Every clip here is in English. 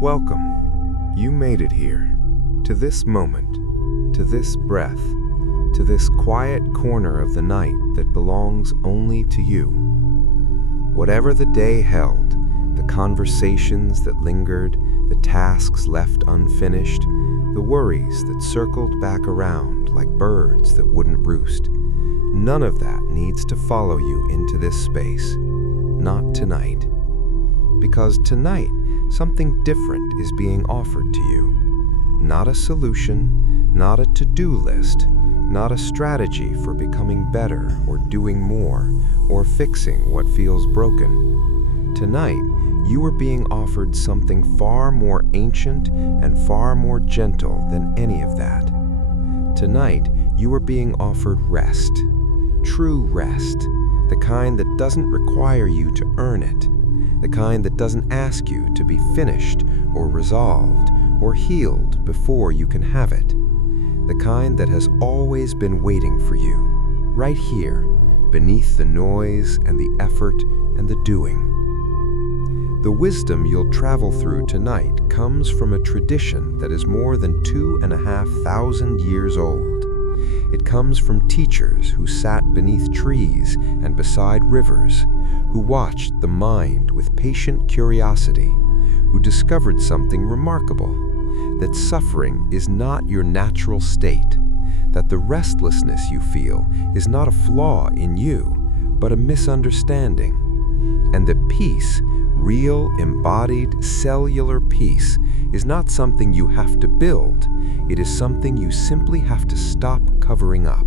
Welcome. You made it here, to this moment, to this breath, to this quiet corner of the night that belongs only to you. Whatever the day held, the conversations that lingered, the tasks left unfinished, the worries that circled back around like birds that wouldn't roost, none of that needs to follow you into this space. Not tonight. Because tonight, something different is being offered to you. Not a solution, not a to-do list, not a strategy for becoming better or doing more or fixing what feels broken. Tonight, you are being offered something far more ancient and far more gentle than any of that. Tonight, you are being offered rest. True rest. The kind that doesn't require you to earn it. The kind that doesn't ask you to be finished or resolved or healed before you can have it. The kind that has always been waiting for you, right here, beneath the noise and the effort and the doing. The wisdom you'll travel through tonight comes from a tradition that is more than 2,500 years old. It comes from teachers who sat beneath trees and beside rivers, who watched the mind with patient curiosity, who discovered something remarkable, that suffering is not your natural state, that the restlessness you feel is not a flaw in you, but a misunderstanding, and that peace, real, embodied, cellular peace, is not something you have to build, it is something you simply have to stop covering up.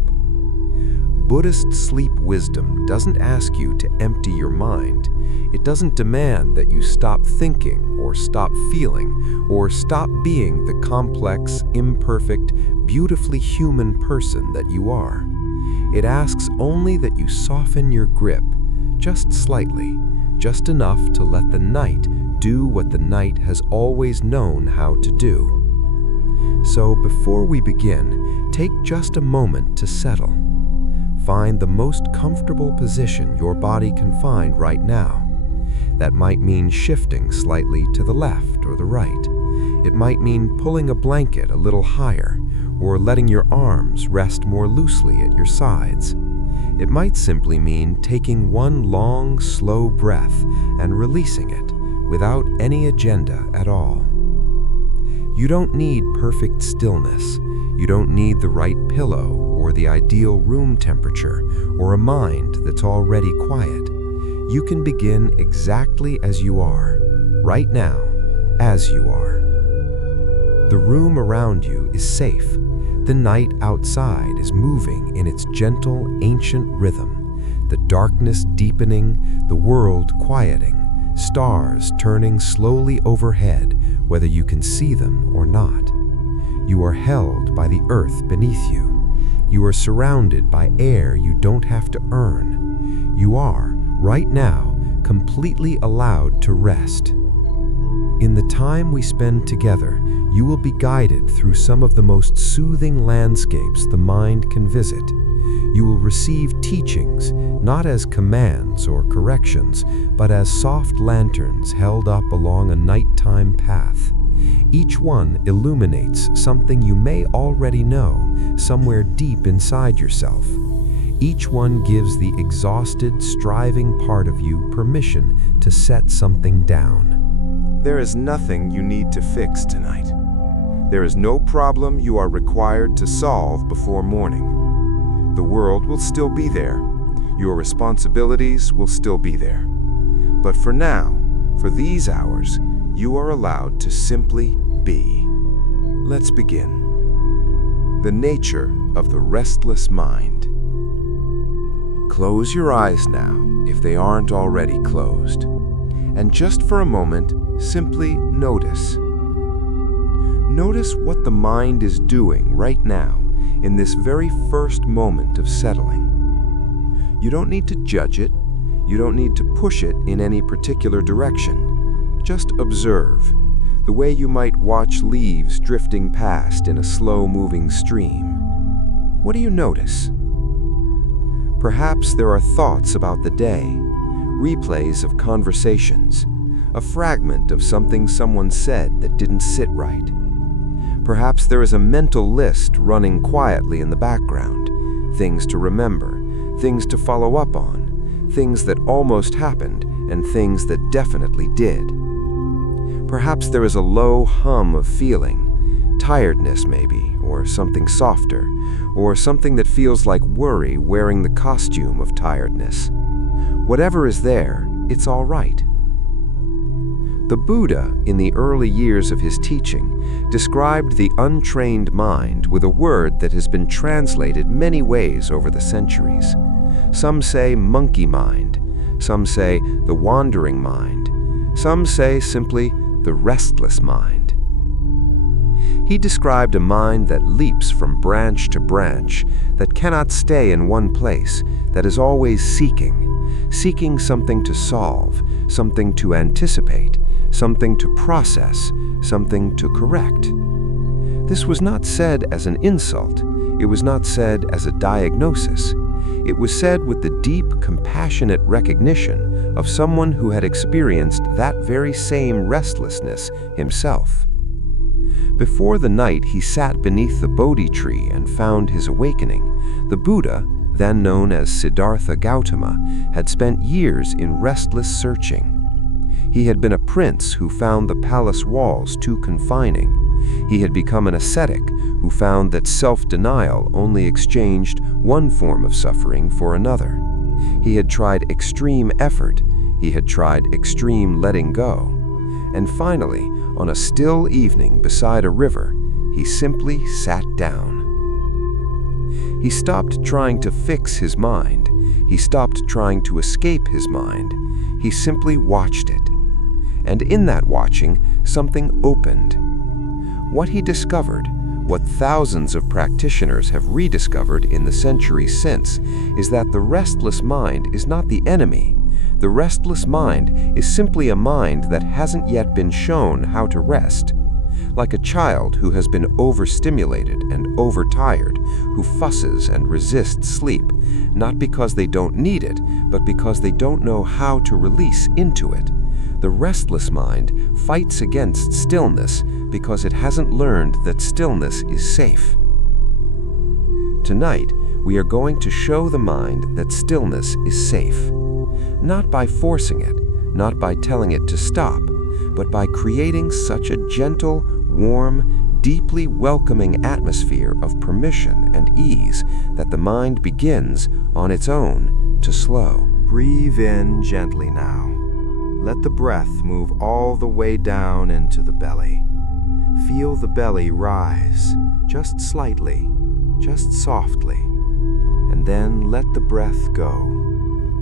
Buddhist Sleep Wisdom doesn't ask you to empty your mind. It doesn't demand that you stop thinking or stop feeling or stop being the complex, imperfect, beautifully human person that you are. It asks only that you soften your grip, just slightly, just enough to let the night do what the night has always known how to do. So before we begin, take just a moment to settle. Find the most comfortable position your body can find right now. That might mean shifting slightly to the left or the right. It might mean pulling a blanket a little higher or letting your arms rest more loosely at your sides. It might simply mean taking one long, slow breath and releasing it without any agenda at all. You don't need perfect stillness. You don't need the right pillow or the ideal room temperature or a mind that's already quiet. You can begin exactly as you are, right now, as you are. The room around you is safe. The night outside is moving in its gentle, ancient rhythm, the darkness deepening, the world quieting, stars turning slowly overhead, whether you can see them or not. You are held by the earth beneath you. You are surrounded by air you don't have to earn. You are, right now, completely allowed to rest. In the time we spend together, you will be guided through some of the most soothing landscapes the mind can visit. You will receive teachings, not as commands or corrections, but as soft lanterns held up along a nighttime path. Each one illuminates something you may already know, somewhere deep inside yourself. Each one gives the exhausted, striving part of you permission to set something down. There is nothing you need to fix tonight. There is no problem you are required to solve before morning. The world will still be there. Your responsibilities will still be there. But for now, for these hours, you are allowed to simply be. Let's begin. The nature of the restless mind. Close your eyes now, if they aren't already closed. And just for a moment, simply notice. Notice what the mind is doing right now, in this very first moment of settling. You don't need to judge it. You don't need to push it in any particular direction. Just observe, the way you might watch leaves drifting past in a slow-moving stream. What do you notice? Perhaps there are thoughts about the day, replays of conversations, a fragment of something someone said that didn't sit right. Perhaps there is a mental list running quietly in the background, things to remember, things to follow up on, things that almost happened, and things that definitely did. Perhaps there is a low hum of feeling, tiredness maybe, or something softer, or something that feels like worry wearing the costume of tiredness. Whatever is there, it's all right. The Buddha, in the early years of his teaching, described the untrained mind with a word that has been translated many ways over the centuries. Some say monkey mind, some say the wandering mind, some say simply the restless mind. He described a mind that leaps from branch to branch, that cannot stay in one place, that is always seeking something to solve, something to anticipate, something to process, something to correct. This was not said as an insult. It was not said as a diagnosis. It was said with the deep, compassionate recognition of someone who had experienced that very same restlessness himself. Before the night he sat beneath the Bodhi tree and found his awakening, the Buddha, then known as Siddhartha Gautama, had spent years in restless searching. He had been a prince who found the palace walls too confining. He had become an ascetic who found that self-denial only exchanged one form of suffering for another. He had tried extreme effort. He had tried extreme letting go. And finally, on a still evening beside a river, he simply sat down. He stopped trying to fix his mind. He stopped trying to escape his mind. He simply watched it. And in that watching, something opened. What he discovered, what thousands of practitioners have rediscovered in the centuries since, is that the restless mind is not the enemy. The restless mind is simply a mind that hasn't yet been shown how to rest. Like a child who has been overstimulated and overtired, who fusses and resists sleep, not because they don't need it, but because they don't know how to release into it. The restless mind fights against stillness because it hasn't learned that stillness is safe. Tonight, we are going to show the mind that stillness is safe. Not by forcing it, not by telling it to stop, but by creating such a gentle, warm, deeply welcoming atmosphere of permission and ease that the mind begins, on its own, to slow. Breathe in gently now. Let the breath move all the way down into the belly. Feel the belly rise, just slightly, just softly, and then let the breath go.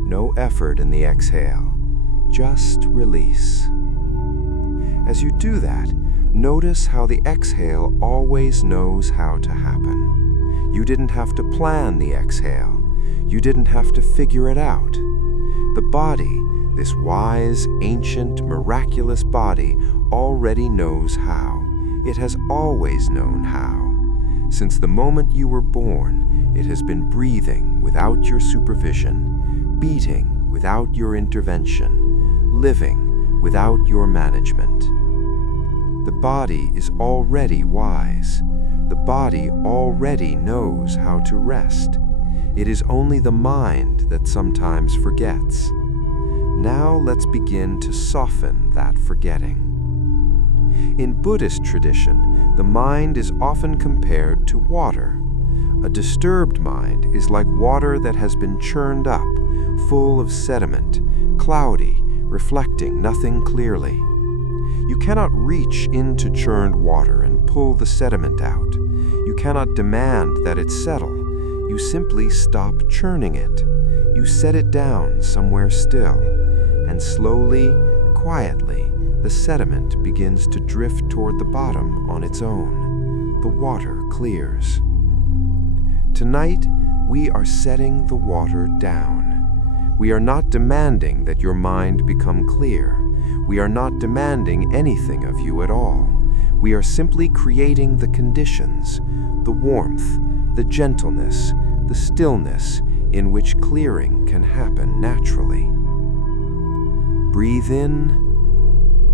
No effort in the exhale, just release. As you do that, notice how the exhale always knows how to happen. You didn't have to plan the exhale. You didn't have to figure it out. The body, this wise, ancient, miraculous body, already knows how. It has always known how. Since the moment you were born, it has been breathing without your supervision, beating without your intervention, living without your management. The body is already wise. The body already knows how to rest. It is only the mind that sometimes forgets. Now let's begin to soften that forgetting. In Buddhist tradition, the mind is often compared to water. A disturbed mind is like water that has been churned up, full of sediment, cloudy, reflecting nothing clearly. You cannot reach into churned water and pull the sediment out. You cannot demand that it settle. You simply stop churning it. You set it down somewhere still, and slowly, quietly, the sediment begins to drift toward the bottom on its own. The water clears. Tonight, we are setting the water down. We are not demanding that your mind become clear. We are not demanding anything of you at all. We are simply creating the conditions, the warmth, the gentleness, the stillness in which clearing can happen naturally. Breathe in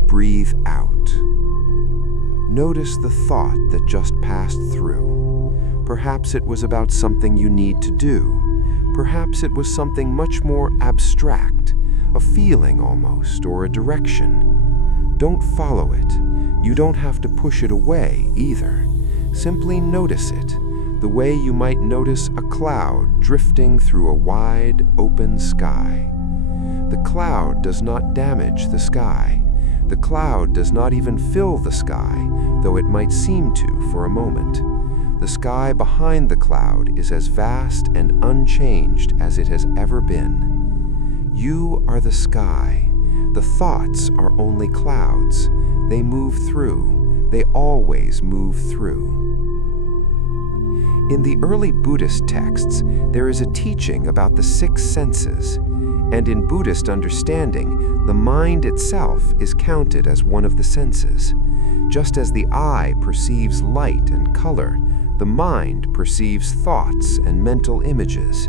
breathe out. Notice the thought that just passed through. Perhaps it was about something you need to do. Perhaps it was something much more abstract, a feeling almost, or a direction. Don't follow it. You don't have to push it away either. Simply notice it, the way you might notice a cloud drifting through a wide, open sky. The cloud does not damage the sky. The cloud does not even fill the sky, though it might seem to for a moment. The sky behind the cloud is as vast and unchanged as it has ever been. You are the sky. The thoughts are only clouds. They move through. They always move through. In the early Buddhist texts, there is a teaching about the six senses, and in Buddhist understanding, the mind itself is counted as one of the senses. Just as the eye perceives light and color, the mind perceives thoughts and mental images.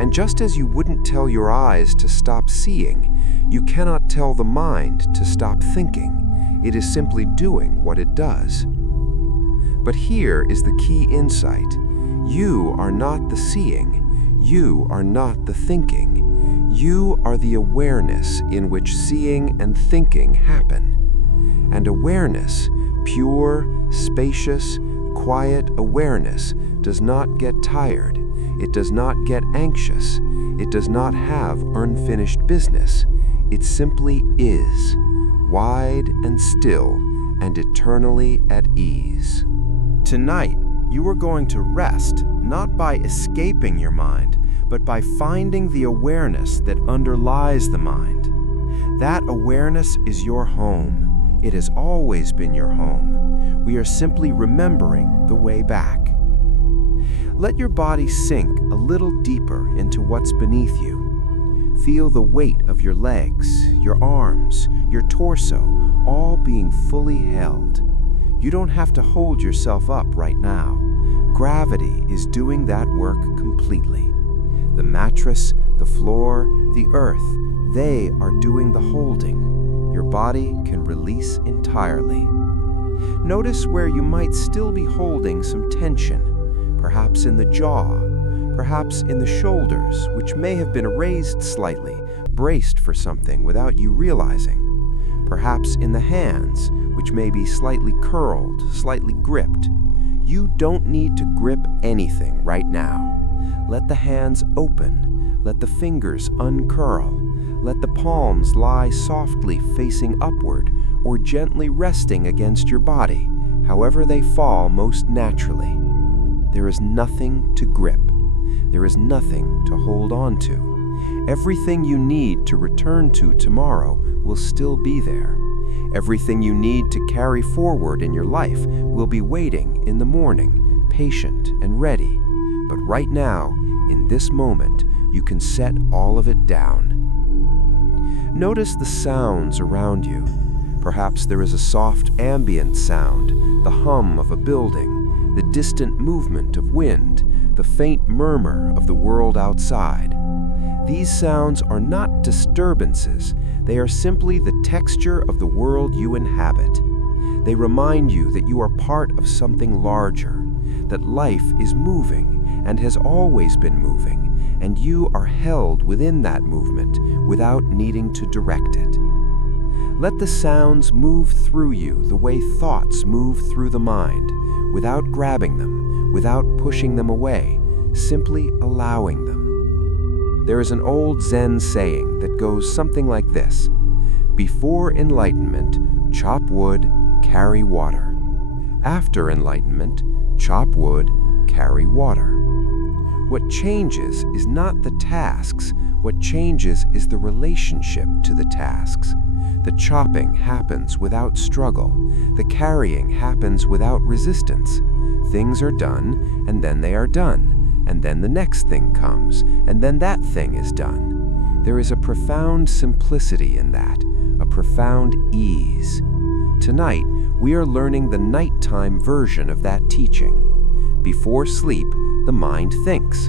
And just as you wouldn't tell your eyes to stop seeing, you cannot tell the mind to stop thinking. It is simply doing what it does. But here is the key insight. You are not the seeing. You are not the thinking. You are the awareness in which seeing and thinking happen. And awareness, pure, spacious, quiet awareness, does not get tired. It does not get anxious. It does not have unfinished business. It simply is, wide and still, and eternally at ease. Tonight, you are going to rest, not by escaping your mind, but by finding the awareness that underlies the mind. That awareness is your home. It has always been your home. We are simply remembering the way back. Let your body sink a little deeper into what's beneath you. Feel the weight of your legs, your arms, your torso, all being fully held. You don't have to hold yourself up right now. Gravity is doing that work completely. The mattress, the floor, the earth, they are doing the holding. Your body can release entirely. Notice where you might still be holding some tension, perhaps in the jaw, perhaps in the shoulders, which may have been raised slightly, braced for something without you realizing. Perhaps in the hands, which may be slightly curled, slightly gripped. You don't need to grip anything right now. Let the hands open. Let the fingers uncurl. Let the palms lie softly facing upward or gently resting against your body, however they fall most naturally. There is nothing to grip. There is nothing to hold on to. Everything you need to return to tomorrow will still be there. Everything you need to carry forward in your life will be waiting in the morning, patient and ready. But right now, in this moment, you can set all of it down. Notice the sounds around you. Perhaps there is a soft ambient sound, the hum of a building, the distant movement of wind, the faint murmur of the world outside. These sounds are not disturbances. They are simply the texture of the world you inhabit. They remind you that you are part of something larger, that life is moving and has always been moving, and you are held within that movement without needing to direct it. Let the sounds move through you the way thoughts move through the mind, without grabbing them, without pushing them away, simply allowing them. There is an old Zen saying that goes something like this: before enlightenment, chop wood, carry water. After enlightenment, chop wood, carry water. What changes is not the tasks. What changes is the relationship to the tasks. The chopping happens without struggle. The carrying happens without resistance. Things are done, and then they are done. And then the next thing comes, and then that thing is done. There is a profound simplicity in that, a profound ease. Tonight, we are learning the nighttime version of that teaching. Before sleep, the mind thinks.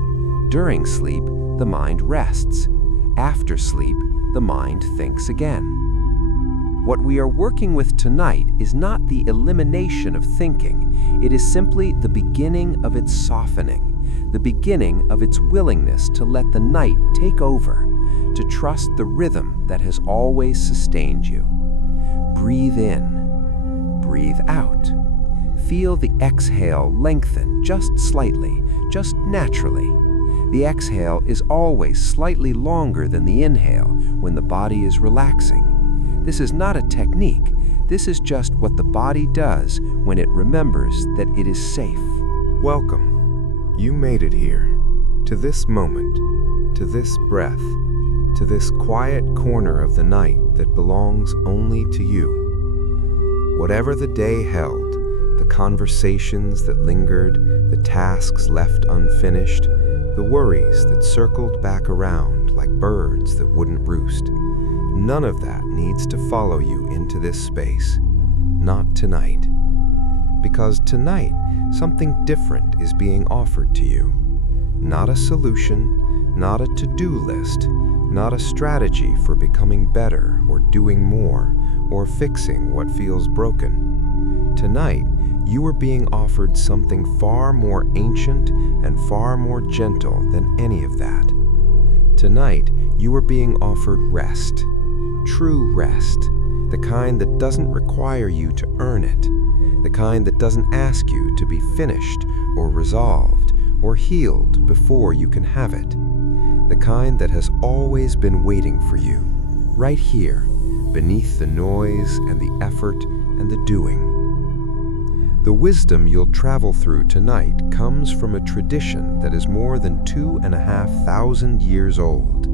During sleep, the mind rests. After sleep, the mind thinks again. What we are working with tonight is not the elimination of thinking. It is simply the beginning of its softening, the beginning of its willingness to let the night take over, to trust the rhythm that has always sustained you. Breathe in, breathe out. Feel the exhale lengthen just slightly, just naturally. The exhale is always slightly longer than the inhale when the body is relaxing. This is not a technique. This is just what the body does when it remembers that it is safe. Welcome. You made it here, to this moment, to this breath, to this quiet corner of the night that belongs only to you. Whatever the day held, the conversations that lingered, the tasks left unfinished, the worries that circled back around like birds that wouldn't roost, none of that needs to follow you into this space. Not tonight. Because tonight, something different is being offered to you. Not a solution, not a to-do list, not a strategy for becoming better or doing more or fixing what feels broken. Tonight, you are being offered something far more ancient and far more gentle than any of that. Tonight, you are being offered rest. True rest. The kind that doesn't require you to earn it. The kind that doesn't ask you to be finished or resolved or healed before you can have it. The kind that has always been waiting for you, right here, beneath the noise and the effort and the doing. The wisdom you'll travel through tonight comes from a tradition that is more than 2,500 years old.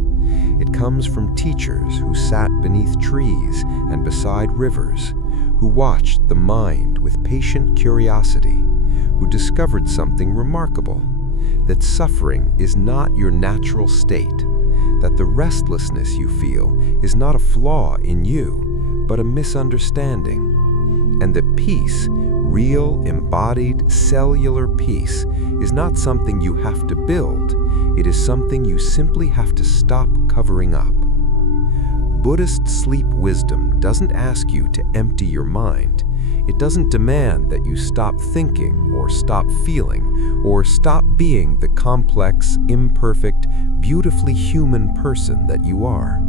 It comes from teachers who sat beneath trees and beside rivers, who watched the mind with patient curiosity, who discovered something remarkable, that suffering is not your natural state, that the restlessness you feel is not a flaw in you, but a misunderstanding, and that peace, real, embodied, cellular peace, is not something you have to build. It is something you simply have to stop covering up. Buddhist sleep wisdom doesn't ask you to empty your mind. It doesn't demand that you stop thinking or stop feeling or stop being the complex, imperfect, beautifully human person that you are.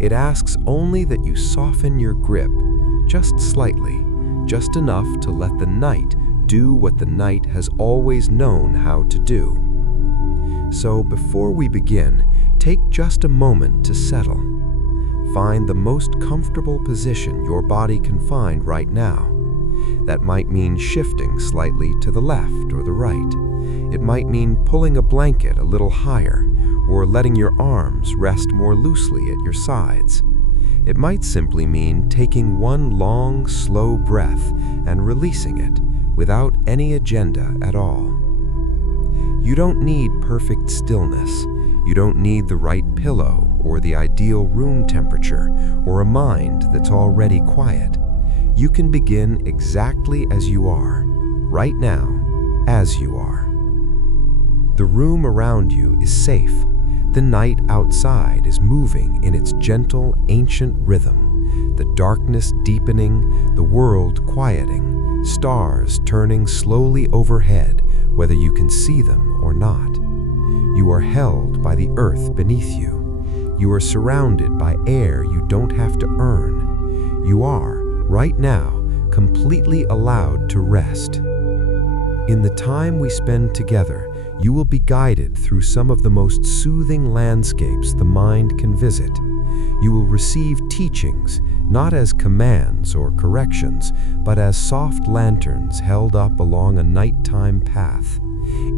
It asks only that you soften your grip, just slightly, just enough to let the night do what the night has always known how to do. So before we begin, take just a moment to settle. Find the most comfortable position your body can find right now. That might mean shifting slightly to the left or the right. It might mean pulling a blanket a little higher or letting your arms rest more loosely at your sides. It might simply mean taking one long, slow breath and releasing it without any agenda at all. You don't need perfect stillness. You don't need the right pillow or the ideal room temperature or a mind that's already quiet. You can begin exactly as you are, right now, as you are. The room around you is safe. The night outside is moving in its gentle, ancient rhythm, the darkness deepening, the world quieting, stars turning slowly overhead, whether you can see them or not. You are held by the earth beneath you. You are surrounded by air you don't have to earn. You are, right now, completely allowed to rest. In the time we spend together, you will be guided through some of the most soothing landscapes the mind can visit. You will receive teachings, not as commands or corrections, but as soft lanterns held up along a nighttime path.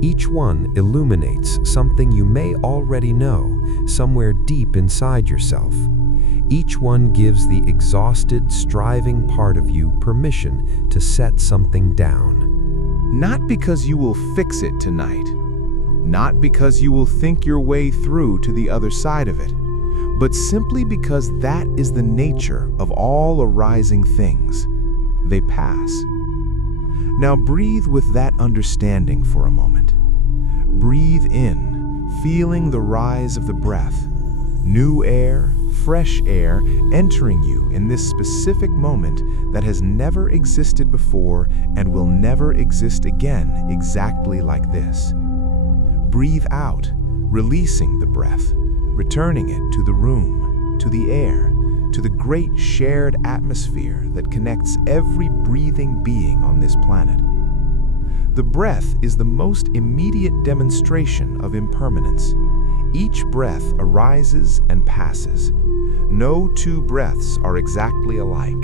Each one illuminates something you may already know, somewhere deep inside yourself. Each one gives the exhausted, striving part of you permission to set something down. Not because you will fix it tonight, not because you will think your way through to the other side of it, but simply because that is the nature of all arising things. They pass. Now breathe with that understanding for a moment. Breathe in, feeling the rise of the breath, new air, fresh air entering you in this specific moment that has never existed before and will never exist again exactly like this. Breathe out, releasing the breath, returning it to the room, to the air, to the great shared atmosphere that connects every breathing being on this planet. The breath is the most immediate demonstration of impermanence. Each breath arises and passes. No two breaths are exactly alike.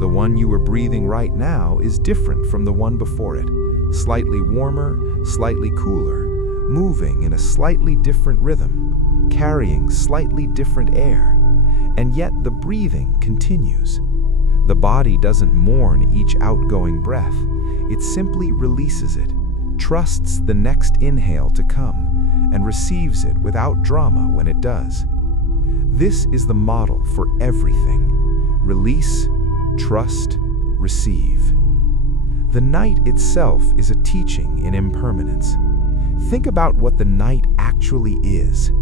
The one you are breathing right now is different from the one before it, slightly warmer, slightly cooler, moving in a slightly different rhythm, carrying slightly different air, and yet the breathing continues. The body doesn't mourn each outgoing breath. It simply releases it, trusts the next inhale to come, and receives it without drama when it does. This is the model for everything. Release, trust, receive. The night itself is a teaching in impermanence. Think about what the night actually is.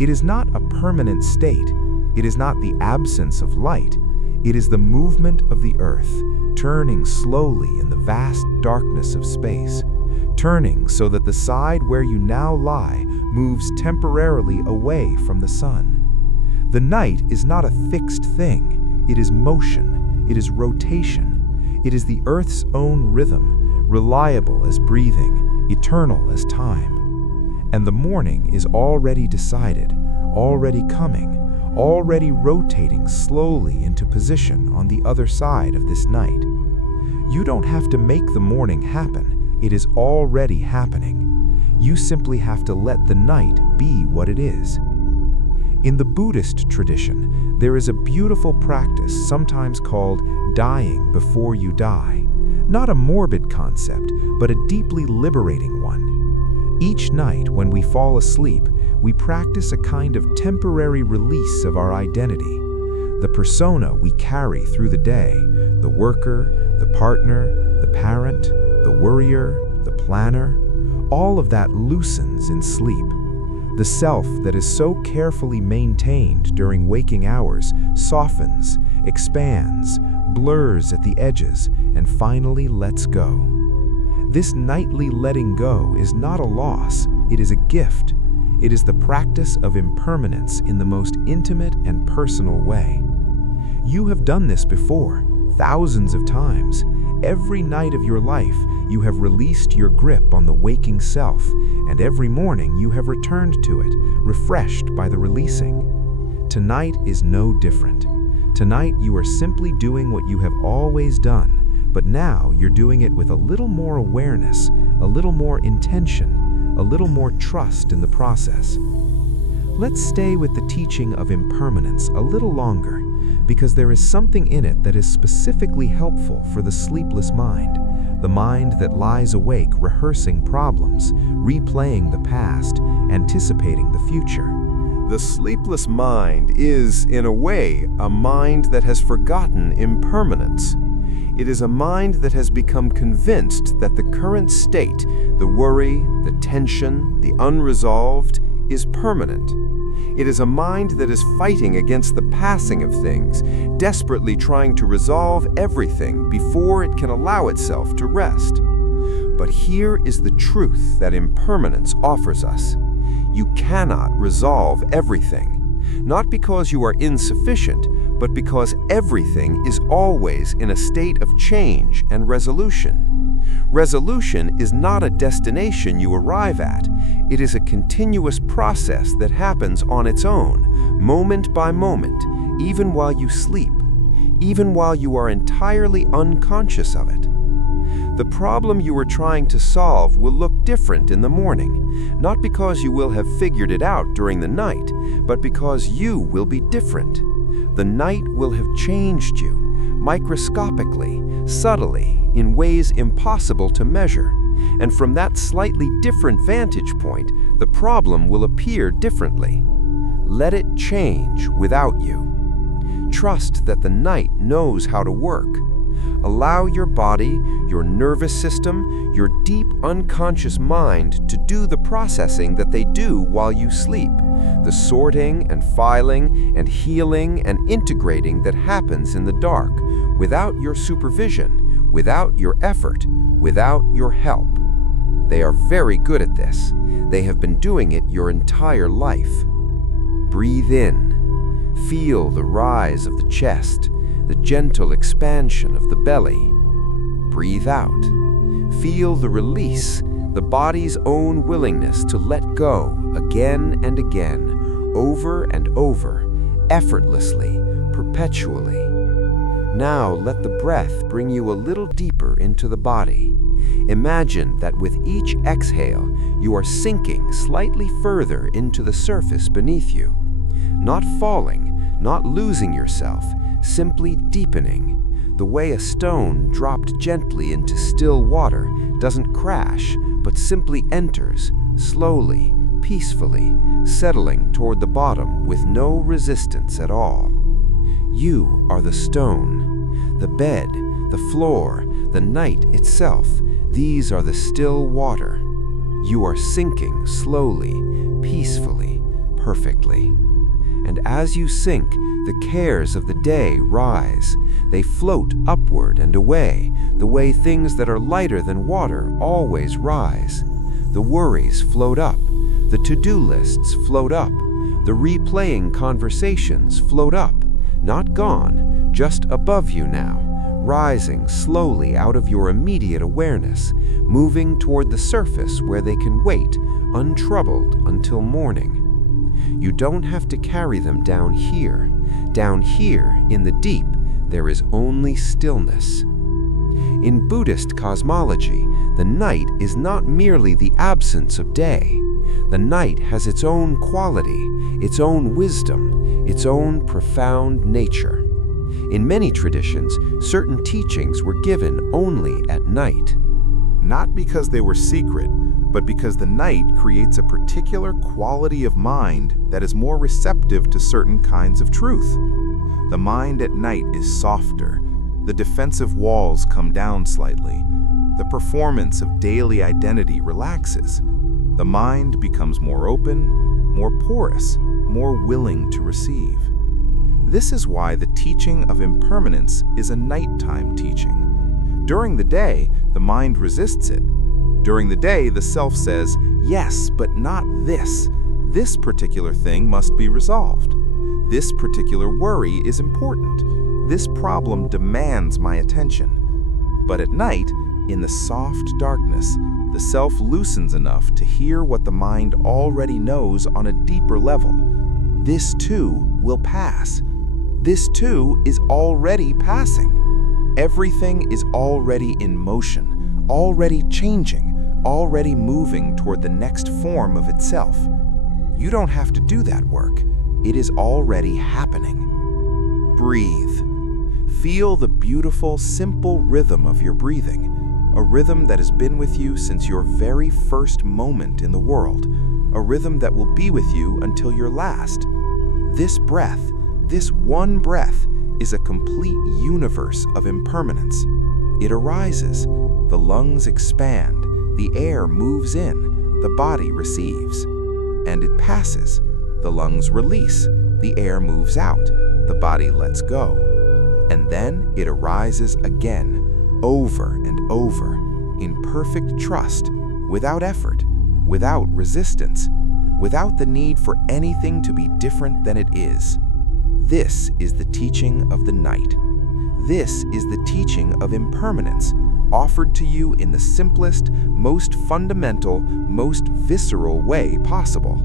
It is not a permanent state. It is not the absence of light. It is the movement of the earth, turning slowly in the vast darkness of space, turning so that the side where you now lie moves temporarily away from the sun. The night is not a fixed thing. It is motion. It is rotation. It is the earth's own rhythm, reliable as breathing, eternal as time. And the morning is already decided, already coming, already rotating slowly into position on the other side of this night. You don't have to make the morning happen. It is already happening. You simply have to let the night be what it is. In the Buddhist tradition, there is a beautiful practice sometimes called dying before you die. Not a morbid concept, but a deeply liberating one. Each night when we fall asleep, we practice a kind of temporary release of our identity. The persona we carry through the day, the worker, the partner, the parent, the worrier, the planner, all of that loosens in sleep. The self that is so carefully maintained during waking hours softens, expands, blurs at the edges, and finally lets go. This nightly letting go is not a loss, it is a gift. It is the practice of impermanence in the most intimate and personal way. You have done this before, thousands of times. Every night of your life, you have released your grip on the waking self, and every morning you have returned to it, refreshed by the releasing. Tonight is no different. Tonight you are simply doing what you have always done, but now you're doing it with a little more awareness, a little more intention, a little more trust in the process. Let's stay with the teaching of impermanence a little longer, because there is something in it that is specifically helpful for the sleepless mind, the mind that lies awake rehearsing problems, replaying the past, anticipating the future. The sleepless mind is, in a way, a mind that has forgotten impermanence. It is a mind that has become convinced that the current state, the worry, the tension, the unresolved, is permanent. It is a mind that is fighting against the passing of things, desperately trying to resolve everything before it can allow itself to rest. But here is the truth that impermanence offers us. You cannot resolve everything, not because you are insufficient, but because everything is always in a state of change and resolution. Resolution is not a destination you arrive at. It is a continuous process that happens on its own, moment by moment, even while you sleep, even while you are entirely unconscious of it. The problem you are trying to solve will look different in the morning, not because you will have figured it out during the night, but because you will be different. The night will have changed you, microscopically, subtly, in ways impossible to measure. And from that slightly different vantage point, the problem will appear differently. Let it change without you. Trust that the night knows how to work. Allow your body, your nervous system, your deep unconscious mind to do the processing that they do while you sleep, the sorting and filing and healing and integrating that happens in the dark, without your supervision, without your effort, without your help. They are very good at this. They have been doing it your entire life. Breathe in. Feel the rise of the chest, the gentle expansion of the belly. Breathe out. Feel the release, the body's own willingness to let go again and again, over and over, effortlessly, perpetually. Now let the breath bring you a little deeper into the body. Imagine that with each exhale, you are sinking slightly further into the surface beneath you. Not falling, not losing yourself, simply deepening. The way a stone dropped gently into still water doesn't crash, but simply enters, slowly, peacefully, settling toward the bottom with no resistance at all. You are the stone, the bed, the floor, the night itself. These are the still water. You are sinking slowly, peacefully, perfectly. And as you sink, the cares of the day rise. They float upward and away, the way things that are lighter than water always rise. The worries float up, the to-do lists float up, the replaying conversations float up, not gone, just above you now, rising slowly out of your immediate awareness, moving toward the surface where they can wait, untroubled until morning. You don't have to carry them down here. Down here, in the deep, there is only stillness. In Buddhist cosmology, the night is not merely the absence of day. The night has its own quality, its own wisdom, its own profound nature. In many traditions, certain teachings were given only at night. Not because they were secret, but because the night creates a particular quality of mind that is more receptive to certain kinds of truth. The mind at night is softer. The defensive walls come down slightly. The performance of daily identity relaxes. The mind becomes more open, more porous, more willing to receive. This is why the teaching of impermanence is a nighttime teaching. During the day, the mind resists it. During the day, the self says, yes, but not this. This particular thing must be resolved. This particular worry is important. This problem demands my attention. But at night, in the soft darkness, the self loosens enough to hear what the mind already knows on a deeper level. This too will pass. This too is already passing. Everything is already in motion, already changing, already moving toward the next form of itself. You don't have to do that work. It is already happening. Breathe. Feel the beautiful, simple rhythm of your breathing, a rhythm that has been with you since your very first moment in the world, a rhythm that will be with you until your last. This breath, this one breath, is a complete universe of impermanence. It arises, the lungs expand, the air moves in, the body receives. And it passes, the lungs release, the air moves out, the body lets go. And then it arises again, over and over, in perfect trust, without effort, without resistance, without the need for anything to be different than it is. This is the teaching of the night. This is the teaching of impermanence, offered to you in the simplest, most fundamental, most visceral way possible.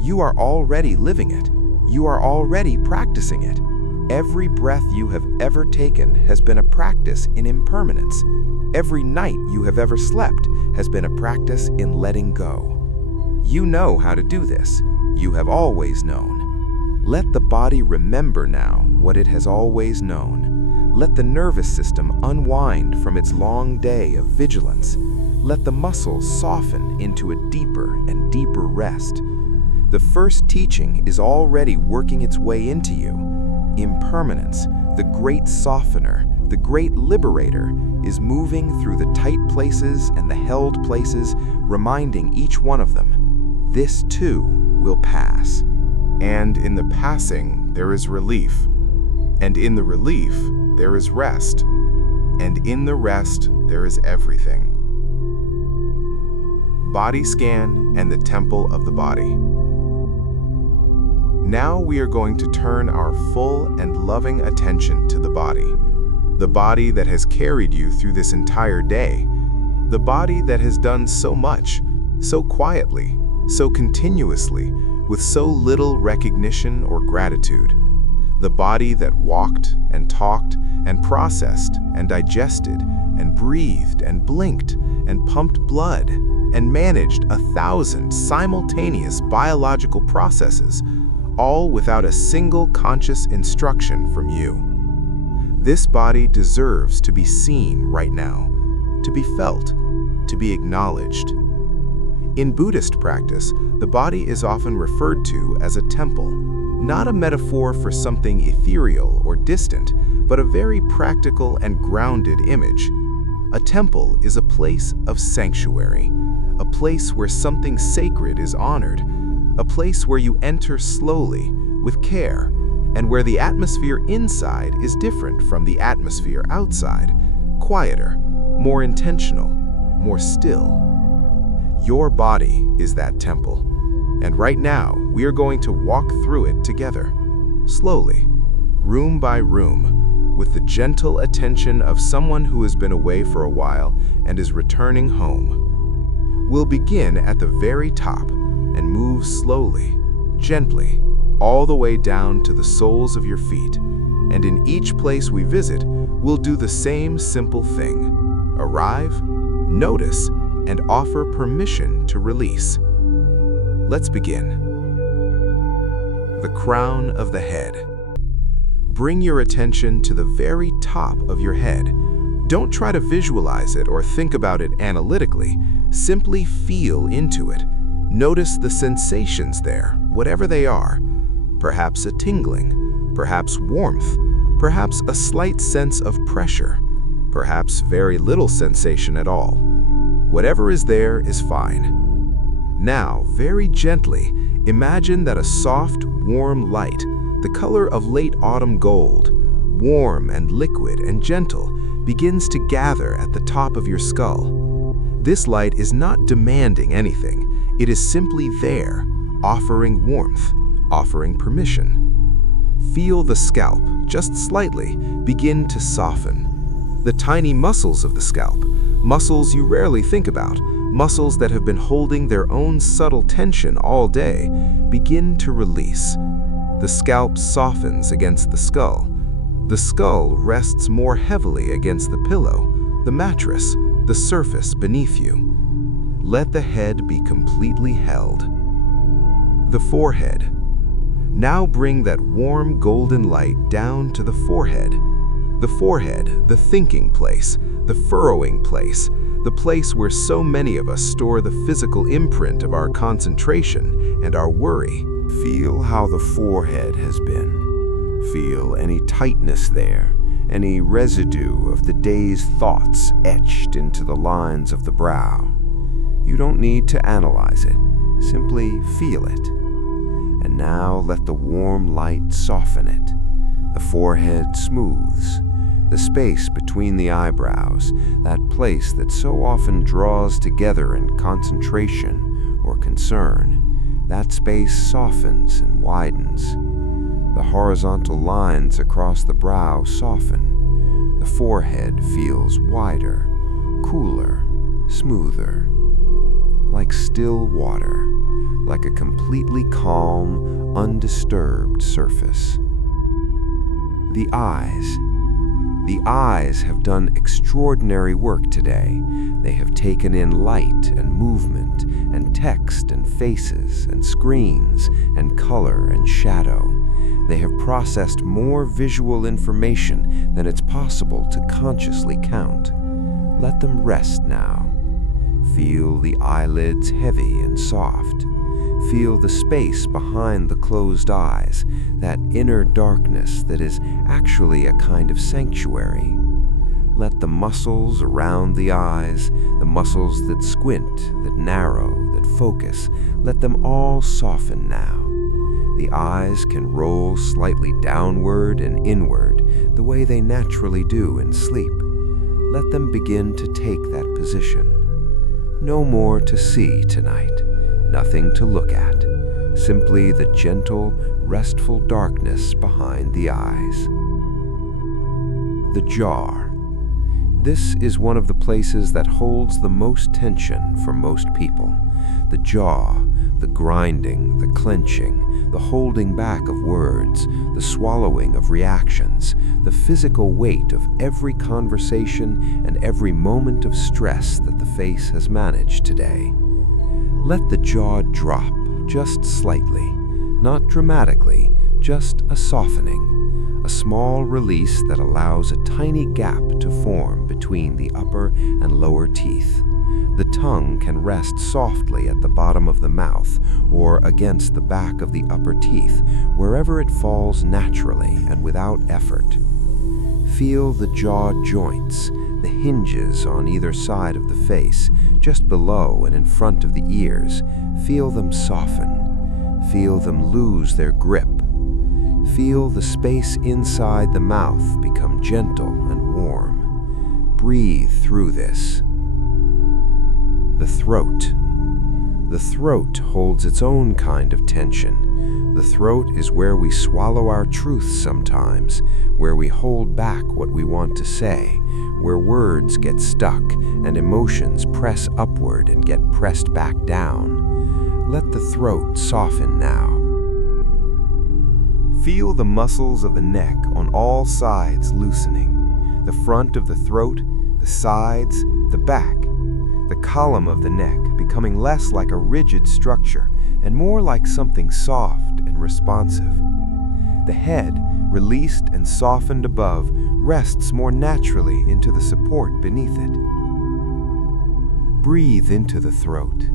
You are already living it. You are already practicing it. Every breath you have ever taken has been a practice in impermanence. Every night you have ever slept has been a practice in letting go. You know how to do this. You have always known. Let the body remember now what it has always known. Let the nervous system unwind from its long day of vigilance. Let the muscles soften into a deeper and deeper rest. The first teaching is already working its way into you. Impermanence, the great softener, the great liberator, is moving through the tight places and the held places, reminding each one of them, this too will pass. And in the passing, there is relief. And in the relief, there is rest. And in the rest, there is everything. Body scan and the temple of the body. Now we are going to turn our full and loving attention to the body that has carried you through this entire day, the body that has done so much, so quietly, so continuously, with so little recognition or gratitude, the body that walked and talked and processed and digested and breathed and blinked and pumped blood and managed 1,000 simultaneous biological processes, all without a single conscious instruction from you. This body deserves to be seen right now, to be felt, to be acknowledged. In Buddhist practice, the body is often referred to as a temple, not a metaphor for something ethereal or distant, but a very practical and grounded image. A temple is a place of sanctuary, a place where something sacred is honored, a place where you enter slowly, with care, and where the atmosphere inside is different from the atmosphere outside, quieter, more intentional, more still. Your body is that temple, and right now we are going to walk through it together, slowly, room by room, with the gentle attention of someone who has been away for a while and is returning home. We'll begin at the very top and move slowly, gently, all the way down to the soles of your feet, and in each place we visit, we'll do the same simple thing. Arrive, notice, and offer permission to release. Let's begin. The crown of the head. Bring your attention to the very top of your head. Don't try to visualize it or think about it analytically. Simply feel into it. Notice the sensations there, whatever they are. Perhaps a tingling, perhaps warmth, perhaps a slight sense of pressure, perhaps very little sensation at all. Whatever is there is fine. Now, very gently, imagine that a soft, warm light, the color of late autumn gold, warm and liquid and gentle, begins to gather at the top of your skull. This light is not demanding anything. It is simply there, offering warmth, offering permission. Feel the scalp, just slightly, begin to soften. The tiny muscles of the scalp, muscles you rarely think about, muscles that have been holding their own subtle tension all day, begin to release. The scalp softens against the skull. The skull rests more heavily against the pillow, the mattress, the surface beneath you. Let the head be completely held. The forehead. Now bring that warm golden light down to the forehead. The forehead, the thinking place, the furrowing place, the place where so many of us store the physical imprint of our concentration and our worry. Feel how the forehead has been. Feel any tightness there, any residue of the day's thoughts etched into the lines of the brow. You don't need to analyze it, simply feel it. And now let the warm light soften it. The forehead smooths. The space between the eyebrows, that place that so often draws together in concentration or concern, that space softens and widens. The horizontal lines across the brow soften. The forehead feels wider, cooler, smoother, like still water, like a completely calm, undisturbed surface. The eyes. The eyes have done extraordinary work today. They have taken in light and movement and text and faces and screens and color and shadow. They have processed more visual information than it's possible to consciously count. Let them rest now. Feel the eyelids heavy and soft. Feel the space behind the closed eyes, that inner darkness that is actually a kind of sanctuary. Let the muscles around the eyes, the muscles that squint, that narrow, that focus, let them all soften now. The eyes can roll slightly downward and inward, the way they naturally do in sleep. Let them begin to take that position. No more to see tonight, nothing to look at, simply the gentle, restful darkness behind the eyes. The jaw. This is one of the places that holds the most tension for most people. The jaw, the grinding, the clenching, the holding back of words, the swallowing of reactions, the physical weight of every conversation and every moment of stress that the face has managed today. Let the jaw drop just slightly, not dramatically, just a softening. A small release that allows a tiny gap to form between the upper and lower teeth. The tongue can rest softly at the bottom of the mouth or against the back of the upper teeth, wherever it falls naturally and without effort. Feel the jaw joints, the hinges on either side of the face, just below and in front of the ears. Feel them soften. Feel them lose their grip. Feel the space inside the mouth become gentle and warm. Breathe through this. The throat. The throat holds its own kind of tension. The throat is where we swallow our truth sometimes, where we hold back what we want to say, where words get stuck and emotions press upward and get pressed back down. Let the throat soften now. Feel the muscles of the neck on all sides loosening. The front of the throat, the sides, the back. The column of the neck becoming less like a rigid structure and more like something soft and responsive. The head, released and softened above, rests more naturally into the support beneath it. Breathe into the throat.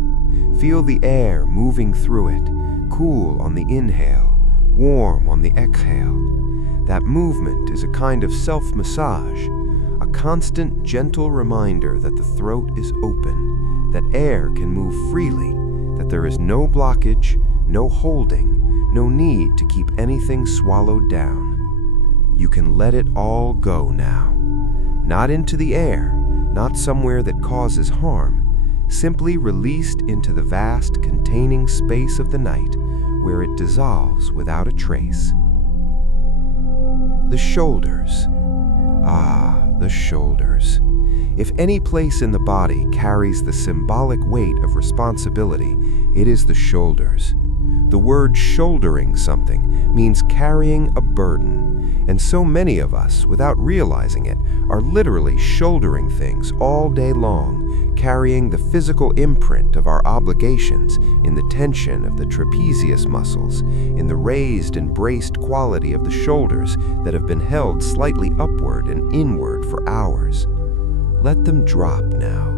Feel the air moving through it, cool on the inhale, warm on the exhale. That movement is a kind of self-massage, a constant, gentle reminder that the throat is open, that air can move freely, that there is no blockage, no holding, no need to keep anything swallowed down. You can let it all go now. Not into the air, not somewhere that causes harm, simply released into the vast, containing space of the night, where it dissolves without a trace. The shoulders. Ah, the shoulders. If any place in the body carries the symbolic weight of responsibility, it is the shoulders. The word shouldering something means carrying a burden, and so many of us, without realizing it, are literally shouldering things all day long, carrying the physical imprint of our obligations in the tension of the trapezius muscles, in the raised and braced quality of the shoulders that have been held slightly upward and inward for hours. Let them drop now.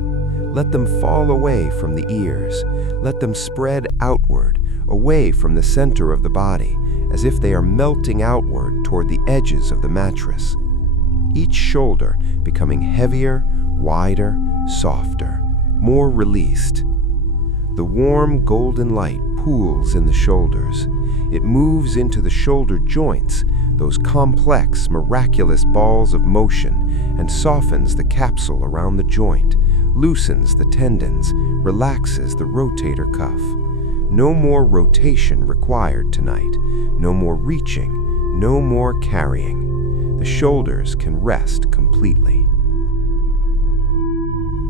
Let them fall away from the ears. Let them spread outward, away from the center of the body, as if they are melting outward toward the edges of the mattress. Each shoulder becoming heavier, wider, softer, more released. The warm golden light pools in the shoulders. It moves into the shoulder joints, those complex, miraculous balls of motion, and softens the capsule around the joint, loosens the tendons, relaxes the rotator cuff. No more rotation required tonight, no more reaching, no more carrying. The shoulders can rest completely.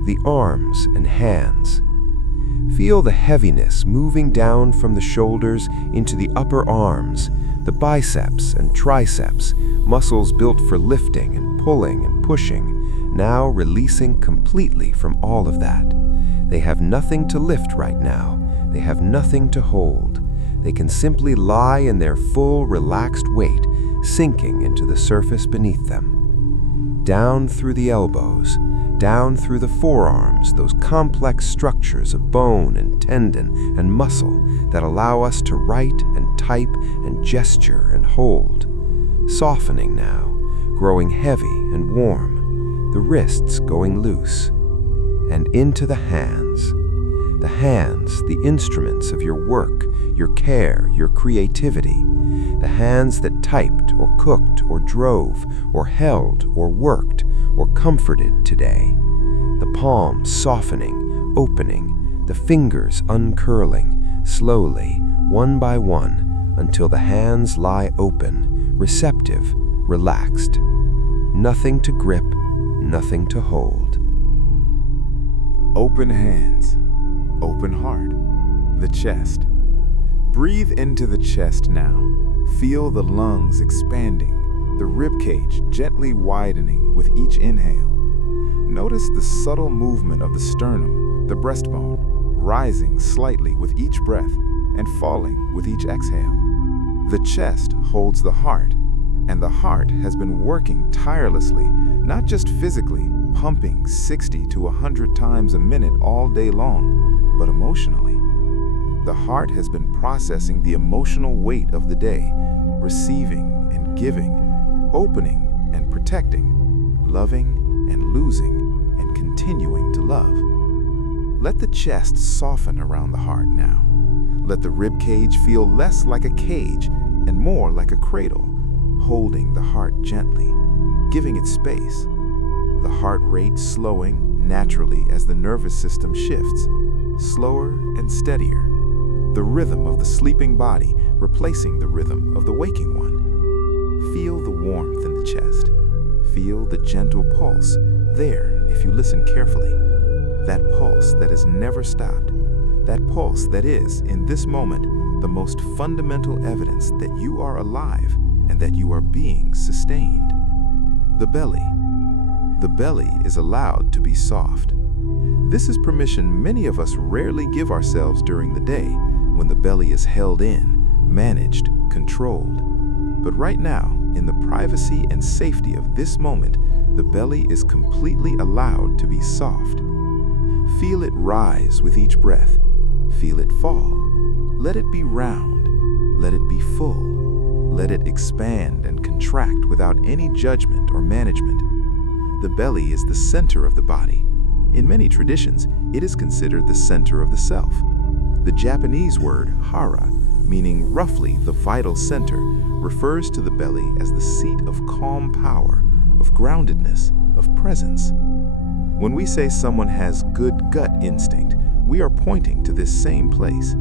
The arms and hands. Feel the heaviness moving down from the shoulders into the upper arms, the biceps and triceps, muscles built for lifting and pulling and pushing, now releasing completely from all of that. They have nothing to lift right now. They have nothing to hold. They can simply lie in their full, relaxed weight, sinking into the surface beneath them. Down through the elbows, down through the forearms, those complex structures of bone and tendon and muscle that allow us to write and type and gesture and hold. Softening now, growing heavy and warm, the wrists going loose. And into the hands, the instruments of your work, your care, your creativity, the hands that typed or cooked or drove or held or worked or comforted today, the palms softening, opening, the fingers uncurling, slowly, one by one, until the hands lie open, receptive, relaxed. Nothing to grip, nothing to hold. Open hands, open heart, the chest. Breathe into the chest now. Feel the lungs expanding, the ribcage gently widening with each inhale. Notice the subtle movement of the sternum, the breastbone, rising slightly with each breath and falling with each exhale. The chest holds the heart, and the heart has been working tirelessly, not just physically, pumping 60 to 100 times a minute all day long, but emotionally. The heart has been processing the emotional weight of the day, receiving and giving, opening and protecting, loving and losing, and continuing to love. Let the chest soften around the heart now. Let the rib cage feel less like a cage and more like a cradle, holding the heart gently, giving it space. The heart rate slowing naturally as the nervous system shifts, slower and steadier. The rhythm of the sleeping body replacing the rhythm of the waking one. Feel the warmth in the chest. Feel the gentle pulse there if you listen carefully. That pulse that has never stopped. That pulse that is, in this moment, the most fundamental evidence that you are alive and that you are being sustained. The belly. The belly is allowed to be soft. This is permission many of us rarely give ourselves during the day when the belly is held in, managed, controlled. But right now, in the privacy and safety of this moment, the belly is completely allowed to be soft. Feel it rise with each breath. Feel it fall. Let it be round. Let it be full. Let it expand and contract without any judgment or management. The belly is the center of the body. In many traditions, it is considered the center of the self. The Japanese word hara, meaning roughly the vital center, refers to the belly as the seat of calm power, of groundedness, of presence. When we say someone has good gut instinct, we are pointing to this same place.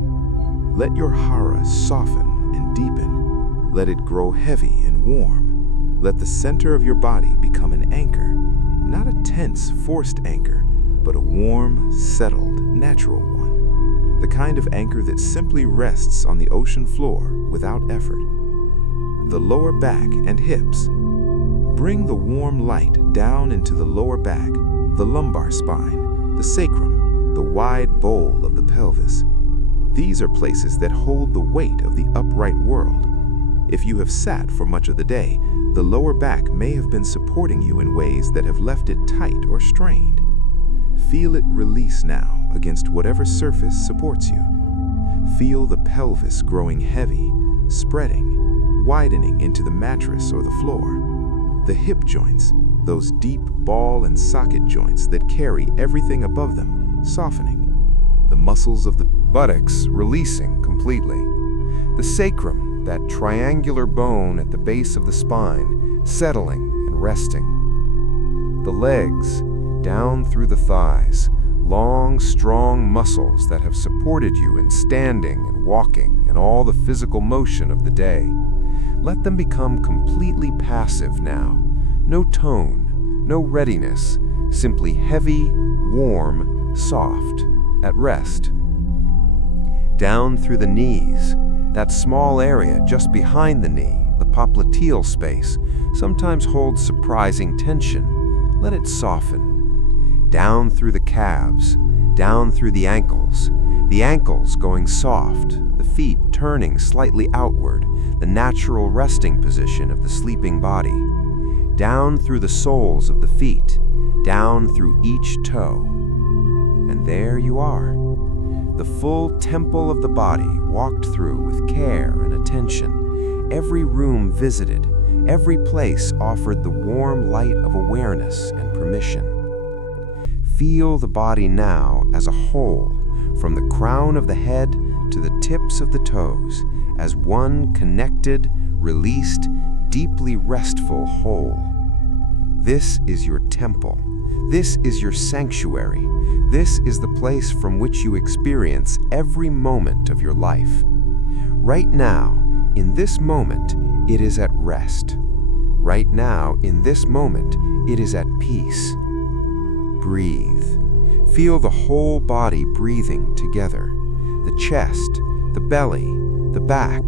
Let your hara soften and deepen. Let it grow heavy and warm. Let the center of your body become an anchor, not a tense, forced anchor, but a warm, settled, natural one. The kind of anchor that simply rests on the ocean floor without effort. The lower back and hips. Bring the warm light down into the lower back, the lumbar spine, the sacrum, the wide bowl of the pelvis. These are places that hold the weight of the upright world. If you have sat for much of the day, the lower back may have been supporting you in ways that have left it tight or strained. Feel it release now against whatever surface supports you. Feel the pelvis growing heavy, spreading, widening into the mattress or the floor. The hip joints, those deep ball and socket joints that carry everything above them, softening. The muscles of the buttocks releasing completely. The sacrum, that triangular bone at the base of the spine, settling and resting. The legs, down through the thighs, long, strong muscles that have supported you in standing and walking and all the physical motion of the day. Let them become completely passive now. No tone, no readiness, simply heavy, warm, soft, at rest. Down through the knees, that small area just behind the knee, the popliteal space, sometimes holds surprising tension. Let it soften. Down through the calves, down through the ankles going soft, the feet turning slightly outward, the natural resting position of the sleeping body. down through the soles of the feet, down through each toe. And there you are, the full temple of the body walked through with care and attention, every room visited, every place offered the warm light of awareness and permission. Feel the body now as a whole, from the crown of the head to the tips of the toes, as one connected, released, deeply restful whole. This is your temple. This is your sanctuary. This is the place from which you experience every moment of your life. Right now, in this moment, it is at rest. Right now, in this moment, it is at peace. Breathe. Feel the whole body breathing together. The chest, the belly, the back,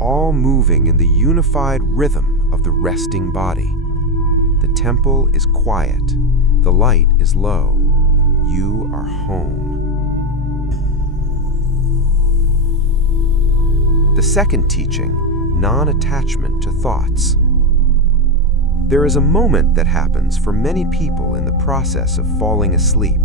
all moving in the unified rhythm of the resting body. The temple is quiet. The light is low. You are home. The second teaching, non-attachment to thoughts. There is a moment that happens for many people in the process of falling asleep.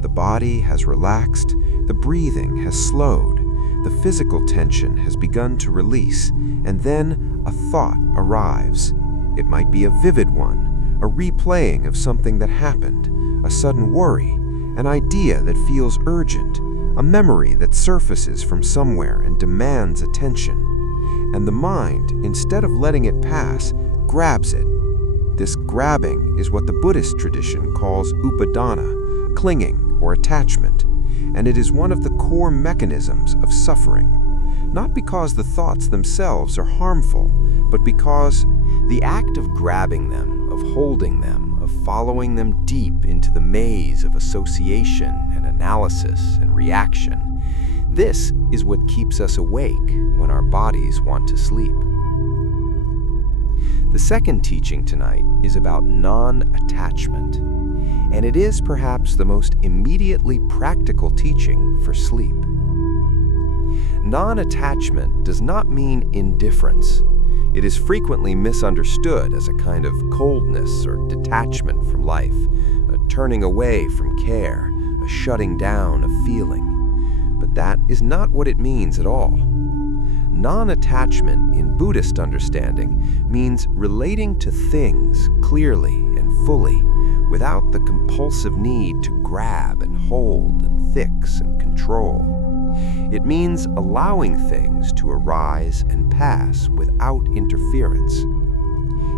The body has relaxed, the breathing has slowed, the physical tension has begun to release, and then a thought arrives. It might be a vivid one, a replaying of something that happened, a sudden worry, an idea that feels urgent, a memory that surfaces from somewhere and demands attention. And the mind, instead of letting it pass, grabs it. This grabbing is what the Buddhist tradition calls upadana, clinging or attachment, and it is one of the core mechanisms of suffering. Not because the thoughts themselves are harmful, but because the act of grabbing them, of holding them, of following them deep into the maze of association and analysis and reaction, this is what keeps us awake when our bodies want to sleep. The second teaching tonight is about non-attachment, and it is perhaps the most immediately practical teaching for sleep. Non-attachment does not mean indifference. It is frequently misunderstood as a kind of coldness or detachment from life, a turning away from care, a shutting down of feeling. But that is not what it means at all. Non-attachment in Buddhist understanding means relating to things clearly and fully, without the compulsive need to grab and hold and fix and control. It means allowing things to arise and pass without interference.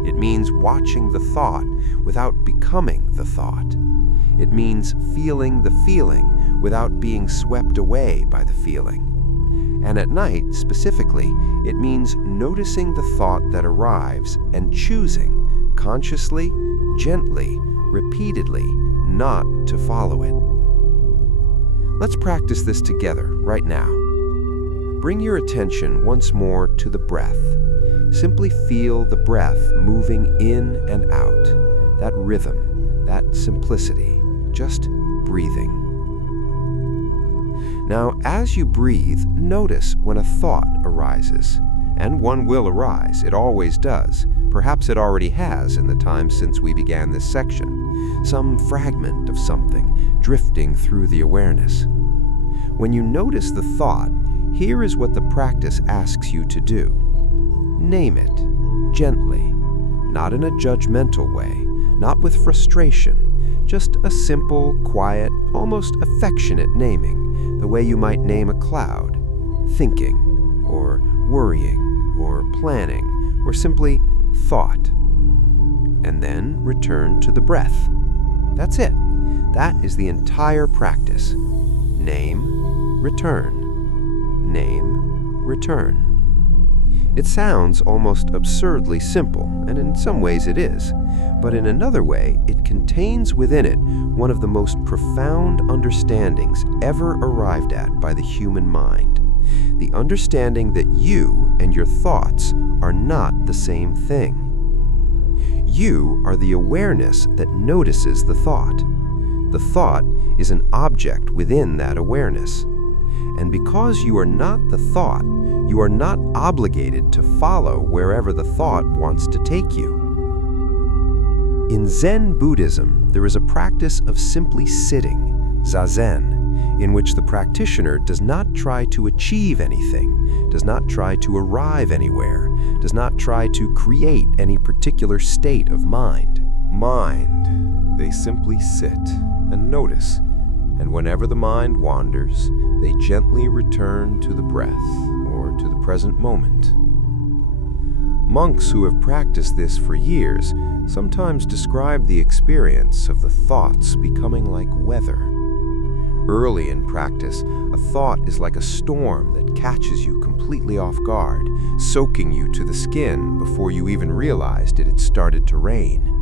It means watching the thought without becoming the thought. It means feeling the feeling without being swept away by the feeling. And at night, specifically, it means noticing the thought that arrives and choosing, consciously, gently, repeatedly, not to follow it. Let's practice this together right now. Bring your attention once more to the breath. Simply feel the breath moving in and out, that rhythm, that simplicity, just breathing. Now, as you breathe, notice when a thought arises. And one will arise, it always does. Perhaps it already has in the time since we began this section. Some fragment of something drifting through the awareness. When you notice the thought, here is what the practice asks you to do. Name it, gently, not in a judgmental way, not with frustration, just a simple, quiet, almost affectionate naming, the way you might name a cloud, thinking, or worrying, or planning, or simply thought. And then return to the breath. That's it. That is the entire practice. Name, return. Name, return. It sounds almost absurdly simple, and in some ways it is, but in another way, it contains within it one of the most profound understandings ever arrived at by the human mind. The understanding that you and your thoughts are not the same thing. You are the awareness that notices the thought. The thought is an object within that awareness. And because you are not the thought, you are not obligated to follow wherever the thought wants to take you. In Zen Buddhism, there is a practice of simply sitting, zazen, in which the practitioner does not try to achieve anything, does not try to arrive anywhere, does not try to create any particular state of mind. They simply sit and notice, and whenever the mind wanders, they gently return to the breath or to the present moment. Monks who have practiced this for years sometimes describe the experience of the thoughts becoming like weather. Early in practice, a thought is like a storm that catches you completely off guard, soaking you to the skin before you even realized it had started to rain.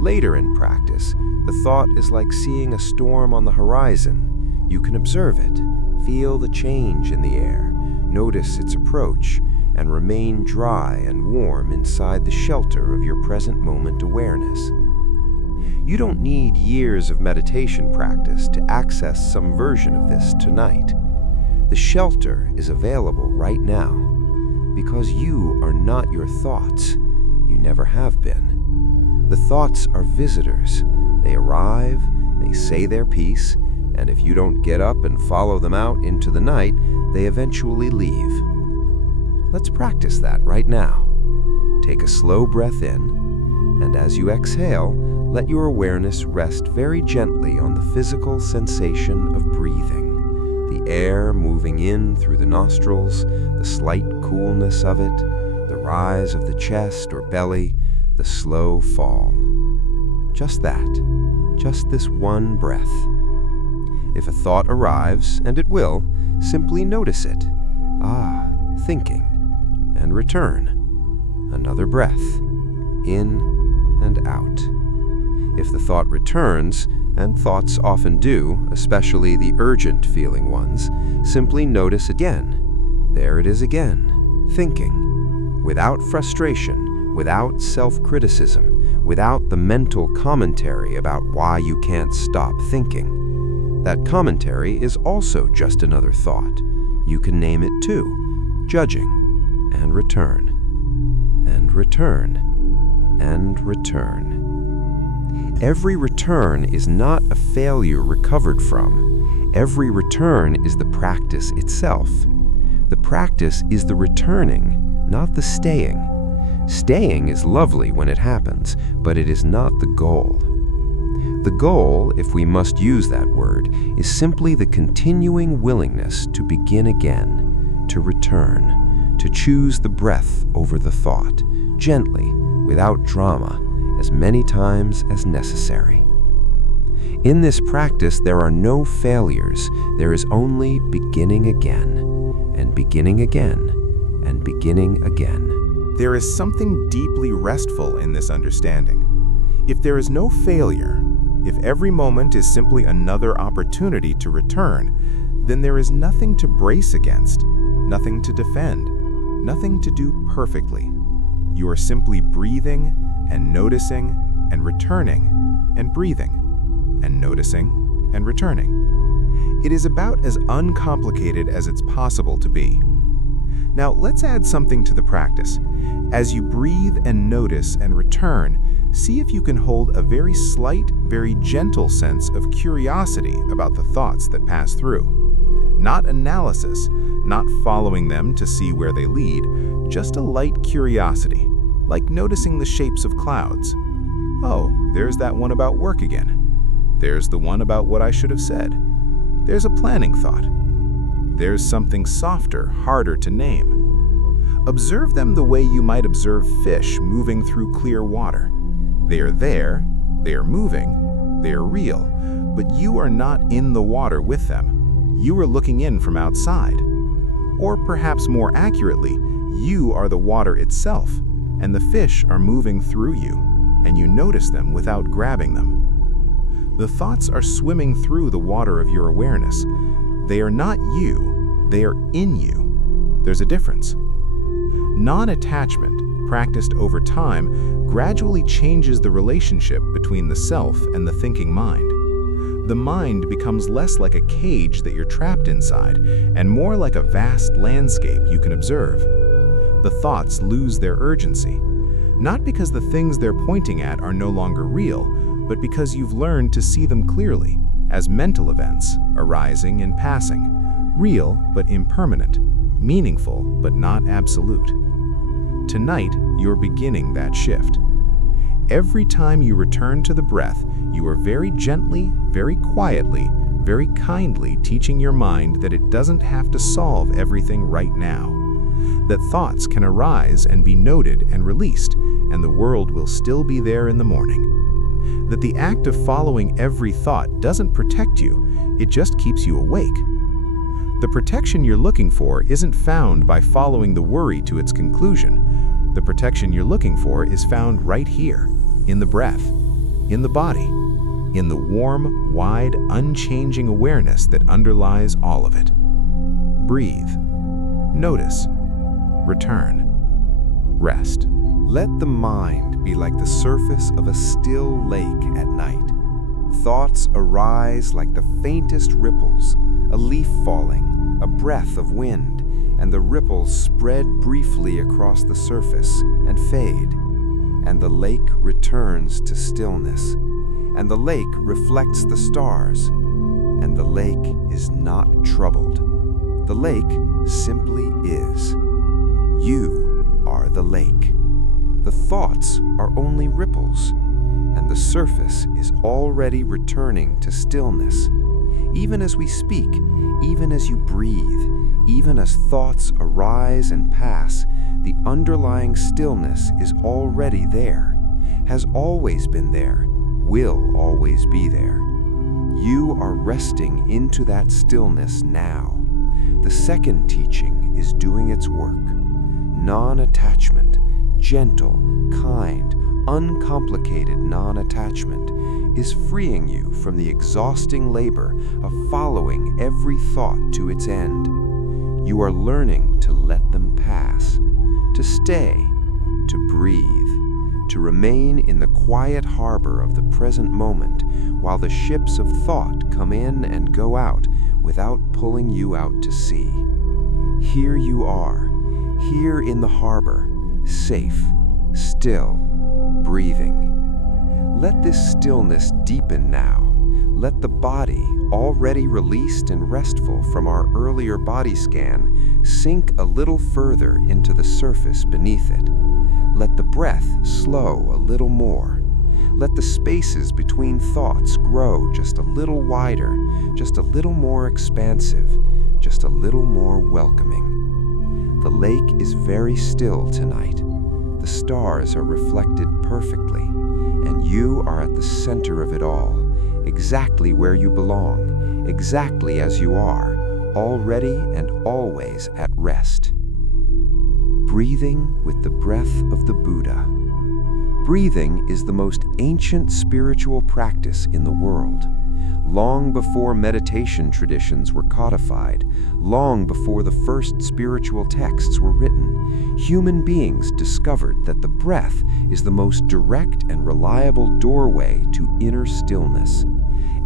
Later in practice, the thought is like seeing a storm on the horizon. You can observe it, feel the change in the air, notice its approach, and remain dry and warm inside the shelter of your present moment awareness. You don't need years of meditation practice to access some version of this tonight. The shelter is available right now because you are not your thoughts. You never have been. The thoughts are visitors. They arrive, they say their piece, and if you don't get up and follow them out into the night, they eventually leave. Let's practice that right now. Take a slow breath in, and as you exhale, let your awareness rest very gently on the physical sensation of breathing, the air moving in through the nostrils, the slight coolness of it, the rise of the chest or belly, the slow fall. Just that, just this one breath. If a thought arrives, and it will, simply notice it. Thinking, and return. Another breath, in and out. If the thought returns, and thoughts often do, especially the urgent feeling ones, simply notice again. There it is again, thinking, without frustration, without self-criticism, without the mental commentary about why you can't stop thinking. That commentary is also just another thought. You can name it too, judging, and return, and return, and return. Every return is not a failure recovered from. Every return is the practice itself. The practice is the returning, not the staying. Staying is lovely when it happens, but it is not the goal. The goal, if we must use that word, is simply the continuing willingness to begin again, to return, to choose the breath over the thought, gently, without drama, as many times as necessary. In this practice, there are no failures. There is only beginning again, and beginning again, and beginning again. There is something deeply restful in this understanding. If there is no failure, if every moment is simply another opportunity to return, then there is nothing to brace against, nothing to defend, nothing to do perfectly. You are simply breathing and noticing and returning and breathing and noticing and returning. It is about as uncomplicated as it's possible to be. Now, let's add something to the practice. As you breathe and notice and return, see if you can hold a very slight, very gentle sense of curiosity about the thoughts that pass through. Not analysis, not following them to see where they lead, just a light curiosity, like noticing the shapes of clouds. Oh, there's that one about work again. There's the one about what I should have said. There's a planning thought. There's something softer, harder to name. Observe them the way you might observe fish moving through clear water. They are there, they are moving, they are real, but you are not in the water with them. You are looking in from outside. Or perhaps more accurately, you are the water itself, and the fish are moving through you, and you notice them without grabbing them. The thoughts are swimming through the water of your awareness. They are not you, they are in you. There's a difference. Non-attachment, practiced over time, gradually changes the relationship between the self and the thinking mind. The mind becomes less like a cage that you're trapped inside, and more like a vast landscape you can observe. The thoughts lose their urgency. Not because the things they're pointing at are no longer real, but because you've learned to see them clearly, as mental events, arising and passing, real but impermanent, meaningful but not absolute. Tonight, you're beginning that shift. Every time you return to the breath, you are very gently, very quietly, very kindly teaching your mind that it doesn't have to solve everything right now. That thoughts can arise and be noted and released, and the world will still be there in the morning. That the act of following every thought doesn't protect you, it just keeps you awake. The protection you're looking for isn't found by following the worry to its conclusion. The protection you're looking for is found right here, in the breath, in the body, in the warm, wide, unchanging awareness that underlies all of it. Breathe. Notice. Return. Rest. Let the mind be like the surface of a still lake at night. Thoughts arise like the faintest ripples, a leaf falling, a breath of wind, and the ripples spread briefly across the surface and fade. And the lake returns to stillness. And the lake reflects the stars. And the lake is not troubled. The lake simply is. You are the lake. The thoughts are only ripples, and the surface is already returning to stillness. Even as we speak, even as you breathe, even as thoughts arise and pass, the underlying stillness is already there, has always been there, will always be there. You are resting into that stillness now. The second teaching is doing its work. Non-attachment, gentle, kind, uncomplicated non-attachment is freeing you from the exhausting labor of following every thought to its end. You are learning to let them pass, to stay, to breathe, to remain in the quiet harbor of the present moment while the ships of thought come in and go out without pulling you out to sea. Here you are, here in the harbor, safe, still, breathing. Let this stillness deepen now. Let the body, already released and restful from our earlier body scan, sink a little further into the surface beneath it. Let the breath slow a little more. Let the spaces between thoughts grow just a little wider, just a little more expansive, just a little more welcoming. The lake is very still tonight. The stars are reflected perfectly, and you are at the center of it all, exactly where you belong, exactly as you are, already and always at rest. Breathing with the breath of the Buddha. Breathing is the most ancient spiritual practice in the world. Long before meditation traditions were codified, long before the first spiritual texts were written, human beings discovered that the breath is the most direct and reliable doorway to inner stillness.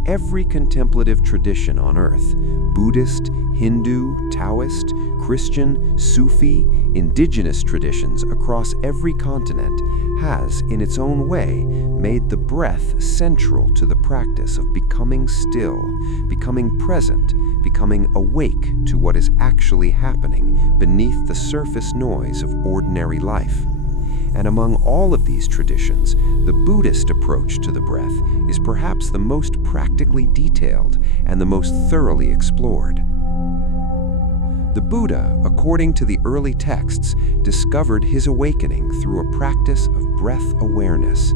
Every contemplative tradition on earth, Buddhist, Hindu, Taoist, Christian, Sufi, indigenous traditions across every continent, has, in its own way, made the breath central to the practice of becoming still, becoming present, becoming awake to what is actually happening beneath the surface noise of ordinary life. And among all of these traditions, the Buddhist approach to the breath is perhaps the most practically detailed and the most thoroughly explored. The Buddha, according to the early texts, discovered his awakening through a practice of breath awareness.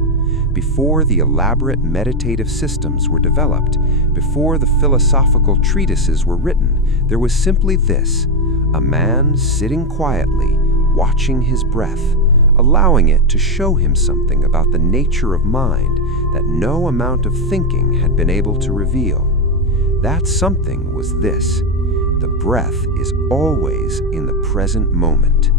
Before the elaborate meditative systems were developed, before the philosophical treatises were written, there was simply this: a man sitting quietly, watching his breath, allowing it to show him something about the nature of mind that no amount of thinking had been able to reveal. That something was this: the breath is always in the present moment.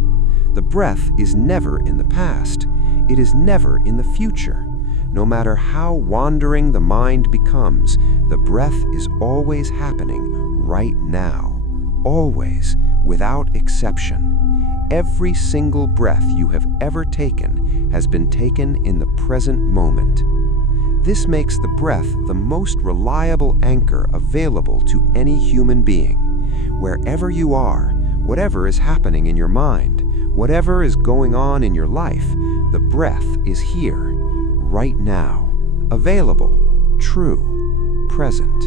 The breath is never in the past. It is never in the future. No matter how wandering the mind becomes, the breath is always happening right now, always, without exception. Every single breath you have ever taken has been taken in the present moment. This makes the breath the most reliable anchor available to any human being. Wherever you are, whatever is happening in your mind, whatever is going on in your life, the breath is here, right now, available, true, present.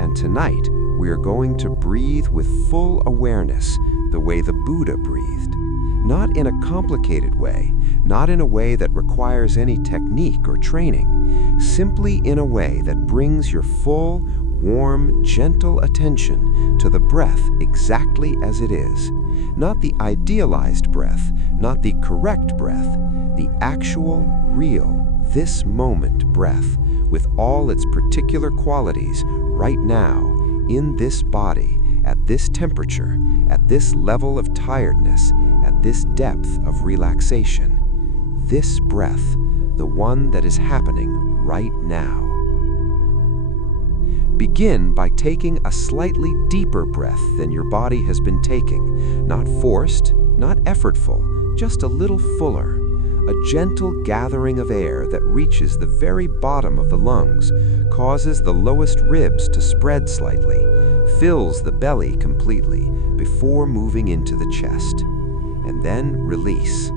And tonight, we are going to breathe with full awareness, the way the Buddha breathed. Not in a complicated way, not in a way that requires any technique or training, simply in a way that brings your full, warm, gentle attention to the breath exactly as it is. Not the idealized breath, not the correct breath, the actual, real, this moment breath, with all its particular qualities right now, in this body, at this temperature, at this level of tiredness, at this depth of relaxation. This breath, the one that is happening right now. Begin by taking a slightly deeper breath than your body has been taking, not forced, not effortful, just a little fuller. A gentle gathering of air that reaches the very bottom of the lungs, causes the lowest ribs to spread slightly, fills the belly completely before moving into the chest. And then release,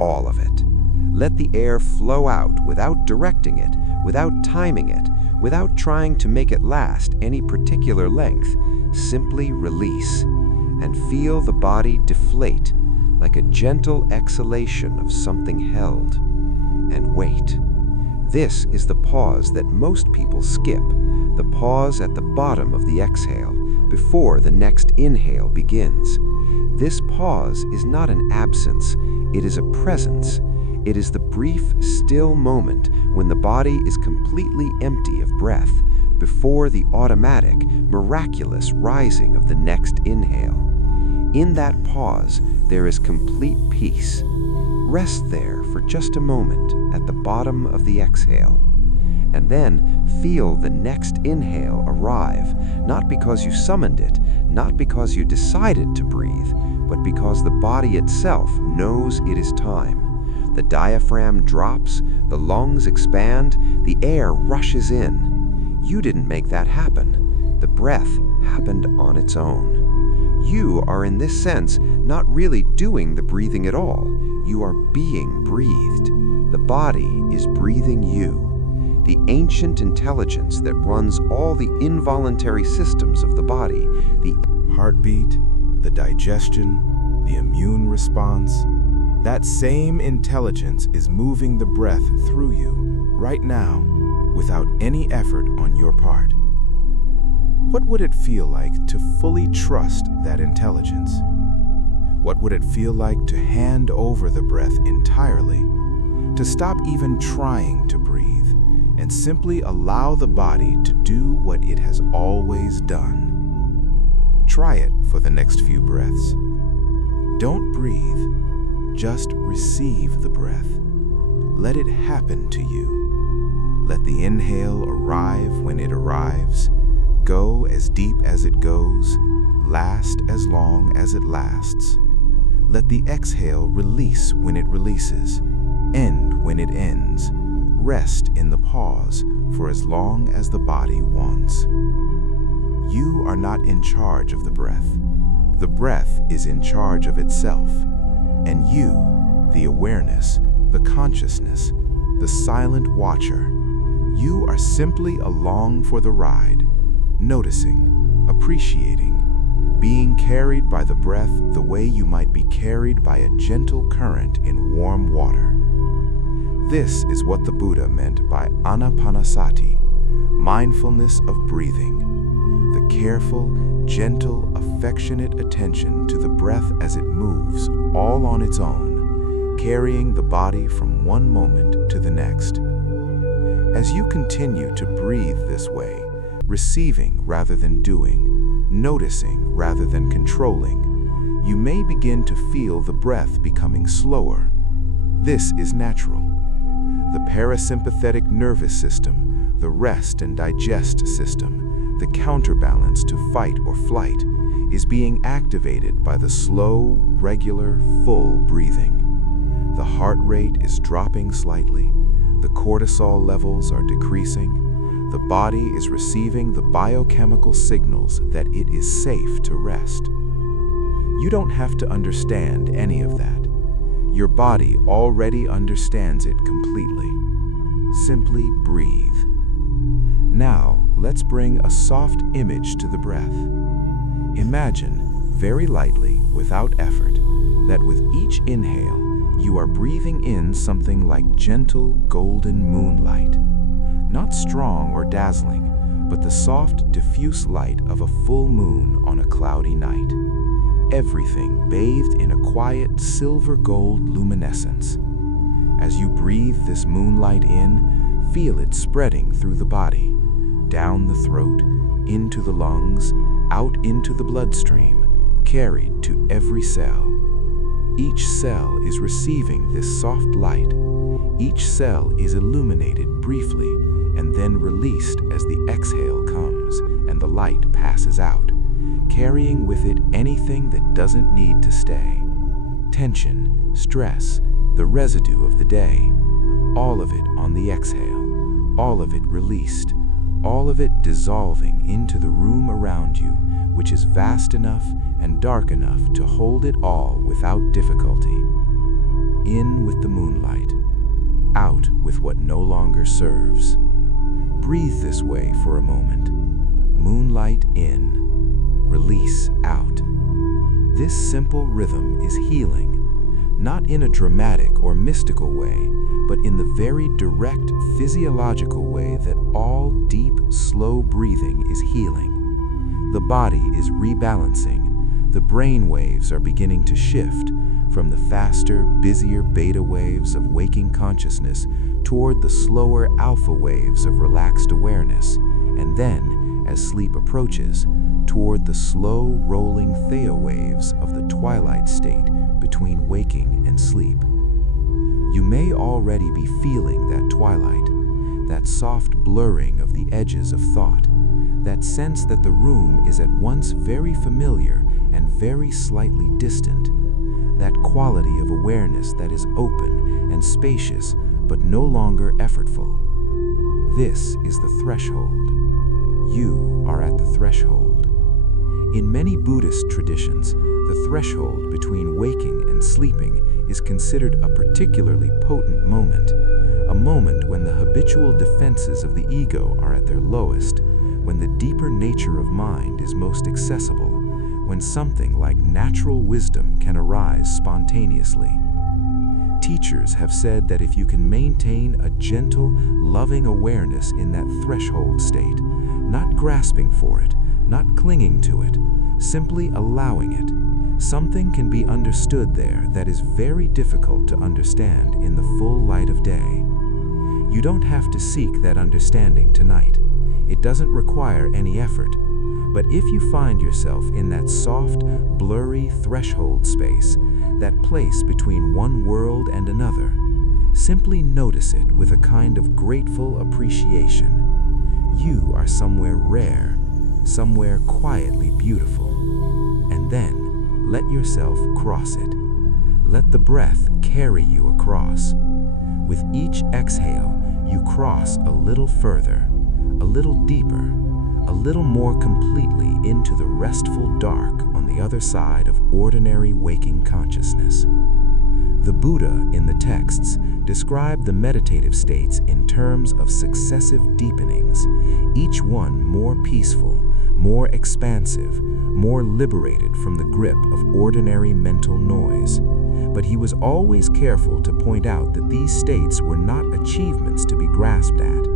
all of it. Let the air flow out without directing it, without timing it, without trying to make it last any particular length. Simply release and feel the body deflate like a gentle exhalation of something held. And wait. This is the pause that most people skip, the pause at the bottom of the exhale, before the next inhale begins. This pause is not an absence, it is a presence. It is the brief, still moment when the body is completely empty of breath, before the automatic, miraculous rising of the next inhale. In that pause, there is complete peace. Rest there for just a moment at the bottom of the exhale. And then feel the next inhale arrive, not because you summoned it, not because you decided to breathe, but because the body itself knows it is time. The diaphragm drops, the lungs expand, the air rushes in. You didn't make that happen. The breath happened on its own. You are, in this sense, not really doing the breathing at all. You are being breathed. The body is breathing you. The ancient intelligence that runs all the involuntary systems of the body, the Heartbeat, the digestion, the immune response, that same intelligence is moving the breath through you right now without any effort on your part. What would it feel like to fully trust that intelligence? What would it feel like to hand over the breath entirely, to stop even trying to breathe, and simply allow the body to do what it has always done? Try it for the next few breaths. Don't breathe, just receive the breath. Let it happen to you. Let the inhale arrive when it arrives, go as deep as it goes, last as long as it lasts. Let the exhale release when it releases, end when it ends. Rest in the pause for as long as the body wants. You are not in charge of the breath. The breath is in charge of itself. And you, the awareness, the consciousness, the silent watcher, you are simply along for the ride, noticing, appreciating, being carried by the breath the way you might be carried by a gentle current in warm water. This is what the Buddha meant by anapanasati, mindfulness of breathing, the careful, gentle, affectionate attention to the breath as it moves all on its own, carrying the body from one moment to the next. As you continue to breathe this way, receiving rather than doing, noticing rather than controlling, you may begin to feel the breath becoming slower. This is natural. The parasympathetic nervous system, the rest and digest system, the counterbalance to fight or flight, is being activated by the slow, regular, full breathing. The heart rate is dropping slightly, the cortisol levels are decreasing, the body is receiving the biochemical signals that it is safe to rest. You don't have to understand any of that. Your body already understands it completely. Simply breathe. Now, let's bring a soft image to the breath. Imagine, very lightly, without effort, that with each inhale, you are breathing in something like gentle golden moonlight. Not strong or dazzling, but the soft, diffuse light of a full moon on a cloudy night. Everything bathed in a quiet silver gold luminescence. As you breathe this moonlight in, feel it spreading through the body, down the throat, into the lungs, out into the bloodstream, carried to every cell. Each cell is receiving this soft light. Each cell is illuminated briefly and then released as the exhale comes and the light passes out, carrying with it anything that doesn't need to stay. Tension, stress, the residue of the day, all of it on the exhale, all of it released, all of it dissolving into the room around you, which is vast enough and dark enough to hold it all without difficulty. In with the moonlight, out with what no longer serves. Breathe this way for a moment. Moonlight in, release out. This simple rhythm is healing, not in a dramatic or mystical way, but in the very direct physiological way that all deep, slow breathing is healing. The body is rebalancing. The brain waves are beginning to shift from the faster, busier beta waves of waking consciousness toward the slower alpha waves of relaxed awareness, and then, as sleep approaches, toward the slow, rolling theta waves of the twilight state between waking and sleep. You may already be feeling that twilight, that soft blurring of the edges of thought, that sense that the room is at once very familiar and very slightly distant, that quality of awareness that is open and spacious but no longer effortful. This is the threshold. You are at the threshold. In many Buddhist traditions, the threshold between waking and sleeping is considered a particularly potent moment, a moment when the habitual defenses of the ego are at their lowest, when the deeper nature of mind is most accessible, when something like natural wisdom can arise spontaneously. Teachers have said that if you can maintain a gentle, loving awareness in that threshold state, not grasping for it, not clinging to it, simply allowing it, something can be understood there that is very difficult to understand in the full light of day. You don't have to seek that understanding tonight. It doesn't require any effort. But if you find yourself in that soft, blurry threshold space, that place between one world and another, simply notice it with a kind of grateful appreciation. You are somewhere rare, somewhere quietly beautiful. And then let yourself cross it. Let the breath carry you across. With each exhale, you cross a little further, a little deeper, a little more completely into the restful dark on the other side of ordinary waking consciousness. The Buddha in the texts described the meditative states in terms of successive deepenings, each one more peaceful, more expansive, more liberated from the grip of ordinary mental noise. But he was always careful to point out that these states were not achievements to be grasped at.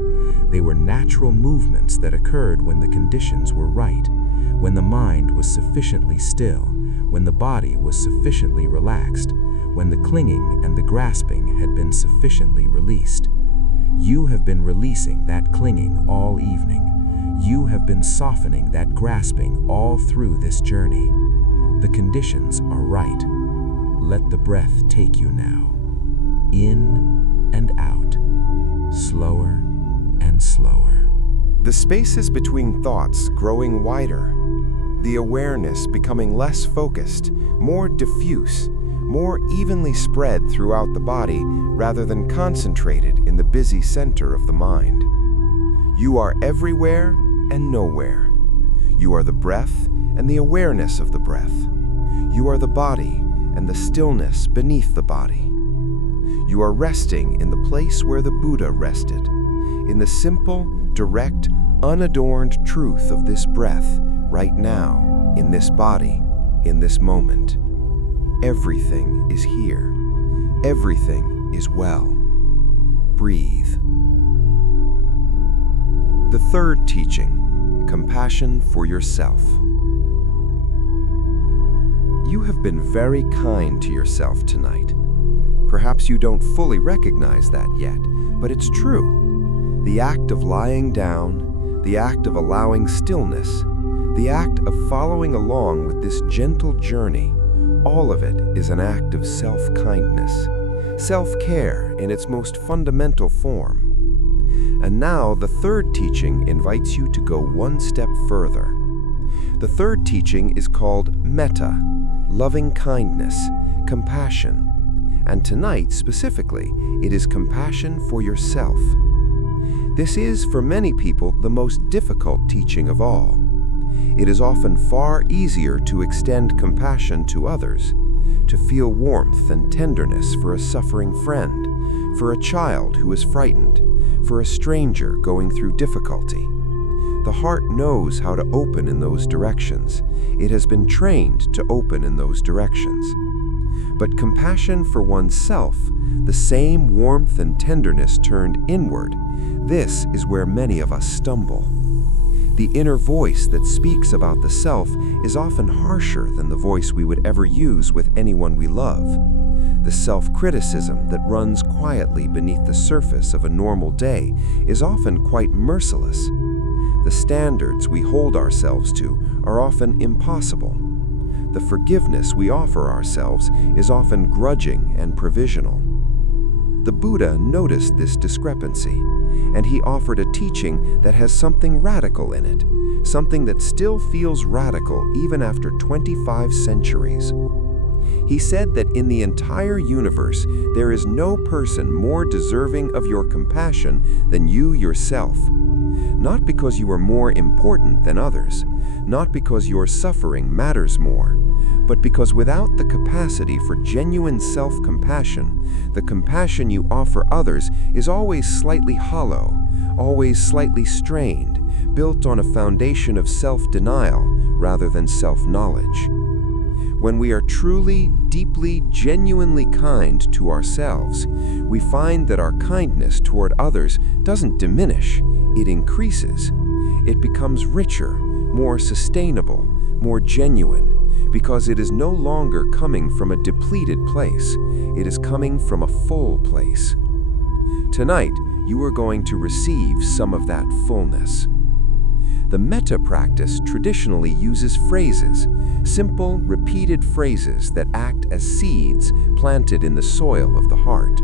They were natural movements that occurred when the conditions were right, when the mind was sufficiently still, when the body was sufficiently relaxed, when the clinging and the grasping had been sufficiently released. You have been releasing that clinging all evening. You have been softening that grasping all through this journey. The conditions are right. Let the breath take you now. In and out. Slower and slower. The spaces between thoughts growing wider. the awareness becoming less focused, more diffuse, more evenly spread throughout the body rather than concentrated in the busy center of the mind. You are everywhere and nowhere. You are the breath and the awareness of the breath. You are the body and the stillness beneath the body. You are resting in the place where the Buddha rested, in the simple, direct, unadorned truth of this breath right now, in this body, in this moment. Everything is here. Everything is well. Breathe. The third teaching, compassion for yourself. You have been very kind to yourself tonight. Perhaps you don't fully recognize that yet, but it's true. The act of lying down, the act of allowing stillness, the act of following along with this gentle journey, all of it is an act of self-kindness, self-care in its most fundamental form. And now the third teaching invites you to go one step further. The third teaching is called metta, loving kindness, compassion. And tonight, specifically, it is compassion for yourself. This is, for many people, the most difficult teaching of all. It is often far easier to extend compassion to others, to feel warmth and tenderness for a suffering friend, for a child who is frightened, for a stranger going through difficulty. The heart knows how to open in those directions. It has been trained to open in those directions. But compassion for oneself, the same warmth and tenderness turned inward, this is where many of us stumble. The inner voice that speaks about the self is often harsher than the voice we would ever use with anyone we love. The self-criticism that runs quietly beneath the surface of a normal day is often quite merciless. The standards we hold ourselves to are often impossible. The forgiveness we offer ourselves is often grudging and provisional. The Buddha noticed this discrepancy, and he offered a teaching that has something radical in it, something that still feels radical even after 25 centuries. He said that in the entire universe, there is no person more deserving of your compassion than you yourself. Not because you are more important than others, not because your suffering matters more, but because without the capacity for genuine self-compassion, the compassion you offer others is always slightly hollow, always slightly strained, built on a foundation of self-denial rather than self-knowledge. When we are truly, deeply, genuinely kind to ourselves, we find that our kindness toward others doesn't diminish, it increases. It becomes richer, more sustainable, more genuine, because it is no longer coming from a depleted place, it is coming from a full place. Tonight, you are going to receive some of that fullness. The metta practice traditionally uses phrases, simple, repeated phrases that act as seeds planted in the soil of the heart.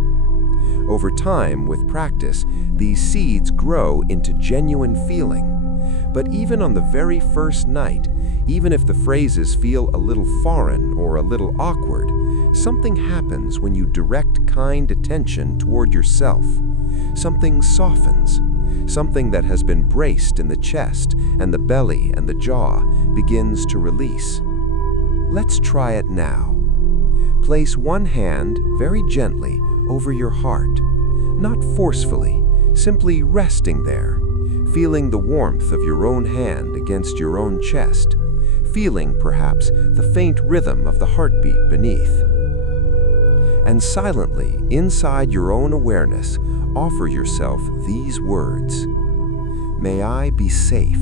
Over time, with practice, these seeds grow into genuine feeling. But even on the very first night, even if the phrases feel a little foreign or a little awkward, something happens when you direct kind attention toward yourself. Something softens. Something that has been braced in the chest and the belly and the jaw begins to release. Let's try it now. Place one hand very gently over your heart, not forcefully, simply resting there, feeling the warmth of your own hand against your own chest, feeling perhaps the faint rhythm of the heartbeat beneath. And silently, inside your own awareness, offer yourself these words. May I be safe.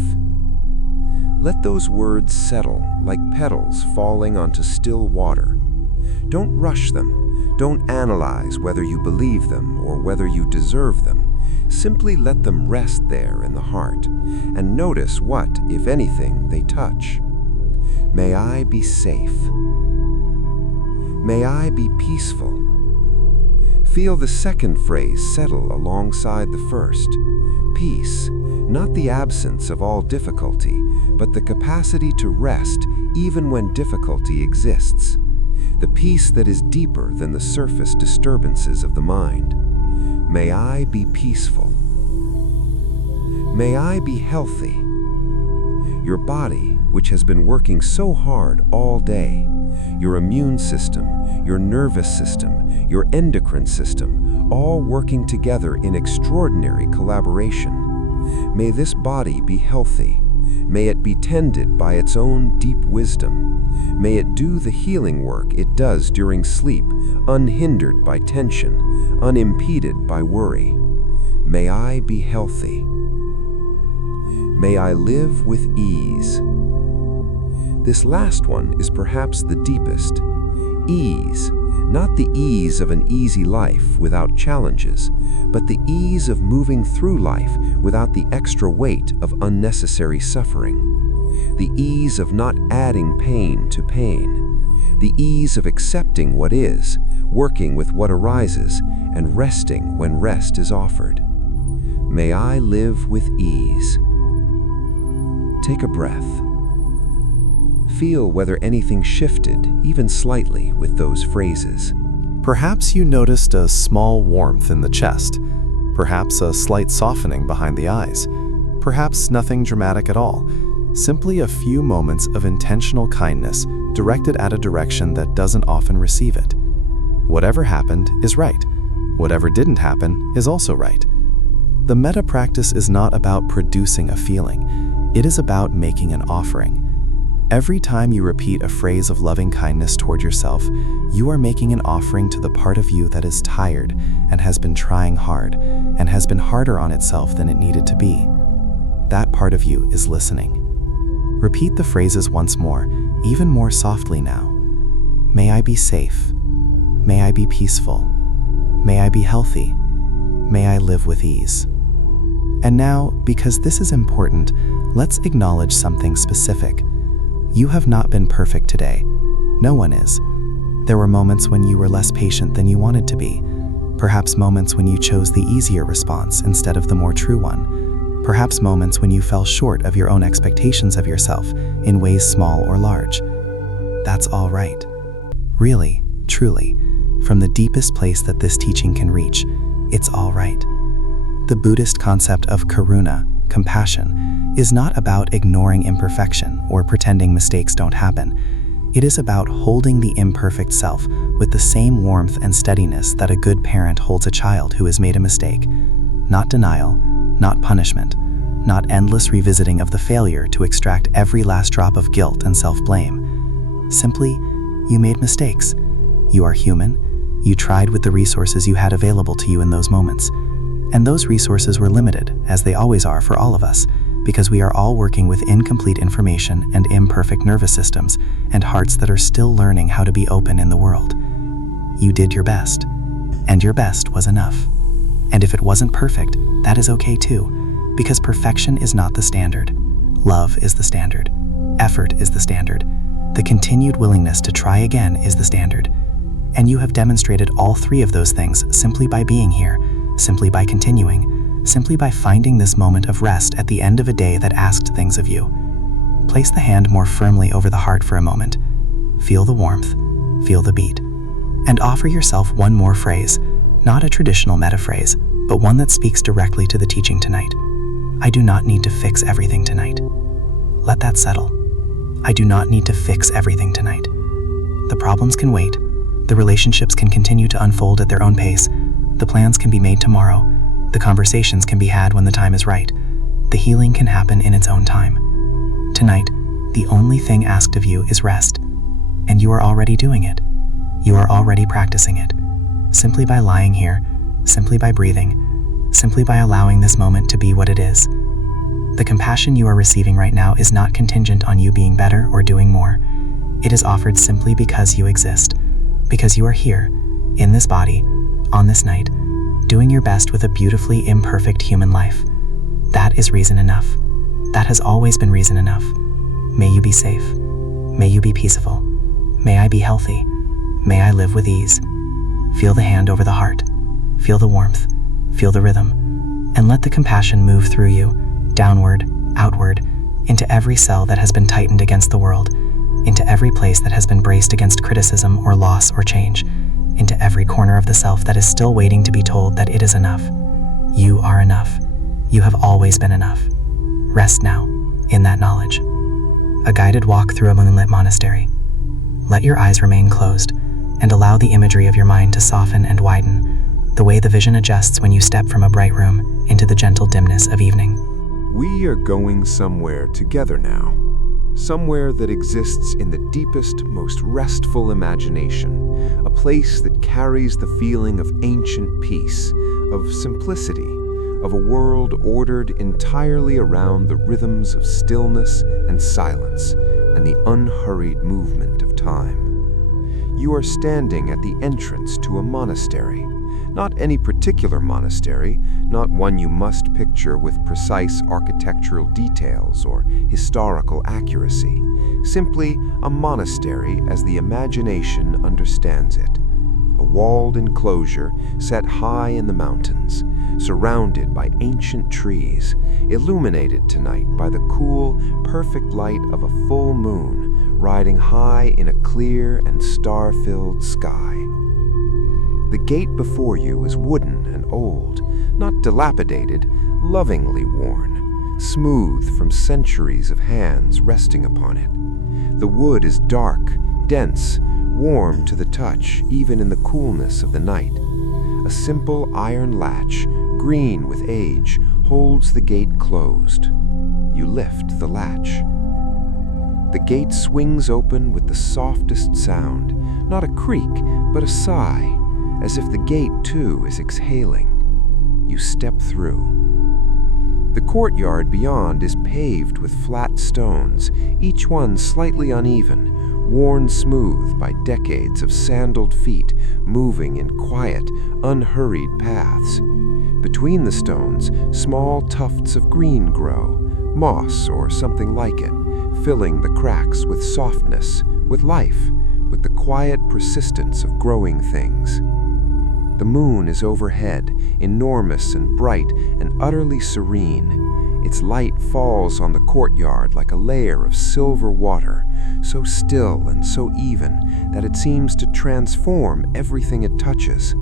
Let those words settle like petals falling onto still water. Don't rush them. Don't analyze whether you believe them or whether you deserve them. Simply let them rest there in the heart and notice what, if anything, they touch. May I be safe. May I be peaceful. Feel the second phrase settle alongside the first. Peace, not the absence of all difficulty, but the capacity to rest even when difficulty exists. The peace that is deeper than the surface disturbances of the mind. May I be peaceful. May I be healthy. Your body, which has been working so hard all day, your immune system, your nervous system, your endocrine system, all working together in extraordinary collaboration. May this body be healthy. May it be tended by its own deep wisdom. May it do the healing work it does during sleep, unhindered by tension, unimpeded by worry. May I be healthy. May I live with ease. This last one is perhaps the deepest. Ease, not the ease of an easy life without challenges, but the ease of moving through life without the extra weight of unnecessary suffering. The ease of not adding pain to pain. The ease of accepting what is, working with what arises, and resting when rest is offered. May I live with ease. Take a breath. Feel whether anything shifted, even slightly, with those phrases. Perhaps you noticed a small warmth in the chest, perhaps a slight softening behind the eyes, perhaps nothing dramatic at all, simply a few moments of intentional kindness directed at a direction that doesn't often receive it. Whatever happened is right. Whatever didn't happen is also right. The metta practice is not about producing a feeling. It is about making an offering. Every time you repeat a phrase of loving kindness toward yourself, you are making an offering to the part of you that is tired and has been trying hard and has been harder on itself than it needed to be. That part of you is listening. Repeat the phrases once more, even more softly now. May I be safe. May I be peaceful. May I be healthy. May I live with ease. And now, because this is important, let's acknowledge something specific. You have not been perfect today. No one is. There were moments when you were less patient than you wanted to be. Perhaps moments when you chose the easier response instead of the more true one. Perhaps moments when you fell short of your own expectations of yourself in ways small or large. That's all right. Really, truly, from the deepest place that this teaching can reach, it's all right. The Buddhist concept of karuna, compassion, is not about ignoring imperfection or pretending mistakes don't happen. It is about holding the imperfect self with the same warmth and steadiness that a good parent holds a child who has made a mistake. Not denial, not punishment, not endless revisiting of the failure to extract every last drop of guilt and self-blame. Simply, you made mistakes. You are human. You tried with the resources you had available to you in those moments. And those resources were limited, as they always are for all of us, because we are all working with incomplete information and imperfect nervous systems and hearts that are still learning how to be open in the world. You did your best, and your best was enough. And if it wasn't perfect, that is okay too, because perfection is not the standard. Love is the standard. Effort is the standard. The continued willingness to try again is the standard. And you have demonstrated all three of those things simply by being here, simply by continuing, simply by finding this moment of rest at the end of a day that asked things of you. Place the hand more firmly over the heart for a moment. Feel the warmth, feel the beat, and offer yourself one more phrase, not a traditional metta phrase, but one that speaks directly to the teaching tonight. I do not need to fix everything tonight. Let that settle. I do not need to fix everything tonight. The problems can wait. The relationships can continue to unfold at their own pace. The plans can be made tomorrow. The conversations can be had when the time is right. The healing can happen in its own time. Tonight, the only thing asked of you is rest. And you are already doing it. You are already practicing it. Simply by lying here, simply by breathing, simply by allowing this moment to be what it is. The compassion you are receiving right now is not contingent on you being better or doing more. It is offered simply because you exist, because you are here, in this body, on this night, doing your best with a beautifully imperfect human life. That is reason enough. That has always been reason enough. May you be safe. May you be peaceful. May I be healthy. May I live with ease. Feel the hand over the heart. Feel the warmth, feel the rhythm, and let the compassion move through you, downward, outward, into every cell that has been tightened against the world, into every place that has been braced against criticism or loss or change, into every corner of the self that is still waiting to be told that it is enough. You are enough. You have always been enough. Rest now, in that knowledge. A guided walk through a moonlit monastery. Let your eyes remain closed, and allow the imagery of your mind to soften and widen, the way the vision adjusts when you step from a bright room into the gentle dimness of evening. We are going somewhere together now. Somewhere that exists in the deepest, most restful imagination. A place that carries the feeling of ancient peace, of simplicity, of a world ordered entirely around the rhythms of stillness and silence and the unhurried movement of time. You are standing at the entrance to a monastery. Not any particular monastery, not one you must picture with precise architectural details or historical accuracy. Simply a monastery as the imagination understands it. A walled enclosure set high in the mountains, surrounded by ancient trees, illuminated tonight by the cool, perfect light of a full moon riding high in a clear and star-filled sky. The gate before you is wooden and old, not dilapidated, lovingly worn, smooth from centuries of hands resting upon it. The wood is dark, dense, warm to the touch, even in the coolness of the night. A simple iron latch, green with age, holds the gate closed. You lift the latch. The gate swings open with the softest sound, not a creak, but a sigh, as if the gate, too, is exhaling. You step through. The courtyard beyond is paved with flat stones, each one slightly uneven, worn smooth by decades of sandaled feet moving in quiet, unhurried paths. Between the stones, small tufts of green grow, moss or something like it, filling the cracks with softness, with life, with the quiet persistence of growing things. The moon is overhead, enormous and bright and utterly serene. Its light falls on the courtyard like a layer of silver water, so still and so even that it seems to transform everything it touches.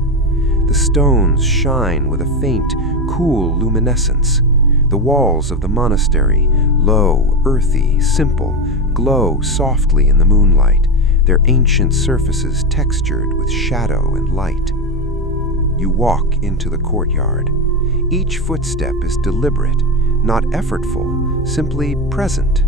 The stones shine with a faint, cool luminescence. The walls of the monastery, low, earthy, simple, glow softly in the moonlight, their ancient surfaces textured with shadow and light. You walk into the courtyard. Each footstep is deliberate, not effortful, simply present.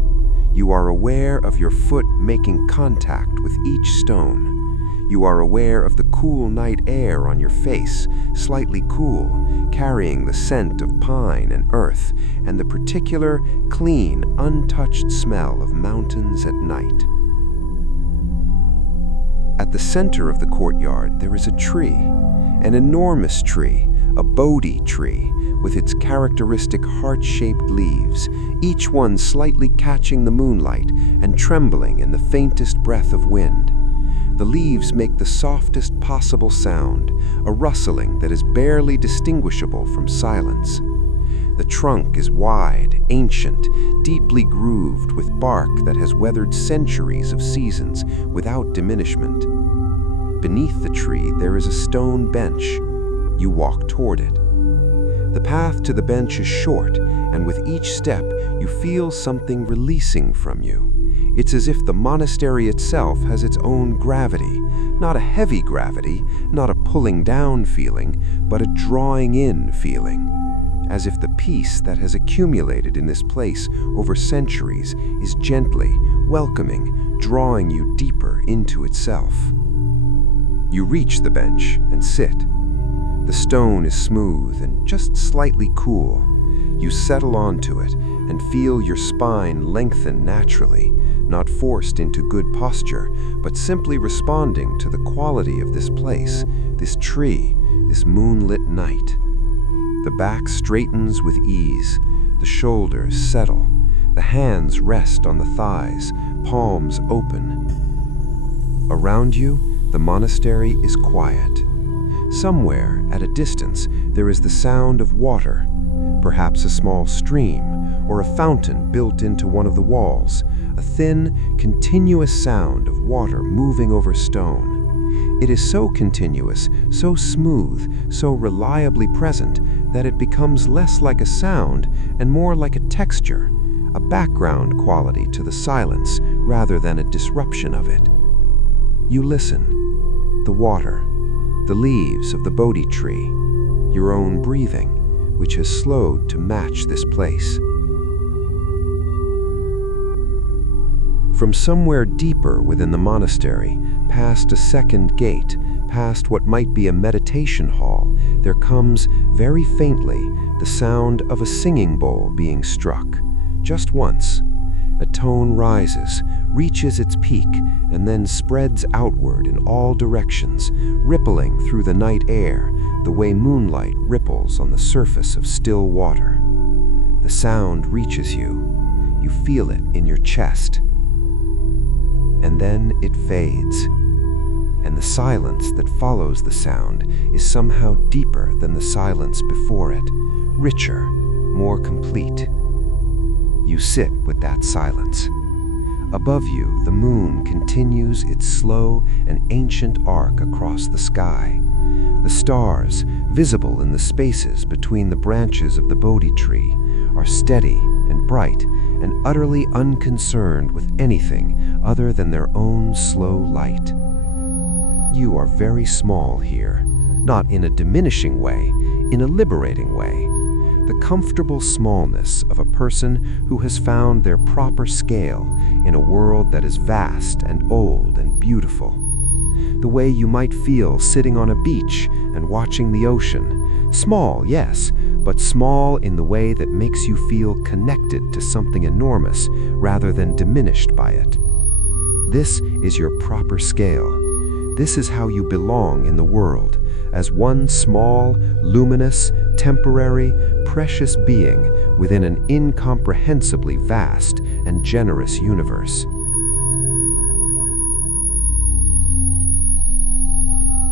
You are aware of your foot making contact with each stone. You are aware of the cool night air on your face, slightly cool, carrying the scent of pine and earth, and the particular, clean, untouched smell of mountains at night. At the center of the courtyard, there is a tree, an enormous tree, a Bodhi tree, with its characteristic heart-shaped leaves, each one slightly catching the moonlight and trembling in the faintest breath of wind. The leaves make the softest possible sound, a rustling that is barely distinguishable from silence. The trunk is wide, ancient, deeply grooved with bark that has weathered centuries of seasons without diminishment. Beneath the tree, there is a stone bench. You walk toward it. The path to the bench is short, and with each step, you feel something releasing from you. It's as if the monastery itself has its own gravity, not a heavy gravity, not a pulling down feeling, but a drawing in feeling. As if the peace that has accumulated in this place over centuries is gently, welcoming, drawing you deeper into itself. You reach the bench and sit. The stone is smooth and just slightly cool. You settle onto it and feel your spine lengthen naturally, not forced into good posture, but simply responding to the quality of this place, this tree, this moonlit night. The back straightens with ease, the shoulders settle, the hands rest on the thighs, palms open. Around you, the monastery is quiet. Somewhere, at a distance, there is the sound of water, perhaps a small stream or a fountain built into one of the walls, a thin, continuous sound of water moving over stone. It is so continuous, so smooth, so reliably present that it becomes less like a sound and more like a texture, a background quality to the silence rather than a disruption of it. You listen. The water, the leaves of the Bodhi tree, your own breathing, which has slowed to match this place. From somewhere deeper within the monastery, past a second gate, past what might be a meditation hall, there comes, very faintly, the sound of a singing bowl being struck. Just once. A tone rises, reaches its peak, and then spreads outward in all directions, rippling through the night air, the way moonlight ripples on the surface of still water. The sound reaches you. You feel it in your chest. And then it fades. And the silence that follows the sound is somehow deeper than the silence before it, richer, more complete. You sit with that silence. Above you, the moon continues its slow and ancient arc across the sky. The stars, visible in the spaces between the branches of the Bodhi tree, are steady and bright and utterly unconcerned with anything other than their own slow light. You are very small here, not in a diminishing way, in a liberating way. The comfortable smallness of a person who has found their proper scale in a world that is vast and old and beautiful. The way you might feel sitting on a beach and watching the ocean. Small, yes, but small in the way that makes you feel connected to something enormous rather than diminished by it. This is your proper scale. This is how you belong in the world, as one small, luminous, temporary, precious being within an incomprehensibly vast and generous universe.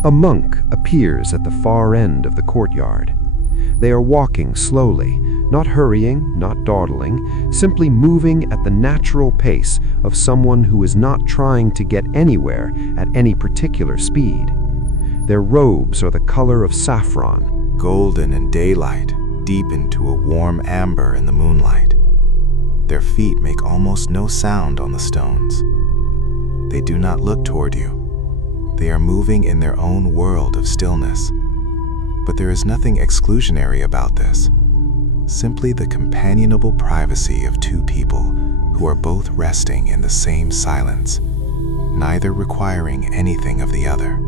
A monk appears at the far end of the courtyard. They are walking slowly, not hurrying, not dawdling, simply moving at the natural pace of someone who is not trying to get anywhere at any particular speed. Their robes are the color of saffron, golden in daylight, deep into a warm amber in the moonlight. Their feet make almost no sound on the stones. They do not look toward you. They are moving in their own world of stillness. But there is nothing exclusionary about this. Simply the companionable privacy of two people who are both resting in the same silence, neither requiring anything of the other.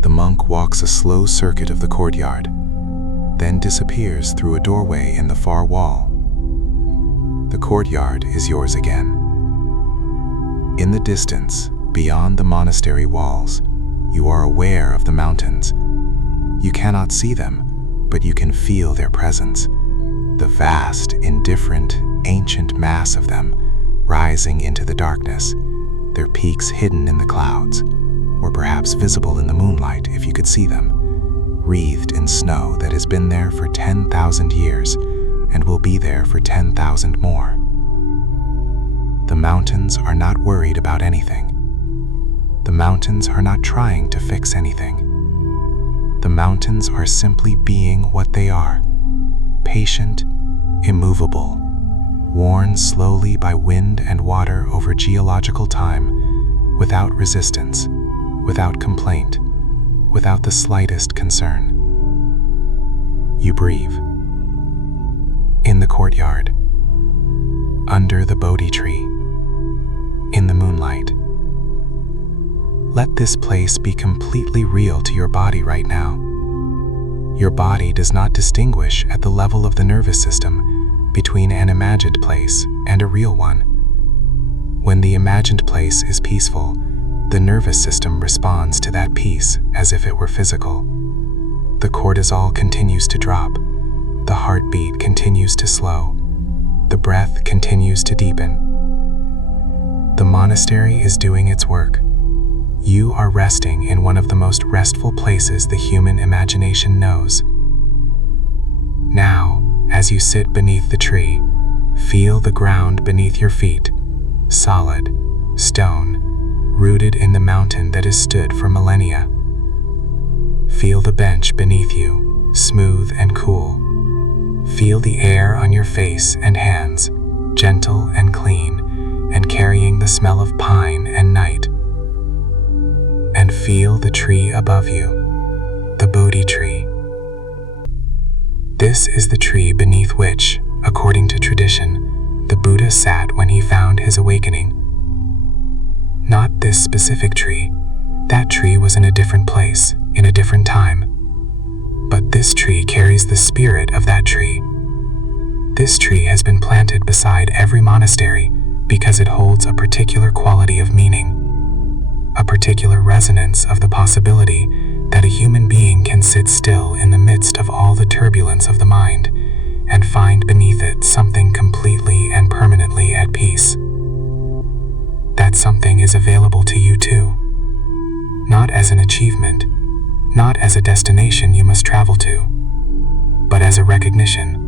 The monk walks a slow circuit of the courtyard, then disappears through a doorway in the far wall. The courtyard is yours again. In the distance, beyond the monastery walls, you are aware of the mountains. You cannot see them, but you can feel their presence. The vast, indifferent, ancient mass of them rising into the darkness, their peaks hidden in the clouds, or perhaps visible in the moonlight if you could see them, wreathed in snow that has been there for 10,000 years and will be there for 10,000 more. The mountains are not worried about anything. The mountains are not trying to fix anything. The mountains are simply being what they are, patient, immovable, worn slowly by wind and water over geological time, without resistance, without complaint, without the slightest concern. You breathe. In the courtyard, under the Bodhi tree, in the moonlight. Let this place be completely real to your body right now. Your body does not distinguish at the level of the nervous system between an imagined place and a real one. When the imagined place is peaceful, the nervous system responds to that peace as if it were physical. The cortisol continues to drop. The heartbeat continues to slow. The breath continues to deepen. The monastery is doing its work. You are resting in one of the most restful places the human imagination knows. Now, as you sit beneath the tree, feel the ground beneath your feet, solid, stone, rooted in the mountain that has stood for millennia. Feel the bench beneath you, smooth and cool. Feel the air on your face and hands, gentle and clean, and carrying the smell of pine and night. And feel the tree above you, the Bodhi tree. This is the tree beneath which, according to tradition, the Buddha sat when he found his awakening. Not this specific tree. That tree was in a different place, in a different time. But this tree carries the spirit of that tree. This tree has been planted beside every monastery because it holds a particular quality of meaning, a particular resonance of the possibility that a human being can sit still in the midst of all the turbulence of the mind and find beneath it something completely and permanently at peace. That something is available to you too, not as an achievement, not as a destination you must travel to, but as a recognition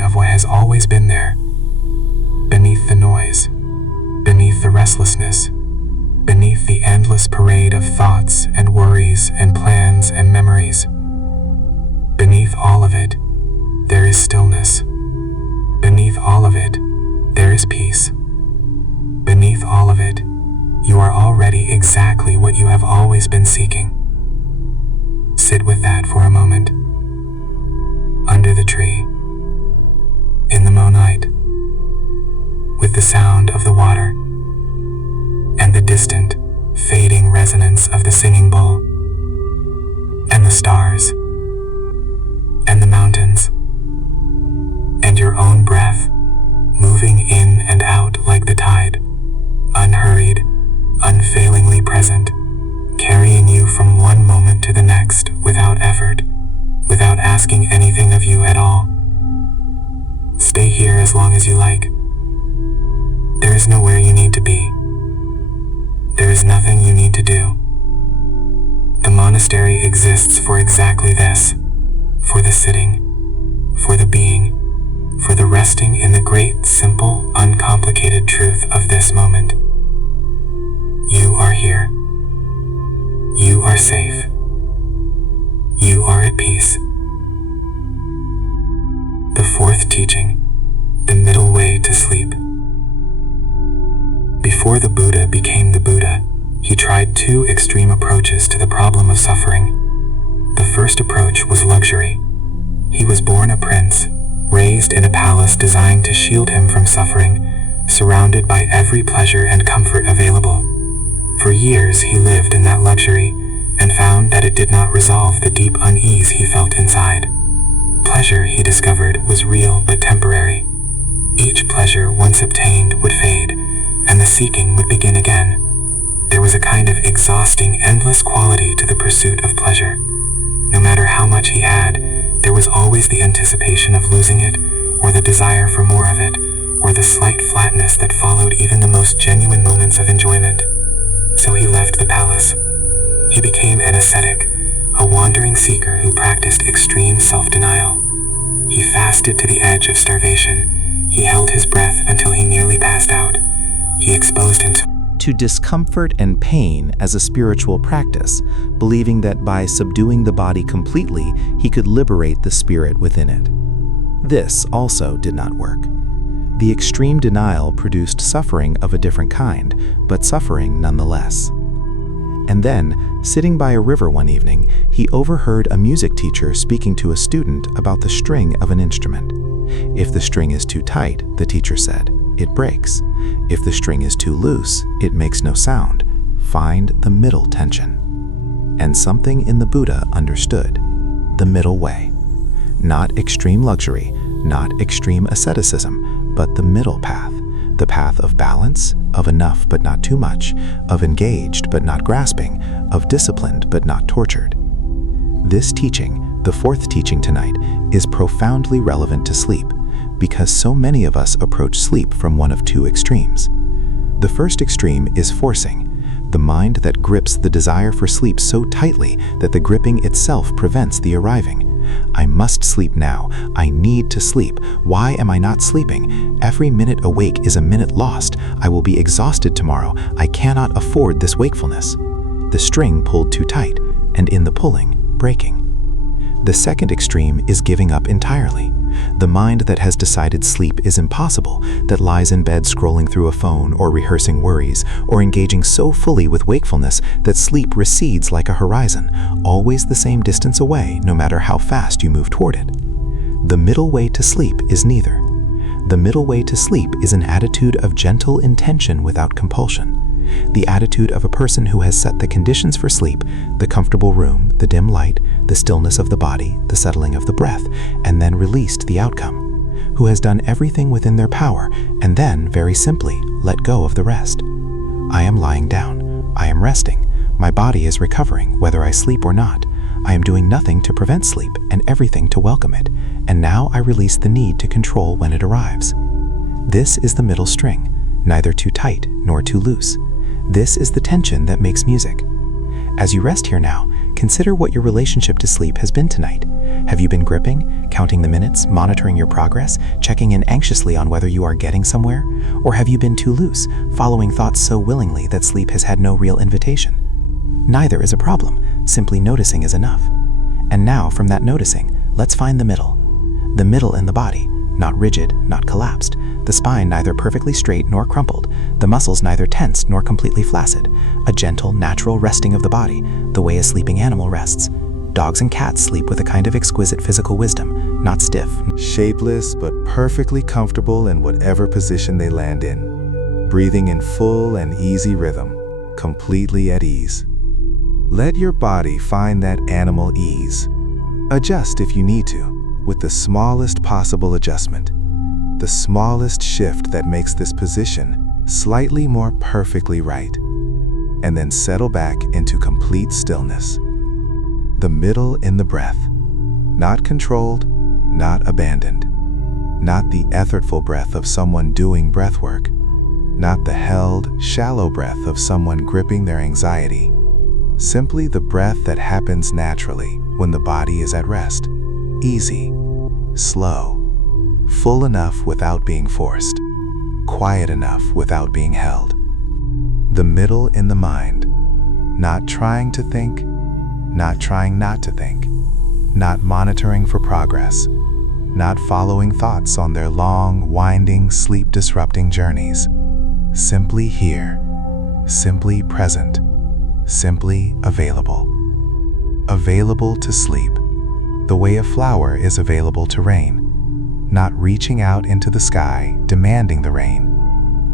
of what has always been there, beneath the noise, beneath the restlessness, beneath the endless parade of thoughts and worries and plans and memories. Beneath all of it, there is stillness. Beneath all of it, there is peace. Beneath all of it, you are already exactly what you have always been seeking. Sit with that for a moment. Under the tree, in the moonlight, with the sound of the water, and the distant, fading resonance of the singing bowl, and the stars, and the mountains, and your own breath, moving in and out like the tide, unhurried, unfailingly present, carrying you from one moment to the next without effort, without asking anything of you at all. Stay here as long as you like. There is nowhere you need to be. There is nothing you need to do. The monastery exists for exactly this, for the sitting, for the being, for the resting in the great, simple, uncomplicated truth of this moment. You are here. You are safe. You are at peace. The fourth teaching, the middle way to sleep. Before the Buddha became the Buddha, he tried two extreme approaches to the problem of suffering. The first approach was luxury. He was born a prince, raised in a palace designed to shield him from suffering, surrounded by every pleasure and comfort available. For years he lived in that luxury, and found that it did not resolve the deep unease he felt inside. Pleasure, he discovered, was real but temporary. Each pleasure once obtained would fade, and the seeking would begin again. There was a kind of exhausting, endless quality to the pursuit of pleasure. No matter how much he had, there was always the anticipation of losing it, or the desire for more of it, or the slight flatness that followed even the most genuine moments of enjoyment. So he left the palace. He became an ascetic, a wandering seeker who practiced extreme self-denial. He fasted to the edge of starvation. He held his breath until he nearly passed out. He exposed himself to discomfort and pain as a spiritual practice, believing that by subduing the body completely, he could liberate the spirit within it. This also did not work. The extreme denial produced suffering of a different kind, but suffering nonetheless. And then, sitting by a river one evening, he overheard a music teacher speaking to a student about the string of an instrument. If the string is too tight, the teacher said, it breaks. If the string is too loose, it makes no sound. Find the middle tension. And something in the Buddha understood. The middle way. Not extreme luxury, not extreme asceticism, but the middle path. The path of balance, of enough but not too much, of engaged but not grasping, of disciplined but not tortured. This teaching, the fourth teaching tonight, is profoundly relevant to sleep, because so many of us approach sleep from one of two extremes. The first extreme is forcing. the mind that grips the desire for sleep so tightly that the gripping itself prevents the arriving. I must sleep now. I need to sleep. Why am I not sleeping? Every minute awake is a minute lost. I will be exhausted tomorrow. I cannot afford this wakefulness. The string pulled too tight, and in the pulling, breaking. The second extreme is giving up entirely. The mind that has decided sleep is impossible, that lies in bed scrolling through a phone or rehearsing worries, or engaging so fully with wakefulness that sleep recedes like a horizon, always the same distance away no matter how fast you move toward it. The middle way to sleep is neither. The middle way to sleep is an attitude of gentle intention without compulsion. The attitude of a person who has set the conditions for sleep, the comfortable room, the dim light, the stillness of the body, the settling of the breath, and then released the outcome, who has done everything within their power, and then, very simply, let go of the rest. I am lying down. I am resting. My body is recovering, whether I sleep or not. I am doing nothing to prevent sleep and everything to welcome it, and now I release the need to control when it arrives. This is the middle string, neither too tight nor too loose. This is the tension that makes music. As you rest here now, consider what your relationship to sleep has been tonight. Have you been gripping, counting the minutes, monitoring your progress, checking in anxiously on whether you are getting somewhere? Or have you been too loose, following thoughts so willingly that sleep has had no real invitation? Neither is a problem, simply noticing is enough. And now, from that noticing, let's find the middle. The middle in the body, not rigid, not collapsed. The spine neither perfectly straight nor crumpled, the muscles neither tensed nor completely flaccid. A gentle, natural resting of the body, the way a sleeping animal rests. Dogs and cats sleep with a kind of exquisite physical wisdom, not stiff. Shapeless but perfectly comfortable in whatever position they land in. Breathing in full and easy rhythm, completely at ease. Let your body find that animal ease. Adjust if you need to, with the smallest possible adjustment. The smallest shift that makes this position slightly more perfectly right, and then settle back into complete stillness. The middle in the breath, not controlled, not abandoned, not the effortful breath of someone doing breath work, not the held, shallow breath of someone gripping their anxiety, simply the breath that happens naturally when the body is at rest, easy, slow, full enough without being forced, quiet enough without being held. The middle in the mind, not trying to think, not trying not to think, not monitoring for progress, not following thoughts on their long, winding, sleep-disrupting journeys. Simply here, simply present, simply available. Available to sleep, the way a flower is available to rain. Not reaching out into the sky, demanding the rain.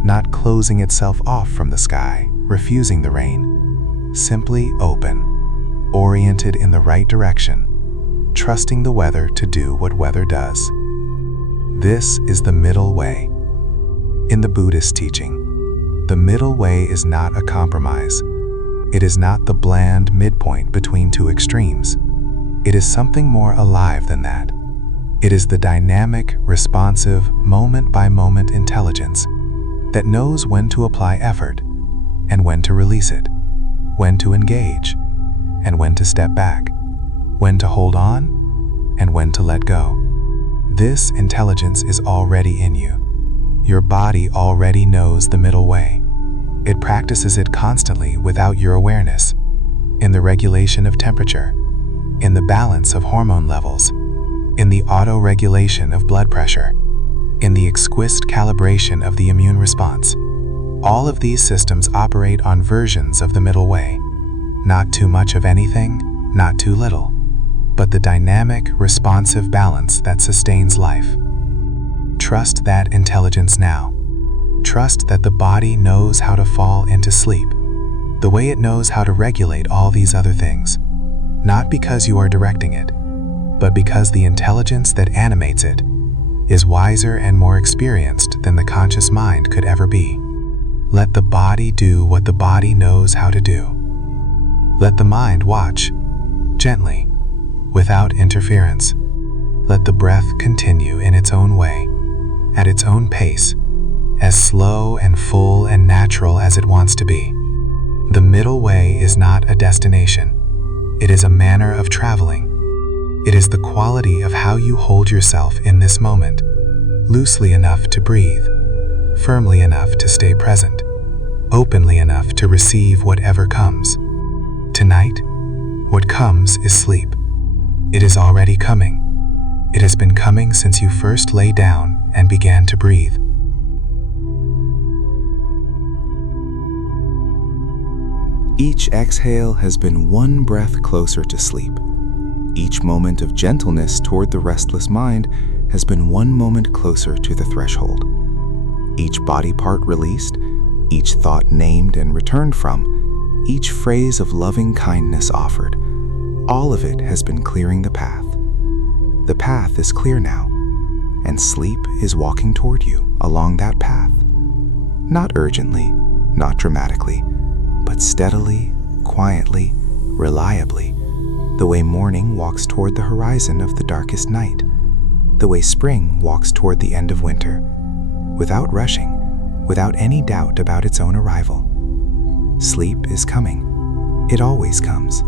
Not closing itself off from the sky, refusing the rain. Simply open, oriented in the right direction, trusting the weather to do what weather does. This is the middle way. In the Buddhist teaching, the middle way is not a compromise. It is not the bland midpoint between two extremes. It is something more alive than that. It is the dynamic, responsive, moment-by-moment intelligence that knows when to apply effort and when to release it, when to engage and when to step back, when to hold on and when to let go. This intelligence is already in you. Your body already knows the middle way. It practices it constantly without your awareness, in the regulation of temperature, in the balance of hormone levels, in the auto-regulation of blood pressure, in the exquisite calibration of the immune response. All of these systems operate on versions of the middle way. Not too much of anything, not too little, but the dynamic, responsive balance that sustains life. Trust that intelligence now. Trust that the body knows how to fall into sleep, the way it knows how to regulate all these other things, not because you are directing it, but because the intelligence that animates it is wiser and more experienced than the conscious mind could ever be. Let the body do what the body knows how to do. Let the mind watch, gently, without interference. Let the breath continue in its own way, at its own pace, as slow and full and natural as it wants to be. The middle way is not a destination. It is a manner of traveling. It is the quality of how you hold yourself in this moment, loosely enough to breathe, firmly enough to stay present, openly enough to receive whatever comes. Tonight, what comes is sleep. It is already coming. It has been coming since you first lay down and began to breathe. Each exhale has been one breath closer to sleep. Each moment of gentleness toward the restless mind has been one moment closer to the threshold. Each body part released, each thought named and returned from, each phrase of loving kindness offered, all of it has been clearing the path. The path is clear now, and sleep is walking toward you along that path. Not urgently, not dramatically, but steadily, quietly, reliably, the way morning walks toward the horizon of the darkest night, the way spring walks toward the end of winter, without rushing, without any doubt about its own arrival. Sleep is coming. It always comes.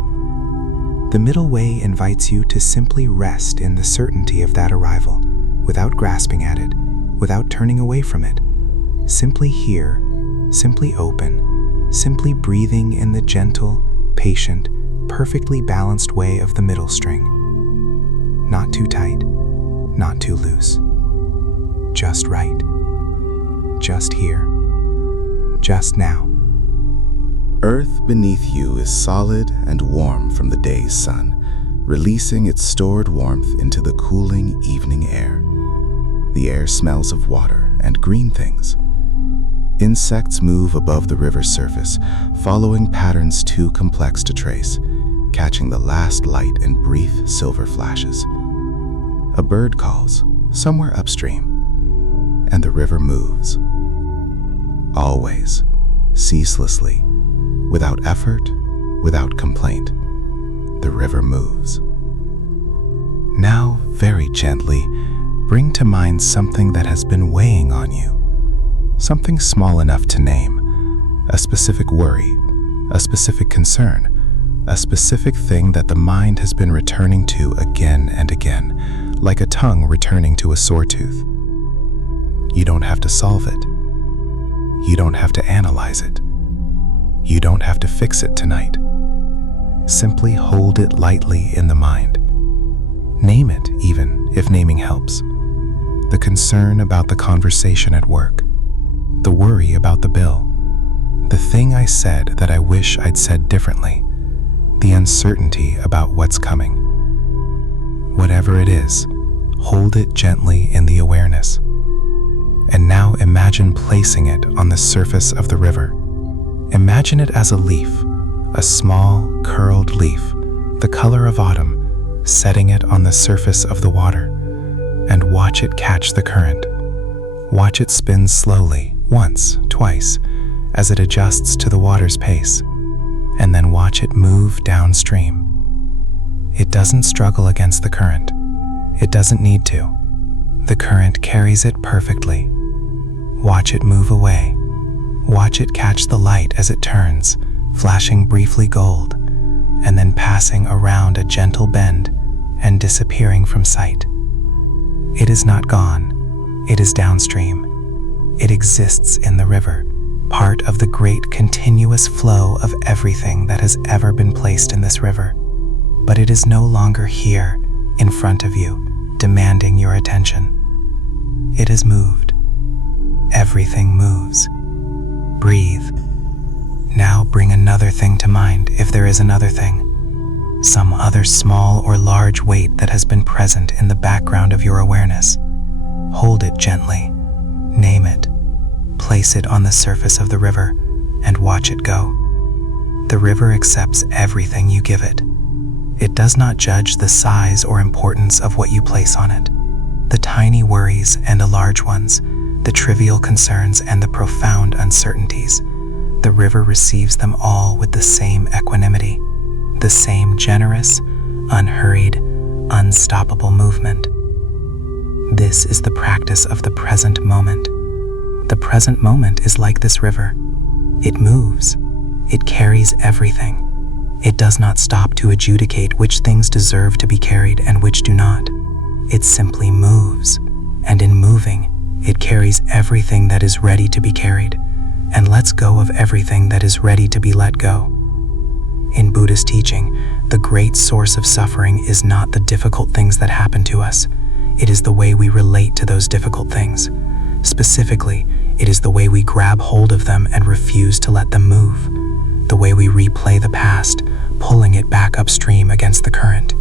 The middle way invites you to simply rest in the certainty of that arrival, without grasping at it, without turning away from it. Simply here, simply open, simply breathing in the gentle, patient, perfectly balanced way of the middle string. Not too tight, not too loose. Just right. Just here. Just now. Earth beneath you is solid and warm from the day's sun, releasing its stored warmth into the cooling evening air. The air smells of water and green things. Insects move above the river's surface, following patterns too complex to trace, catching the last light in brief silver flashes. A bird calls, somewhere upstream, and the river moves. Always, ceaselessly, without effort, without complaint, the river moves. Now, very gently, bring to mind something that has been weighing on you. Something small enough to name, a specific worry, a specific concern, a specific thing that the mind has been returning to again and again, like a tongue returning to a sore tooth. You don't have to solve it. You don't have to analyze it. You don't have to fix it tonight. Simply hold it lightly in the mind. Name it, even if naming helps. The concern about the conversation at work. The worry about the bill. The thing I said that I wish I'd said differently. The uncertainty about what's coming. Whatever it is, hold it gently in the awareness. And now imagine placing it on the surface of the river. Imagine it as a leaf, a small, curled leaf, the color of autumn, setting it on the surface of the water, and watch it catch the current. Watch it spin slowly, once, twice, as it adjusts to the water's pace, and then watch it move downstream. It doesn't struggle against the current. It doesn't need to. The current carries it perfectly. Watch it move away. Watch it catch the light as it turns, flashing briefly gold, and then passing around a gentle bend and disappearing from sight. It is not gone. It is downstream. It exists in the river, part of the great continuous flow of everything that has ever been placed in this river. But it is no longer here, in front of you, demanding your attention. It has moved. Everything moves. Breathe. Now bring another thing to mind, if there is another thing. Some other small or large weight that has been present in the background of your awareness. Hold it gently. Name it. Place it on the surface of the river and watch it go. The river accepts everything you give it. It does not judge the size or importance of what you place on it. The tiny worries and the large ones, the trivial concerns and the profound uncertainties. The river receives them all with the same equanimity, the same generous, unhurried, unstoppable movement. This is the practice of the present moment. The present moment is like this river. It moves. It carries everything. It does not stop to adjudicate which things deserve to be carried and which do not. It simply moves, and in moving, it carries everything that is ready to be carried, and lets go of everything that is ready to be let go. In Buddhist teaching, the great source of suffering is not the difficult things that happen to us. It is the way we relate to those difficult things. Specifically, it is the way we grab hold of them and refuse to let them move. The way we replay the past, pulling it back upstream against the current.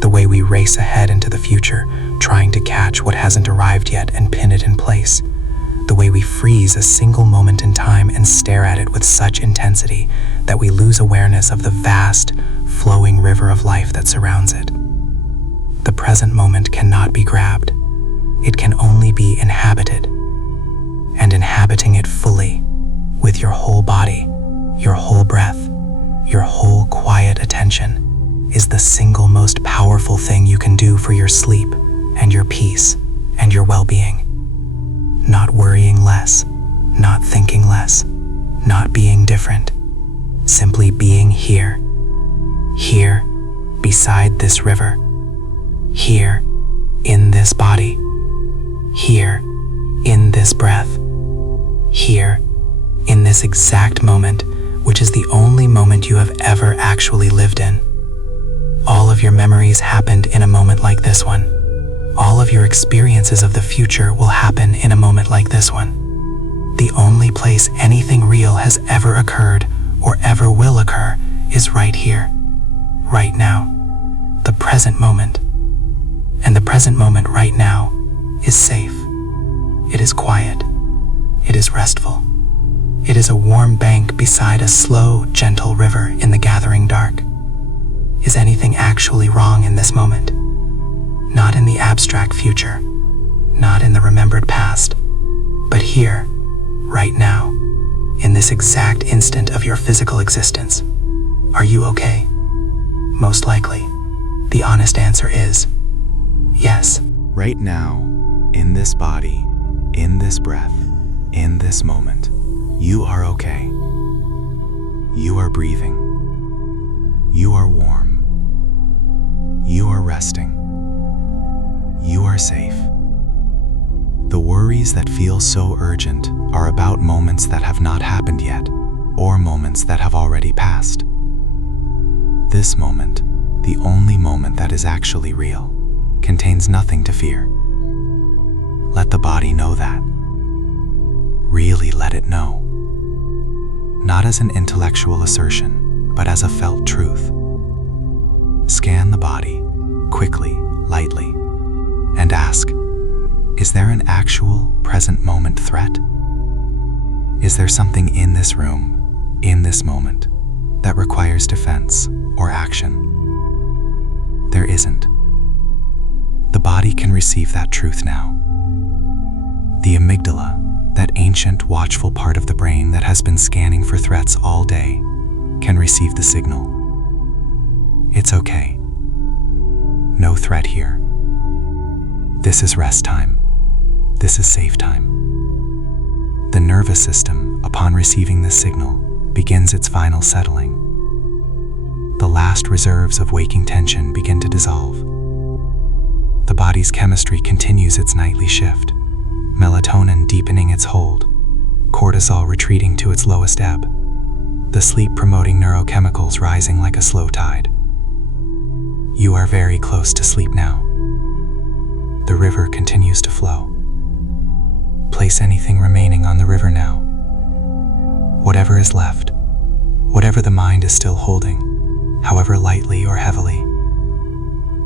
The way we race ahead into the future, trying to catch what hasn't arrived yet and pin it in place. The way we freeze a single moment in time and stare at it with such intensity that we lose awareness of the vast, flowing river of life that surrounds it. The present moment cannot be grabbed. It can only be inhabited. And inhabiting it fully, with your whole body, your whole breath, your whole quiet attention, is the single most powerful thing you can do for your sleep and your peace and your well-being. Not worrying less, not thinking less, not being different, simply being here. Here, beside this river. Here, in this body. Here, in this breath. Here, in this exact moment, which is the only moment you have ever actually lived in. All of your memories happened in a moment like this one. All of your experiences of the future will happen in a moment like this one. The only place anything real has ever occurred or ever will occur is right here, right now, the present moment. And the present moment right now is safe. It is quiet. It is restful. It is a warm bank beside a slow, gentle river in the gathering dark. Is anything actually wrong in this moment? Not in the abstract future, not in the remembered past, but here, right now, in this exact instant of your physical existence. Are you okay? Most likely, the honest answer is yes. Right now, in this body, in this breath, in this moment, you are okay. You are breathing. You are warm. You are resting. You are safe. The worries that feel so urgent are about moments that have not happened yet, or moments that have already passed. This moment, the only moment that is actually real, contains nothing to fear. Let the body know that. Really let it know. Not as an intellectual assertion, but as a felt truth. Scan the body, quickly, lightly, and ask, is there an actual present moment threat? Is there something in this room, in this moment, that requires defense or action? There isn't. The body can receive that truth now. The amygdala, that ancient, watchful part of the brain that has been scanning for threats all day, can receive the signal. It's okay. No threat here. This is rest time. This is safe time. The nervous system, upon receiving this signal, begins its final settling. The last reserves of waking tension begin to dissolve. The body's chemistry continues its nightly shift, melatonin deepening its hold, cortisol retreating to its lowest ebb, the sleep-promoting neurochemicals rising like a slow tide. You are very close to sleep now. The river continues to flow. Place anything remaining on the river now. Whatever is left, whatever the mind is still holding, however lightly or heavily,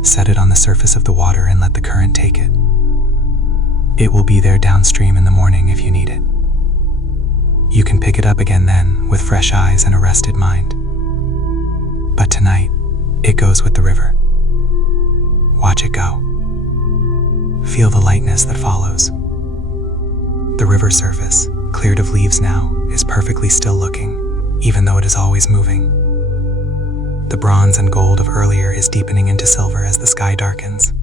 set it on the surface of the water and let the current take it. It will be there downstream in the morning if you need it. You can pick it up again then with fresh eyes and a rested mind. But tonight, it goes with the river. Watch it go. Feel the lightness that follows. The river surface, cleared of leaves now, is perfectly still looking, even though it is always moving. The bronze and gold of earlier is deepening into silver as the sky darkens.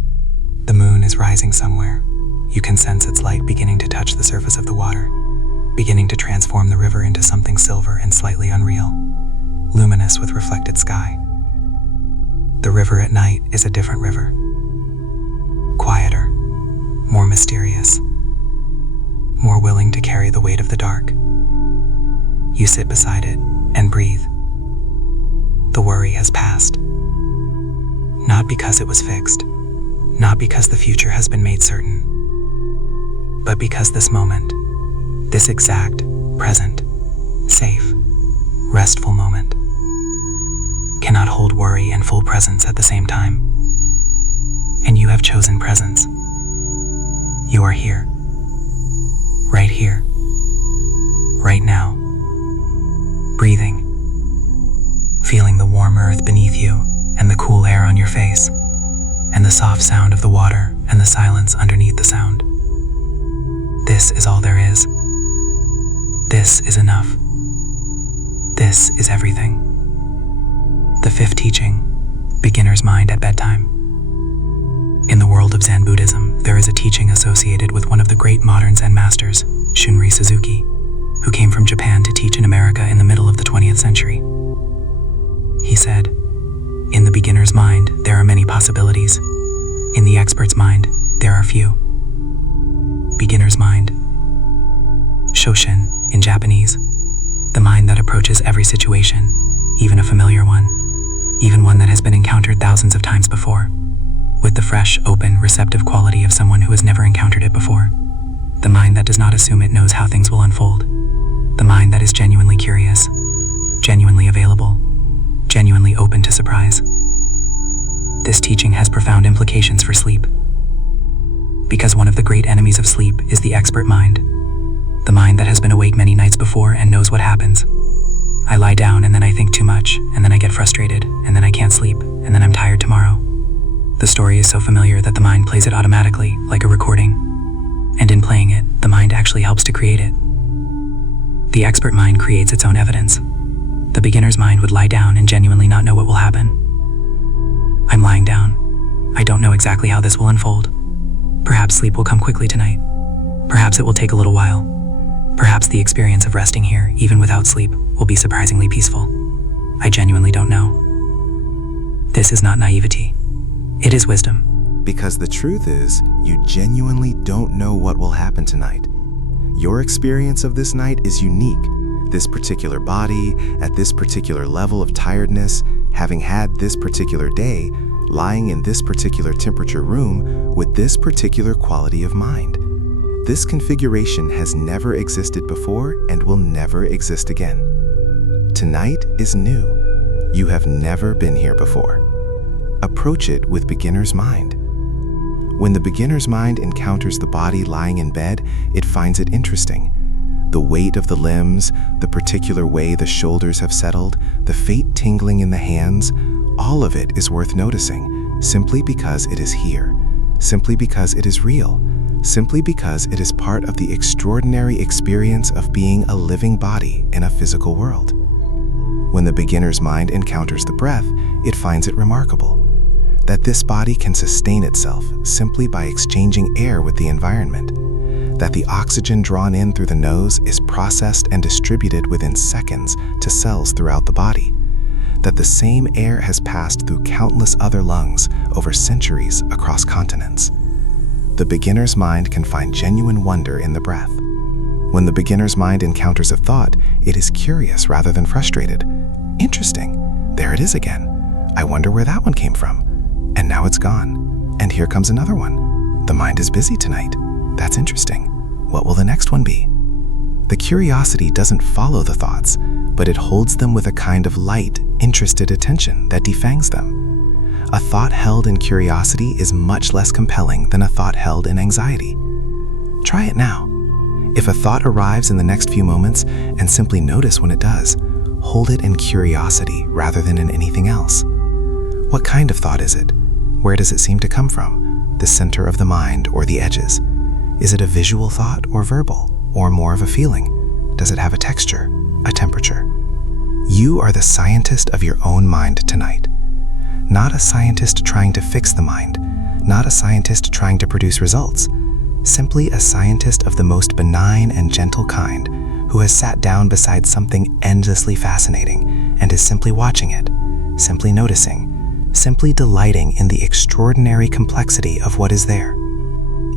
The moon is rising somewhere. You can sense its light beginning to touch the surface of the water, beginning to transform the river into something silver and slightly unreal. luminous with reflected sky. The river at night is a different river. Quieter, more mysterious, more willing to carry the weight of the dark. You sit beside it and breathe. The worry has passed. Not because it was fixed, not because the future has been made certain, but because this moment, this exact, present, safe, restful moment, cannot hold worry and full presence at the same time. And you have chosen presence. You are here, right now, breathing, feeling the warm earth beneath you and the cool air on your face, and the soft sound of the water and the silence underneath the sound. This is all there is. This is enough. This is everything. The fifth teaching, beginner's mind at bedtime. In the world of Zen Buddhism, there is a teaching associated with one of the great modern Zen masters, Shunryu Suzuki, who came from Japan to teach in America in the middle of the 20th century. He said, "In the beginner's mind, there are many possibilities. In the expert's mind, there are few." Beginner's mind. Shoshin in Japanese, the mind that approaches every situation, even a familiar one, even one that has been encountered thousands of times before, with the fresh, open, receptive quality of someone who has never encountered it before. The mind that does not assume it knows how things will unfold. The mind that is genuinely curious, genuinely available, genuinely open to surprise. This teaching has profound implications for sleep, because one of the great enemies of sleep is the expert mind, the mind that has been awake many nights before and knows what happens. I lie down and then I think too much, and then I get frustrated, and then I can't sleep, and then I'm tired tomorrow. The story is so familiar that the mind plays it automatically, like a recording. And in playing it, the mind actually helps to create it. The expert mind creates its own evidence. The beginner's mind would lie down and genuinely not know what will happen. I'm lying down. I don't know exactly how this will unfold. Perhaps sleep will come quickly tonight. Perhaps it will take a little while. Perhaps the experience of resting here, even without sleep, will be surprisingly peaceful. I genuinely don't know. This is not naivety. It is wisdom. Because the truth is, you genuinely don't know what will happen tonight. Your experience of this night is unique. This particular body, at this particular level of tiredness, having had this particular day, lying in this particular temperature room, with this particular quality of mind. This configuration has never existed before and will never exist again. Tonight is new. You have never been here before. Approach it with beginner's mind. When the beginner's mind encounters the body lying in bed, it finds it interesting. The weight of the limbs, the particular way the shoulders have settled, the faint tingling in the hands, all of it is worth noticing, simply because it is here, simply because it is real, simply because it is part of the extraordinary experience of being a living body in a physical world. When the beginner's mind encounters the breath, it finds it remarkable that this body can sustain itself simply by exchanging air with the environment, that the oxygen drawn in through the nose is processed and distributed within seconds to cells throughout the body, that the same air has passed through countless other lungs over centuries across continents. The beginner's mind can find genuine wonder in the breath. When the beginner's mind encounters a thought, it is curious rather than frustrated. Interesting, there it is again. I wonder where that one came from. And now it's gone. And here comes another one. The mind is busy tonight. That's interesting. What will the next one be? The curiosity doesn't follow the thoughts, but it holds them with a kind of light, interested attention that defangs them. A thought held in curiosity is much less compelling than a thought held in anxiety. Try it now. If a thought arrives in the next few moments, and simply notice when it does, hold it in curiosity rather than in anything else. What kind of thought is it? Where does it seem to come from? The center of the mind or the edges? Is it a visual thought or verbal, or more of a feeling? Does it have a texture, a temperature? You are the scientist of your own mind tonight. Not a scientist trying to fix the mind, not a scientist trying to produce results, simply a scientist of the most benign and gentle kind who has sat down beside something endlessly fascinating and is simply watching it, simply noticing, simply delighting in the extraordinary complexity of what is there.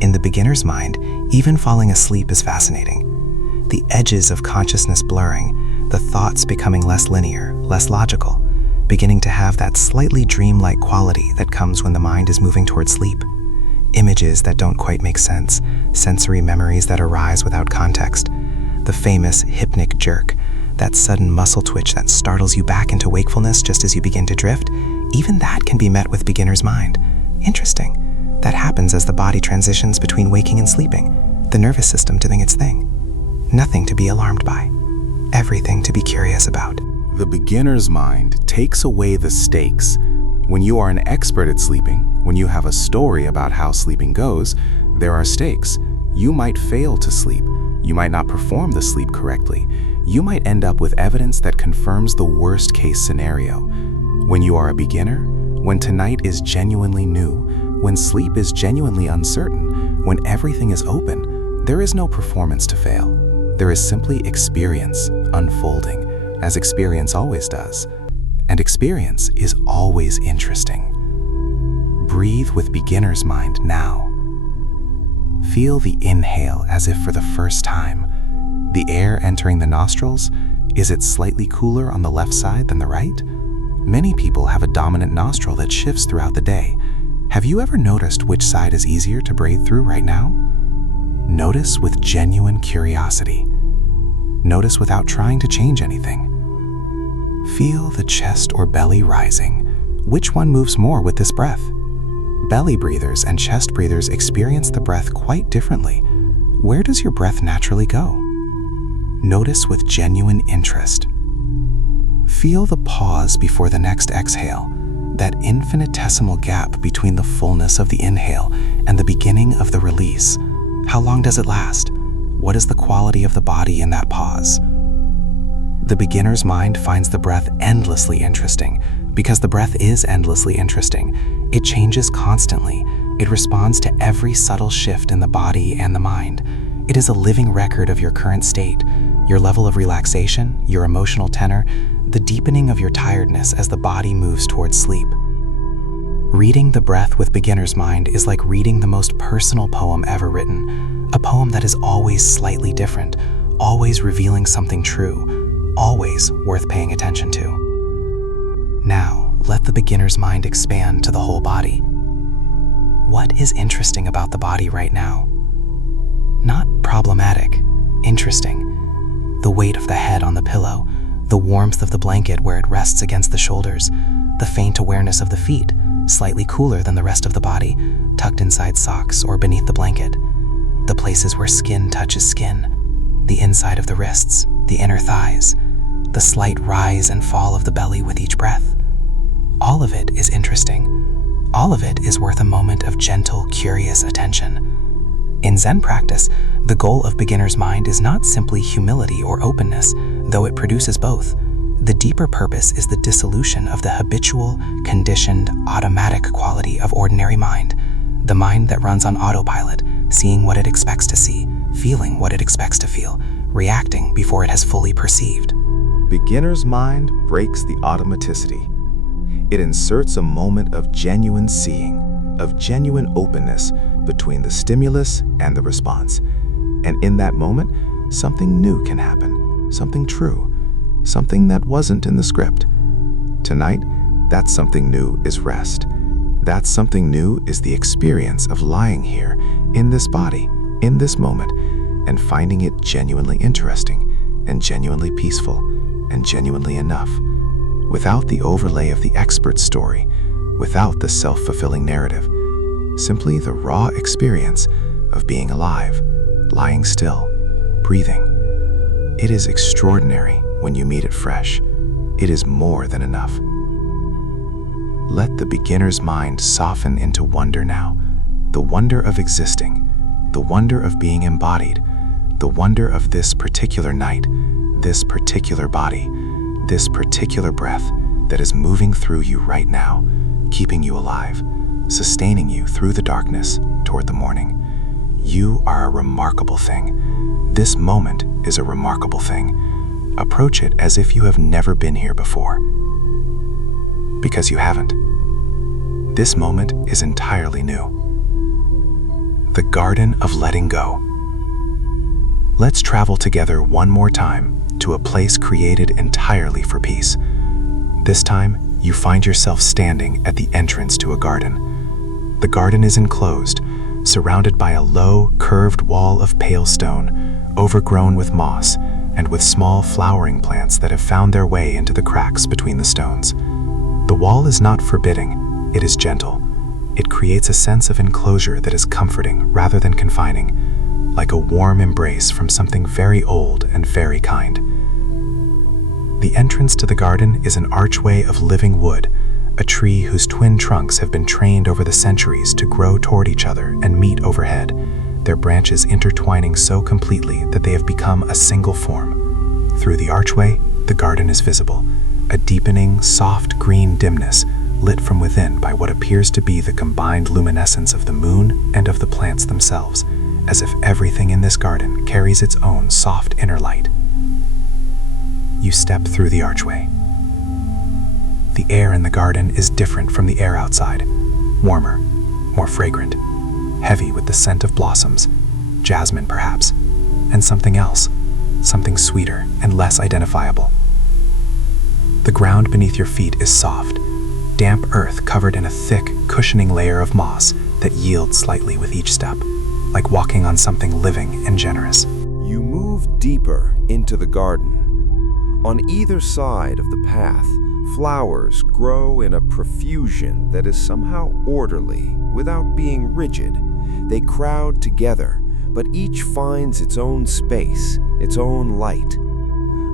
In the beginner's mind, even falling asleep is fascinating. The edges of consciousness blurring, the thoughts becoming less linear, less logical, beginning to have that slightly dreamlike quality that comes when the mind is moving toward sleep. Images that don't quite make sense, sensory memories that arise without context. The famous hypnic jerk, that sudden muscle twitch that startles you back into wakefulness just as you begin to drift, even that can be met with beginner's mind. Interesting. That happens as the body transitions between waking and sleeping, the nervous system doing its thing. Nothing to be alarmed by. Everything to be curious about. The beginner's mind takes away the stakes. When you are an expert at sleeping, when you have a story about how sleeping goes, there are stakes. You might fail to sleep. You might not perform the sleep correctly. You might end up with evidence that confirms the worst case scenario. When you are a beginner, when tonight is genuinely new, when sleep is genuinely uncertain, when everything is open, there is no performance to fail. There is simply experience unfolding, as experience always does. And experience is always interesting. Breathe with beginner's mind now. Feel the inhale as if for the first time. The air entering the nostrils, is it slightly cooler on the left side than the right? Many people have a dominant nostril that shifts throughout the day. Have you ever noticed which side is easier to breathe through right now? Notice with genuine curiosity. Notice without trying to change anything. Feel the chest or belly rising. Which one moves more with this breath? Belly breathers and chest breathers experience the breath quite differently. Where does your breath naturally go? Notice with genuine interest. Feel the pause before the next exhale, that infinitesimal gap between the fullness of the inhale and the beginning of the release. How long does it last? What is the quality of the body in that pause? The beginner's mind finds the breath endlessly interesting because the breath is endlessly interesting. It changes constantly. It responds to every subtle shift in the body and the mind. It is a living record of your current state, your level of relaxation, your emotional tenor, the deepening of your tiredness as the body moves towards sleep. Reading the breath with beginner's mind is like reading the most personal poem ever written, a poem that is always slightly different, always revealing something true, always worth paying attention to. Now, let the beginner's mind expand to the whole body. What is interesting about the body right now? Not problematic, interesting. The weight of the head on the pillow, the warmth of the blanket where it rests against the shoulders, the faint awareness of the feet, slightly cooler than the rest of the body, tucked inside socks or beneath the blanket, the places where skin touches skin, the inside of the wrists, the inner thighs, the slight rise and fall of the belly with each breath. All of it is interesting. All of it is worth a moment of gentle, curious attention. In Zen practice, the goal of beginner's mind is not simply humility or openness, though it produces both. The deeper purpose is the dissolution of the habitual, conditioned, automatic quality of ordinary mind, the mind that runs on autopilot, seeing what it expects to see, feeling what it expects to feel, reacting before it has fully perceived. Beginner's mind breaks the automaticity. It inserts a moment of genuine seeing, of genuine openness between the stimulus and the response. And in that moment, something new can happen, something true, something that wasn't in the script. Tonight, that something new is rest. That something new is the experience of lying here, in this body, in this moment, and finding it genuinely interesting, and genuinely peaceful, and genuinely enough, without the overlay of the expert story, without the self-fulfilling narrative. Simply the raw experience of being alive, lying still, breathing. It is extraordinary when you meet it fresh. It is more than enough. Let the beginner's mind soften into wonder now, the wonder of existing, the wonder of being embodied, the wonder of this particular night, this particular body, this particular breath that is moving through you right now, keeping you alive, sustaining you through the darkness toward the morning. You are a remarkable thing. This moment is a remarkable thing. approach it as if you have never been here before. Because you haven't. This moment is entirely new. The Garden of Letting Go. Let's travel together one more time to a place created entirely for peace. This time, you find yourself standing at the entrance to a garden. The garden is enclosed, surrounded by a low, curved wall of pale stone, overgrown with moss, and with small flowering plants that have found their way into the cracks between the stones. The wall is not forbidding, it is gentle. It creates a sense of enclosure that is comforting rather than confining, like a warm embrace from something very old and very kind. The entrance to the garden is an archway of living wood, a tree whose twin trunks have been trained over the centuries to grow toward each other and meet overhead, their branches intertwining so completely that they have become a single form. Through the archway, the garden is visible, a deepening, soft green dimness lit from within by what appears to be the combined luminescence of the moon and of the plants themselves, as if everything in this garden carries its own soft inner light. You step through the archway. The air in the garden is different from the air outside, warmer, more fragrant, heavy with the scent of blossoms, jasmine perhaps, and something else, something sweeter and less identifiable. The ground beneath your feet is soft, damp earth covered in a thick, cushioning layer of moss that yields slightly with each step, like walking on something living and generous. You move deeper into the garden. On either side of the path, flowers grow in a profusion that is somehow orderly without being rigid. They crowd together, but each finds its own space, its own light.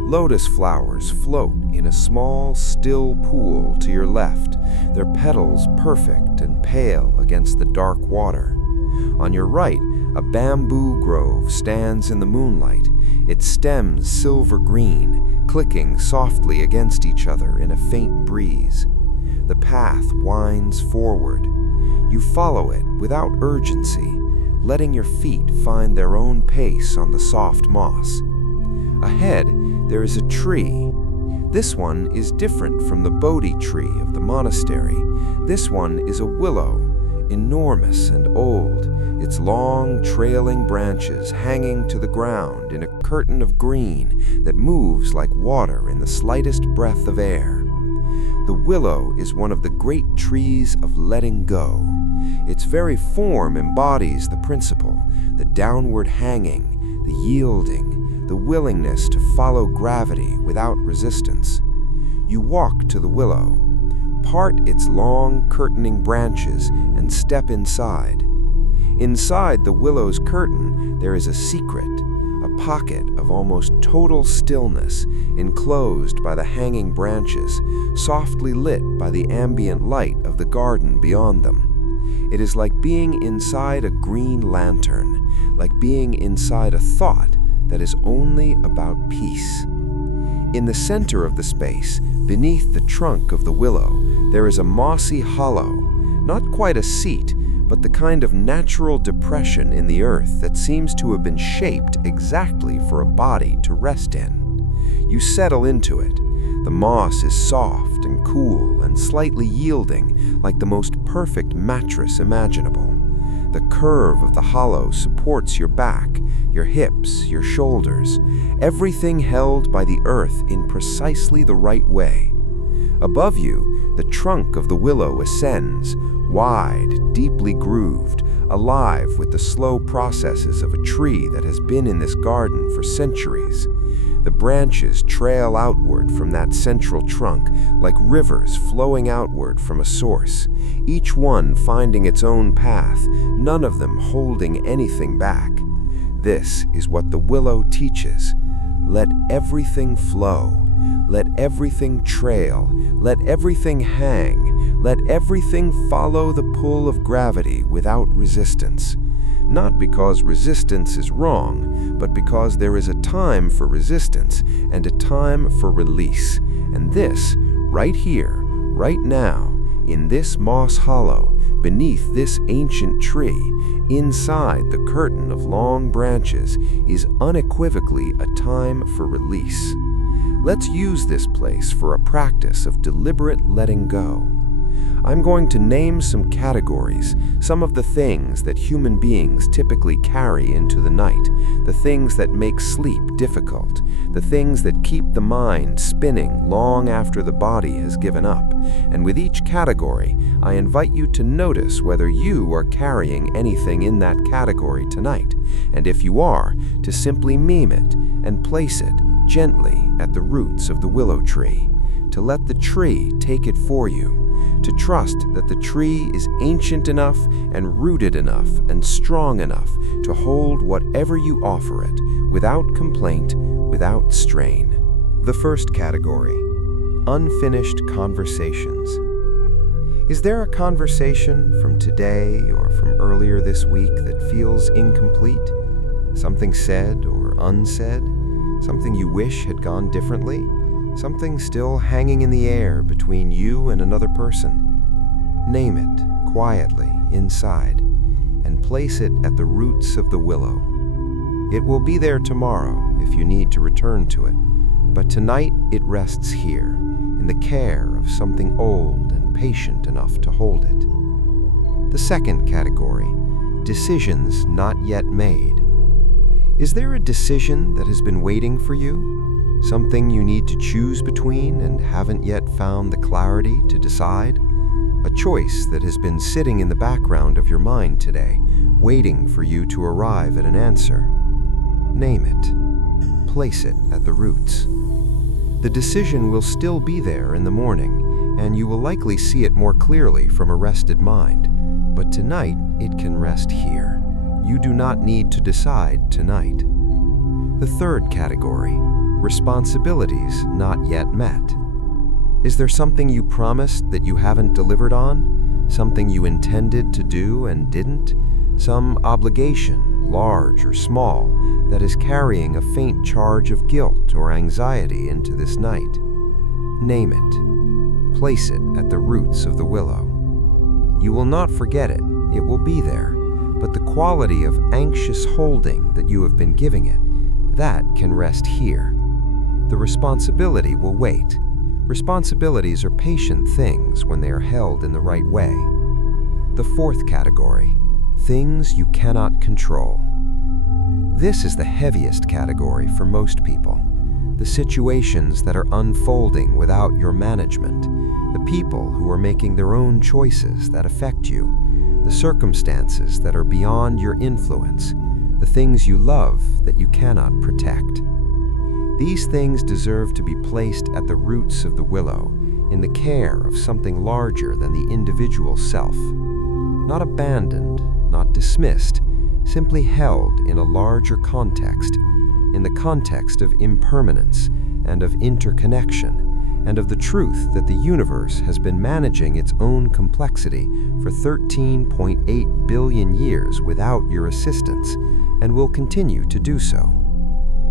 Lotus flowers float in a small, still pool to your left, their petals perfect and pale against the dark water. On your right, a bamboo grove stands in the moonlight, its stems silver green, clicking softly against each other in a faint breeze. The path winds forward. You follow it without urgency, letting your feet find their own pace on the soft moss. Ahead, there is a tree. This one is different from the Bodhi tree of the monastery. This one is a willow, enormous and old, its long, trailing branches hanging to the ground in a curtain of green that moves like water in the slightest breath of air. The willow is one of the great trees of letting go. Its very form embodies the principle, the downward hanging, the yielding, the willingness to follow gravity without resistance. You walk to the willow, part its long, curtaining branches, and step inside. Inside the willow's curtain, there is a secret, a pocket of almost total stillness, enclosed by the hanging branches, softly lit by the ambient light of the garden beyond them. It is like being inside a green lantern, like being inside a thought that is only about peace. In the center of the space, beneath the trunk of the willow, there is a mossy hollow, not quite a seat, but the kind of natural depression in the earth that seems to have been shaped exactly for a body to rest in. You settle into it. The moss is soft and cool and slightly yielding, like the most perfect mattress imaginable. The curve of the hollow supports your back, your hips, your shoulders, everything held by the earth in precisely the right way. Above you, the trunk of the willow ascends, wide, deeply grooved, alive with the slow processes of a tree that has been in this garden for centuries. The branches trail outward from that central trunk like rivers flowing outward from a source, each one finding its own path, none of them holding anything back. This is what the willow teaches. Let everything flow. Let everything trail. Let everything hang. Let everything follow the pull of gravity without resistance. Not because resistance is wrong, but because there is a time for resistance and a time for release. And this, right here, right now, in this moss hollow, beneath this ancient tree, inside the curtain of long branches, is unequivocally a time for release. Let's use this place for a practice of deliberate letting go. I'm going to name some categories, some of the things that human beings typically carry into the night, the things that make sleep difficult, the things that keep the mind spinning long after the body has given up. And with each category, I invite you to notice whether you are carrying anything in that category tonight, and if you are, to simply meme it and place it gently at the roots of the willow tree, to let the tree take it for you, to trust that the tree is ancient enough and rooted enough and strong enough to hold whatever you offer it, without complaint, without strain. The first category: unfinished conversations. Is there a conversation from today or from earlier this week that feels incomplete? Something said or unsaid? Something you wish had gone differently? Something still hanging in the air between you and another person? Name it quietly inside and place it at the roots of the willow. It will be there tomorrow if you need to return to it, but tonight it rests here in the care of something old and patient enough to hold it. The second category: decisions not yet made. Is there a decision that has been waiting for you? Something you need to choose between and haven't yet found the clarity to decide? A choice that has been sitting in the background of your mind today, waiting for you to arrive at an answer. Name it. Place it at the roots. The decision will still be there in the morning, and you will likely see it more clearly from a rested mind. But tonight, it can rest here. You do not need to decide tonight. The third category: responsibilities not yet met. Is there something you promised that you haven't delivered on? Something you intended to do and didn't? Some obligation, large or small, that is carrying a faint charge of guilt or anxiety into this night? Name it. Place it at the roots of the willow. You will not forget it. It will be there. But the quality of anxious holding that you have been giving it, that can rest here. The responsibility will wait. Responsibilities are patient things when they are held in the right way. The fourth category: things you cannot control. This is the heaviest category for most people. The situations that are unfolding without your management. The people who are making their own choices that affect you. The circumstances that are beyond your influence. The things you love that you cannot protect. These things deserve to be placed at the roots of the willow, in the care of something larger than the individual self. Not abandoned, not dismissed, simply held in a larger context, in the context of impermanence and of interconnection, and of the truth that the universe has been managing its own complexity for 13.8 billion years without your assistance, and will continue to do so.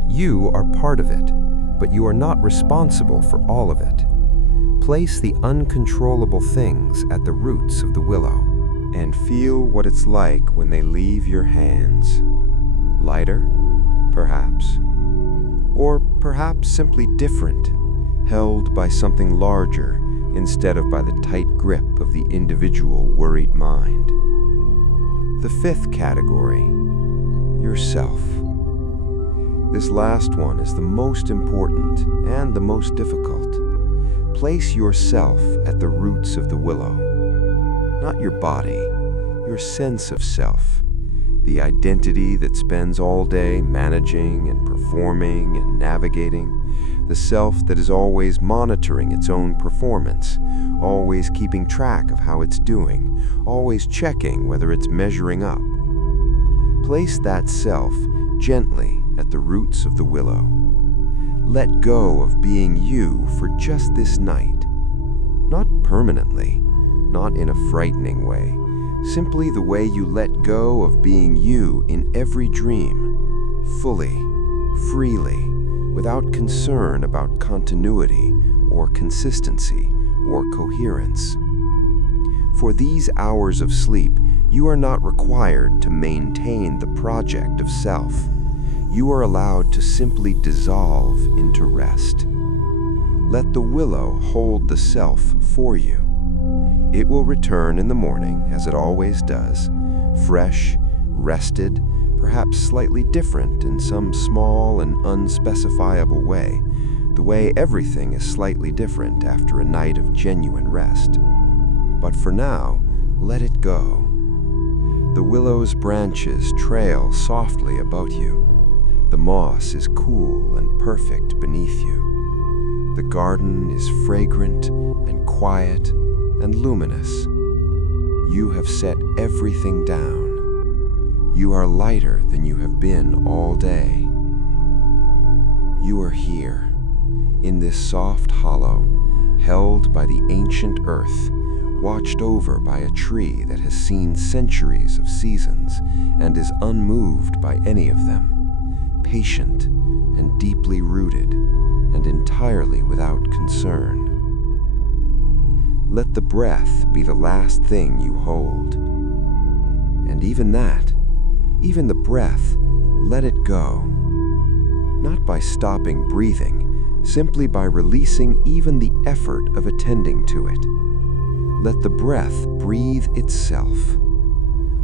You are part of it, but you are not responsible for all of it. Place the uncontrollable things at the roots of the willow, and feel what it's like when they leave your hands. Lighter, perhaps. Or perhaps simply different, held by something larger instead of by the tight grip of the individual worried mind. The fifth category: yourself. This last one is the most important and the most difficult. Place yourself at the roots of the willow. Not your body, your sense of self. The identity that spends all day managing and performing and navigating. The self that is always monitoring its own performance, always keeping track of how it's doing, always checking whether it's measuring up. Place that self gently at the roots of the willow. Let go of being you for just this night. Not permanently, not in a frightening way, simply the way you let go of being you in every dream, fully, freely, without concern about continuity or consistency or coherence. For these hours of sleep, you are not required to maintain the project of self. You are allowed to simply dissolve into rest. Let the willow hold the self for you. It will return in the morning, as it always does, fresh, rested, perhaps slightly different in some small and unspecifiable way, the way everything is slightly different after a night of genuine rest. But for now, let it go. The willow's branches trail softly about you. The moss is cool and perfect beneath you. The garden is fragrant and quiet and luminous. You have set everything down. You are lighter than you have been all day. You are here, in this soft hollow, held by the ancient earth, watched over by a tree that has seen centuries of seasons and is unmoved by any of them, patient and deeply rooted and entirely without concern. Let the breath be the last thing you hold. And even that, even the breath, let it go. Not by stopping breathing, simply by releasing even the effort of attending to it. Let the breath breathe itself.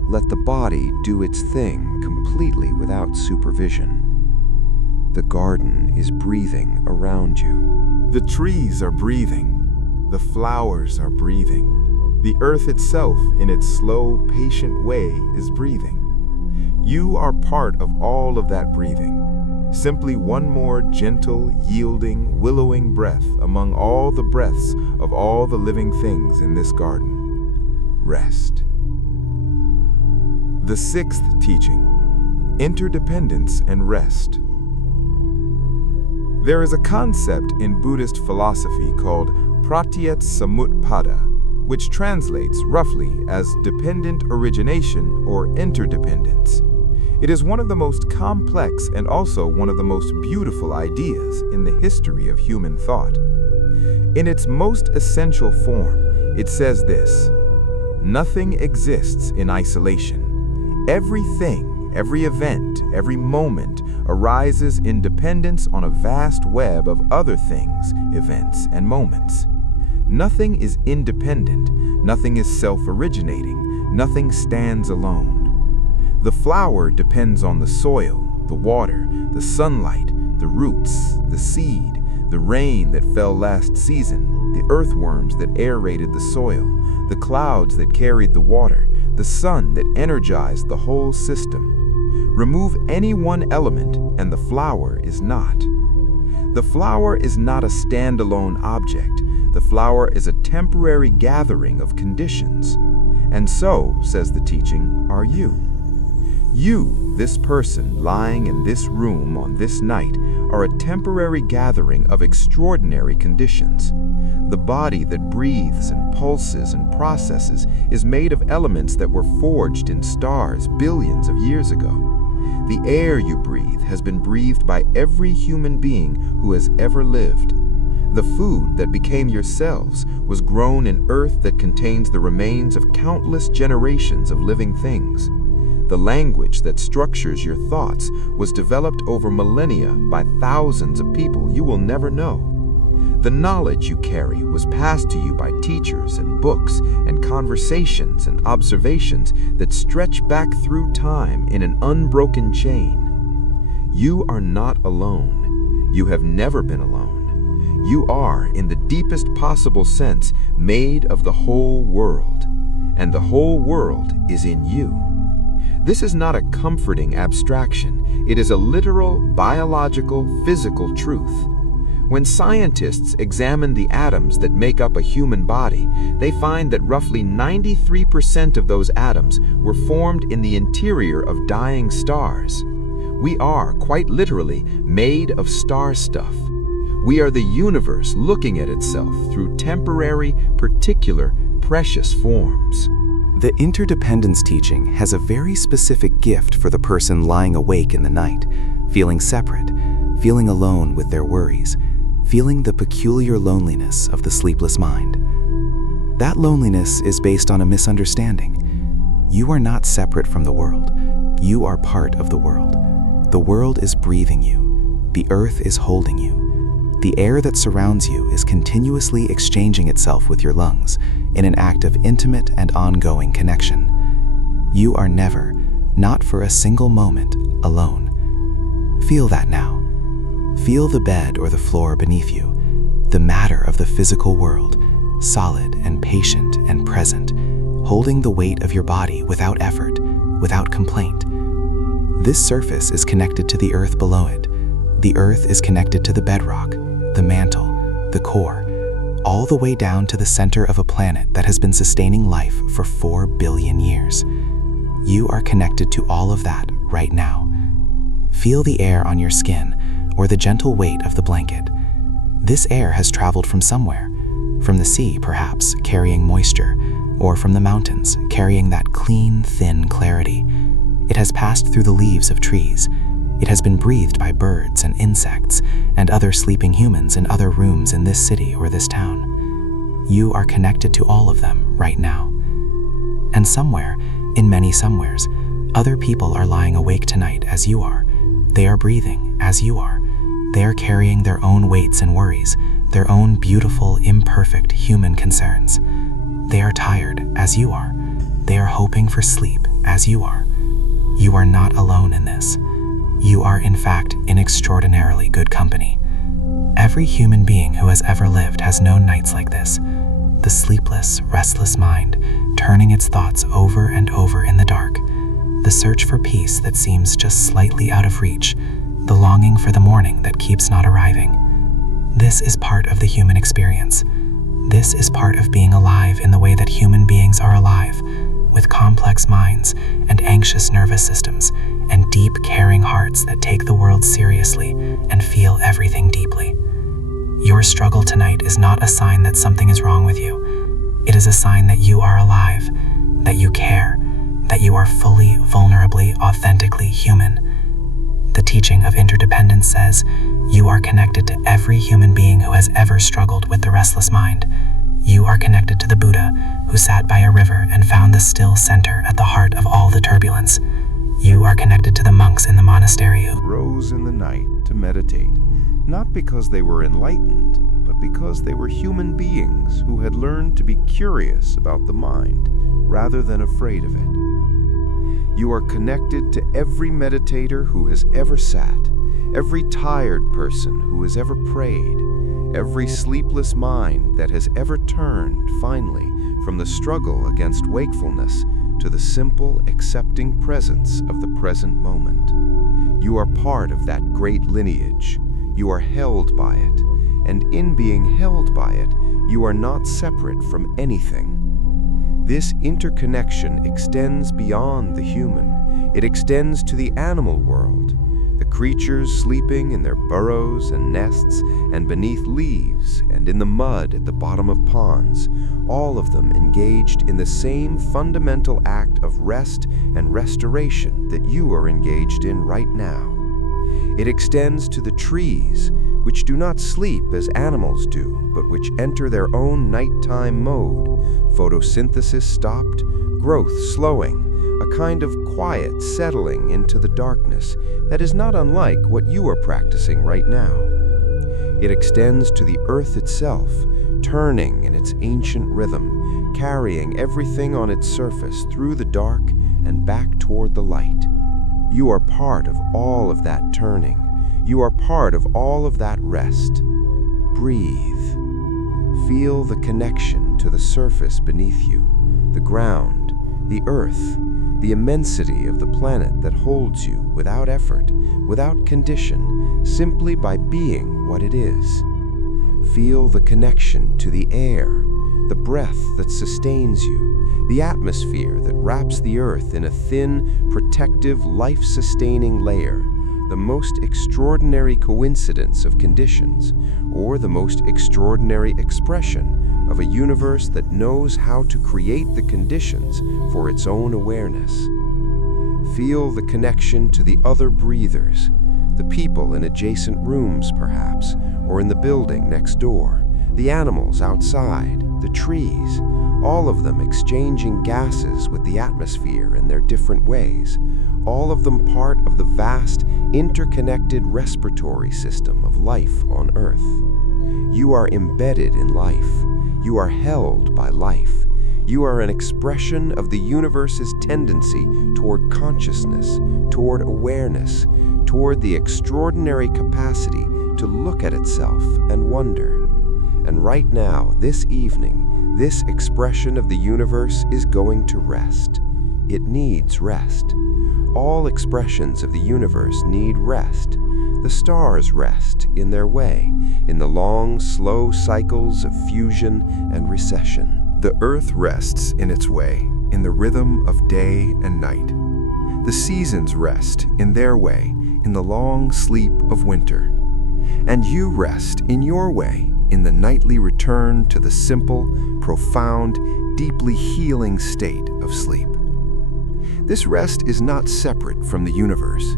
Let the body do its thing completely without supervision. The garden is breathing around you. The trees are breathing. The flowers are breathing. The earth itself, in its slow, patient way, is breathing. You are part of all of that breathing. Simply one more gentle, yielding, willowing breath among all the breaths of all the living things in this garden. Rest. The sixth teaching, interdependence and rest. There is a concept in Buddhist philosophy called pratyet samutpada, which translates roughly as dependent origination or interdependence. It is one of the most complex and also one of the most beautiful ideas in the history of human thought. In its most essential form, it says this: nothing exists in isolation. Everything, every event, every moment arises in dependence on a vast web of other things, events, and moments. Nothing is independent, nothing is self-originating, nothing stands alone. The flower depends on the soil, the water, the sunlight, the roots, the seed, the rain that fell last season, the earthworms that aerated the soil, the clouds that carried the water, the sun that energized the whole system. Remove any one element and the flower is not. The flower is not a standalone object. The flower is a temporary gathering of conditions. And so, says the teaching, are you. You, this person lying in this room on this night, are a temporary gathering of extraordinary conditions. The body that breathes and pulses and processes is made of elements that were forged in stars billions of years ago. The air you breathe has been breathed by every human being who has ever lived. The food that became yourselves was grown in earth that contains the remains of countless generations of living things. The language that structures your thoughts was developed over millennia by thousands of people you will never know. The knowledge you carry was passed to you by teachers and books and conversations and observations that stretch back through time in an unbroken chain. You are not alone. You have never been alone. You are, in the deepest possible sense, made of the whole world, and the whole world is in you. This is not a comforting abstraction. It is a literal, biological, physical truth. When scientists examine the atoms that make up a human body, they find that roughly 93% of those atoms were formed in the interior of dying stars. We are, quite literally, made of star stuff. We are the universe looking at itself through temporary, particular, precious forms. The interdependence teaching has a very specific gift for the person lying awake in the night, feeling separate, feeling alone with their worries, feeling the peculiar loneliness of the sleepless mind. That loneliness is based on a misunderstanding. You are not separate from the world. You are part of the world. The world is breathing you. The earth is holding you. The air that surrounds you is continuously exchanging itself with your lungs in an act of intimate and ongoing connection. You are never, not for a single moment, alone. Feel that now. Feel the bed or the floor beneath you, the matter of the physical world, solid and patient and present, holding the weight of your body without effort, without complaint. This surface is connected to the earth below it. The earth is connected to the bedrock, the mantle, the core, all the way down to the center of a planet that has been sustaining life for 4 billion years. You are connected to all of that right now. Feel the air on your skin or the gentle weight of the blanket. This air has traveled from somewhere, from the sea perhaps, carrying moisture, or from the mountains, carrying that clean, thin clarity. It has passed through the leaves of trees. It has been breathed by birds and insects and other sleeping humans in other rooms in this city or this town. You are connected to all of them right now. And somewhere, in many somewheres, other people are lying awake tonight as you are. They are breathing as you are. They are carrying their own weights and worries, their own beautiful, imperfect human concerns. They are tired as you are. They are hoping for sleep as you are. You are not alone in this. You are, in fact, in extraordinarily good company. Every human being who has ever lived has known nights like this. The sleepless, restless mind, turning its thoughts over and over in the dark. The search for peace that seems just slightly out of reach. The longing for the morning that keeps not arriving. This is part of the human experience. This is part of being alive in the way that human beings are alive, with complex minds and anxious nervous systems and deep, caring hearts that take the world seriously and feel everything deeply. Your struggle tonight is not a sign that something is wrong with you. It is a sign that you are alive, that you care, that you are fully, vulnerably, authentically human. The teaching of interdependence says, you are connected to every human being who has ever struggled with the restless mind. You are connected to the Buddha, who sat by a river and found the still center at the heart of all the turbulence. You are connected to the monks in the monastery who rose in the night to meditate, not because they were enlightened, but because they were human beings who had learned to be curious about the mind, rather than afraid of it. You are connected to every meditator who has ever sat, every tired person who has ever prayed, every sleepless mind that has ever turned, finally, from the struggle against wakefulness to the simple, accepting presence of the present moment. You are part of that great lineage. You are held by it, and in being held by it, you are not separate from anything. This interconnection extends beyond the human. It extends to the animal world, the creatures sleeping in their burrows and nests and beneath leaves and in the mud at the bottom of ponds, all of them engaged in the same fundamental act of rest and restoration that you are engaged in right now. It extends to the trees, which do not sleep as animals do, but which enter their own nighttime mode, photosynthesis stopped, growth slowing, a kind of quiet settling into the darkness that is not unlike what you are practicing right now. It extends to the earth itself, turning in its ancient rhythm, carrying everything on its surface through the dark and back toward the light. You are part of all of that turning. You are part of all of that rest. Breathe. Feel the connection to the surface beneath you, the ground, the earth, the immensity of the planet that holds you without effort, without condition, simply by being what it is. Feel the connection to the air, the breath that sustains you, the atmosphere that wraps the earth in a thin, protective, life-sustaining layer, the most extraordinary coincidence of conditions, or the most extraordinary expression of a universe that knows how to create the conditions for its own awareness. Feel the connection to the other breathers, the people in adjacent rooms perhaps, or in the building next door, the animals outside, the trees, all of them exchanging gases with the atmosphere in their different ways, all of them part of the vast, interconnected respiratory system of life on Earth. You are embedded in life. You are held by life. You are an expression of the universe's tendency toward consciousness, toward awareness, toward the extraordinary capacity to look at itself and wonder. And right now, this evening, this expression of the universe is going to rest. It needs rest. All expressions of the universe need rest. The stars rest in their way, in the long, slow cycles of fusion and recession. The earth rests in its way, in the rhythm of day and night. The seasons rest in their way, in the long sleep of winter. And you rest in your way, in the nightly return to the simple, profound, deeply healing state of sleep. This rest is not separate from the universe.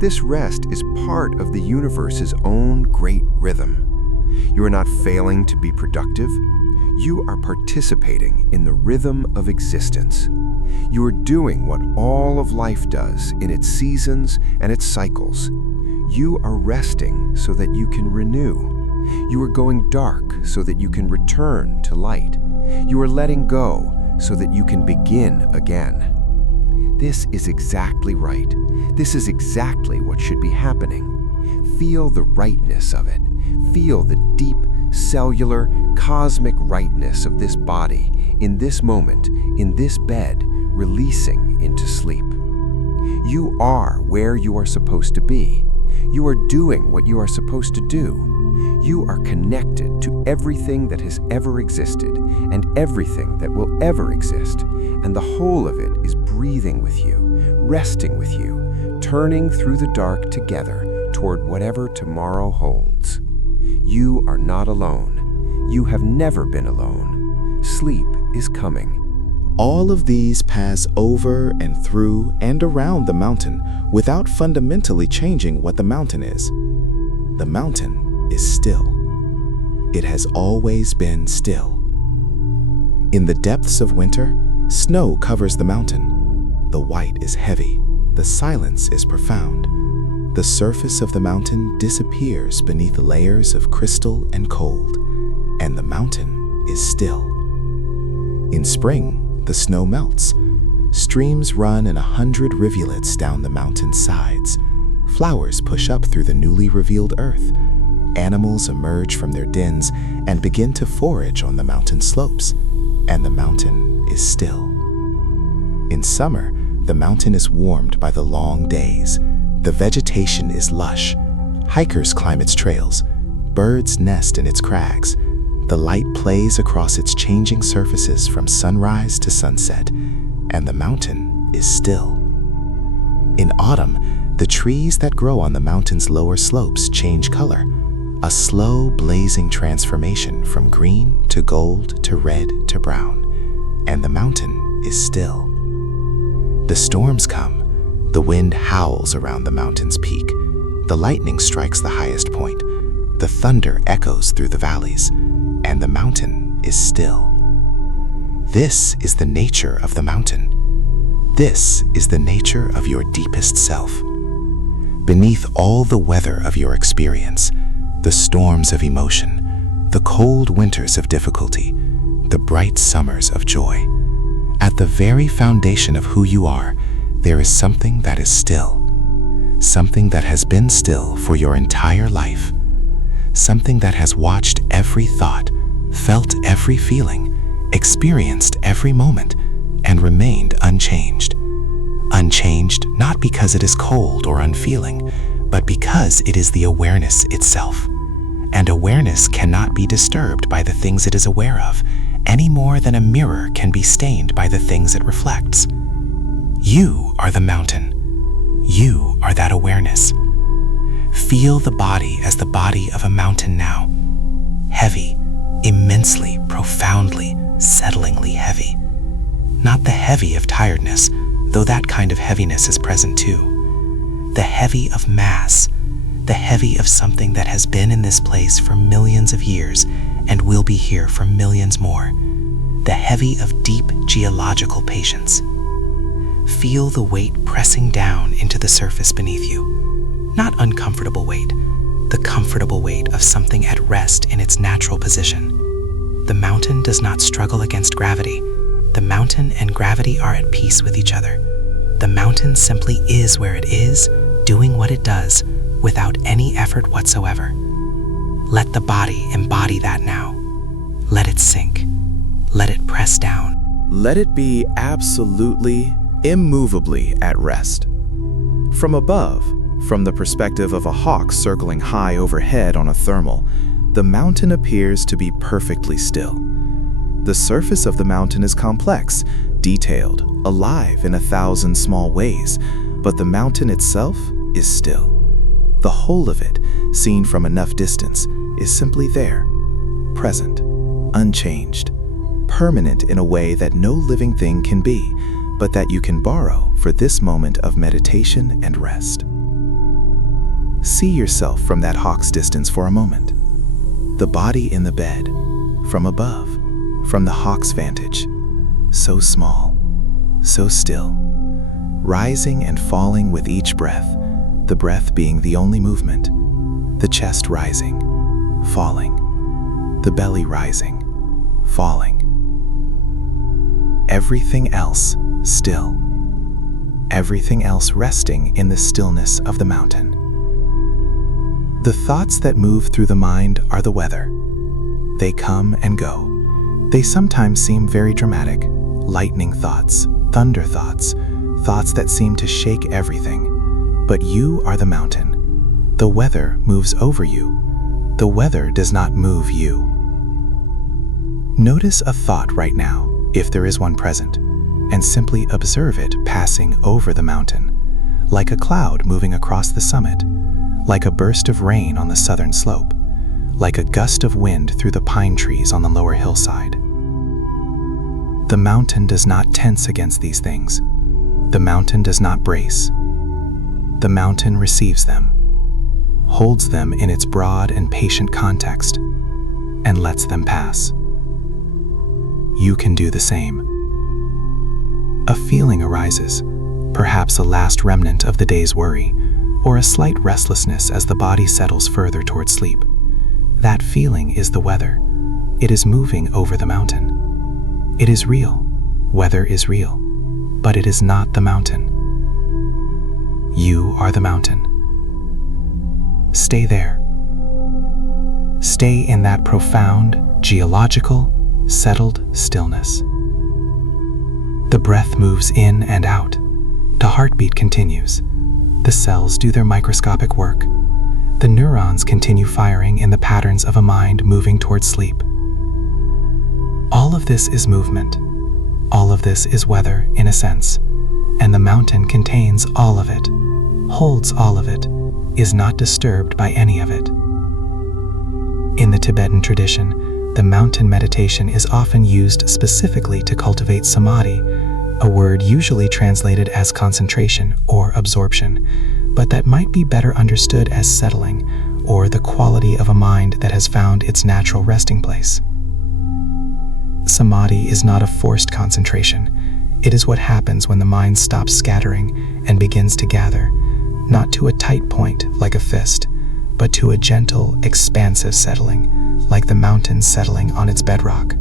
This rest is part of the universe's own great rhythm. You are not failing to be productive. You are participating in the rhythm of existence. You are doing what all of life does in its seasons and its cycles. You are resting so that you can renew. You are going dark so that you can return to light. You are letting go so that you can begin again. This is exactly right. This is exactly what should be happening. Feel the rightness of it. Feel the deep, cellular, cosmic rightness of this body, in this moment, in this bed, releasing into sleep. You are where you are supposed to be. You are doing what you are supposed to do. You are connected to everything that has ever existed and everything that will ever exist, and the whole of it is breathing with you, resting with you, turning through the dark together toward whatever tomorrow holds. You are not alone. You have never been alone. Sleep is coming. All of these pass over and through and around the mountain without fundamentally changing what the mountain is. The mountain is still. It has always been still. In the depths of winter, snow covers the mountain. The white is heavy. The silence is profound. The surface of the mountain disappears beneath layers of crystal and cold, and the mountain is still. In spring, the snow melts. Streams run in 100 rivulets down the mountain's sides. Flowers push up through the newly revealed earth. Animals emerge from their dens and begin to forage on the mountain slopes, and the mountain is still. In summer, the mountain is warmed by the long days. The vegetation is lush. Hikers climb its trails. Birds nest in its crags. The light plays across its changing surfaces from sunrise to sunset, and the mountain is still. In autumn, the trees that grow on the mountain's lower slopes change color, a slow, blazing transformation from green to gold to red to brown, and the mountain is still. The storms come. The wind howls around the mountain's peak. The lightning strikes the highest point. The thunder echoes through the valleys, and the mountain is still. This is the nature of the mountain. This is the nature of your deepest self. Beneath all the weather of your experience, the storms of emotion, the cold winters of difficulty, the bright summers of joy, at the very foundation of who you are, there is something that is still, something that has been still for your entire life, something that has watched every thought, felt every feeling, experienced every moment, and remained unchanged. Unchanged not because it is cold or unfeeling, but because it is the awareness itself. And awareness cannot be disturbed by the things it is aware of, any more than a mirror can be stained by the things it reflects. You are the mountain. You are that awareness. Feel the body as the body of a mountain now. Heavy, immensely, profoundly, settlingly heavy. Not the heavy of tiredness, though that kind of heaviness is present too. The heavy of mass, the heavy of something that has been in this place for millions of years and will be here for millions more. the heavy of deep geological patience. Feel the weight pressing down into the surface beneath you. Not uncomfortable weight, the comfortable weight of something at rest in its natural position. The mountain does not struggle against gravity. The mountain and gravity are at peace with each other. The mountain simply is where it is, doing what it does, without any effort whatsoever. Let the body embody that now. Let it sink. Let it press down. Let it be absolutely, immovably at rest. From above, from the perspective of a hawk circling high overhead on a thermal, the mountain appears to be perfectly still. The surface of the mountain is complex, detailed, alive in 1,000 small ways, but the mountain itself is still. The whole of it, seen from enough distance, is simply there, present, unchanged, permanent in a way that no living thing can be, but that you can borrow for this moment of meditation and rest. See yourself from that hawk's distance for a moment. The body in the bed, from above, from the hawk's vantage, so small, so still, rising and falling with each breath, the breath being the only movement, the chest rising, falling, the belly rising, falling. Everything else still, everything else resting in the stillness of the mountain. The thoughts that move through the mind are the weather. They come and go. They sometimes seem very dramatic, lightning thoughts, thunder thoughts, thoughts that seem to shake everything. But you are the mountain. The weather moves over you. The weather does not move you. Notice a thought right now, if there is one present, and simply observe it passing over the mountain, like a cloud moving across the summit, like a burst of rain on the southern slope, like a gust of wind through the pine trees on the lower hillside. The mountain does not tense against these things. The mountain does not brace. The mountain receives them, holds them in its broad and patient context, and lets them pass. You can do the same. A feeling arises, perhaps a last remnant of the day's worry, or a slight restlessness as the body settles further toward sleep. That feeling is the weather. It is moving over the mountain. It is real. Weather is real. But it is not the mountain. You are the mountain. Stay there. Stay in that profound, geological, settled stillness. The breath moves in and out. The heartbeat continues. The cells do their microscopic work. The neurons continue firing in the patterns of a mind moving towards sleep. All of this is movement. All of this is weather, in a sense, and the mountain contains all of it, holds all of it, is not disturbed by any of it. In the Tibetan tradition, the mountain meditation is often used specifically to cultivate samadhi, a word usually translated as concentration or absorption, but that might be better understood as settling, or the quality of a mind that has found its natural resting place. Samadhi is not a forced concentration. It is what happens when the mind stops scattering and begins to gather, not to a tight point like a fist, but to a gentle, expansive settling, like the mountain settling on its bedrock.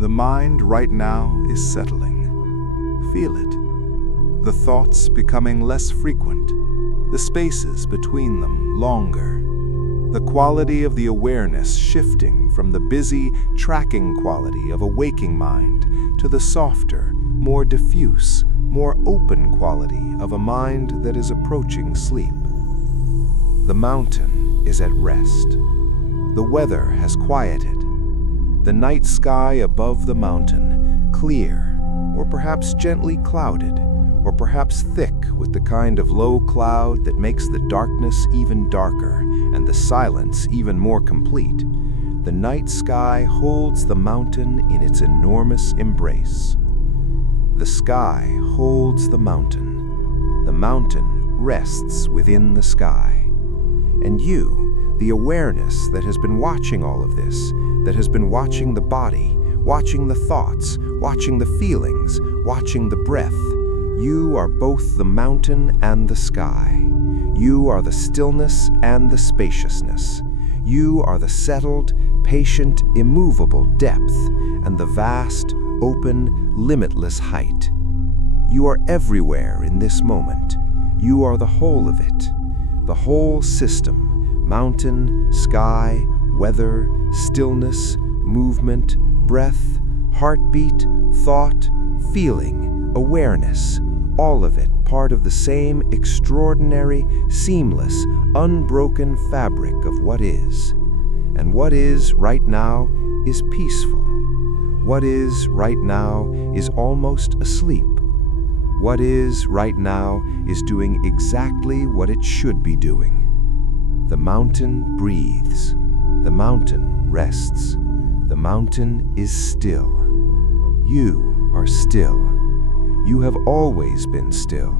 The mind right now is settling. Feel it. The thoughts becoming less frequent, the spaces between them longer. The quality of the awareness shifting from the busy, tracking quality of a waking mind to the softer, more diffuse, more open quality of a mind that is approaching sleep. The mountain is at rest. The weather has quieted. The night sky above the mountain, clear, or perhaps gently clouded, or perhaps thick with the kind of low cloud that makes the darkness even darker and the silence even more complete. The night sky holds the mountain in its enormous embrace. The sky holds the mountain. The mountain rests within the sky. And you, the awareness that has been watching all of this, that has been watching the body, watching the thoughts, watching the feelings, watching the breath. You are both the mountain and the sky. You are the stillness and the spaciousness. You are the settled, patient, immovable depth and the vast, open, limitless height. You are everywhere in this moment. You are the whole of it, the whole system, mountain, sky, weather, stillness, movement, breath, heartbeat, thought, feeling, awareness, all of it part of the same extraordinary, seamless, unbroken fabric of what is. And what is right now is peaceful. What is right now is almost asleep. What is right now is doing exactly what it should be doing. The mountain breathes. The mountain rests. The mountain is still. You are still. You have always been still.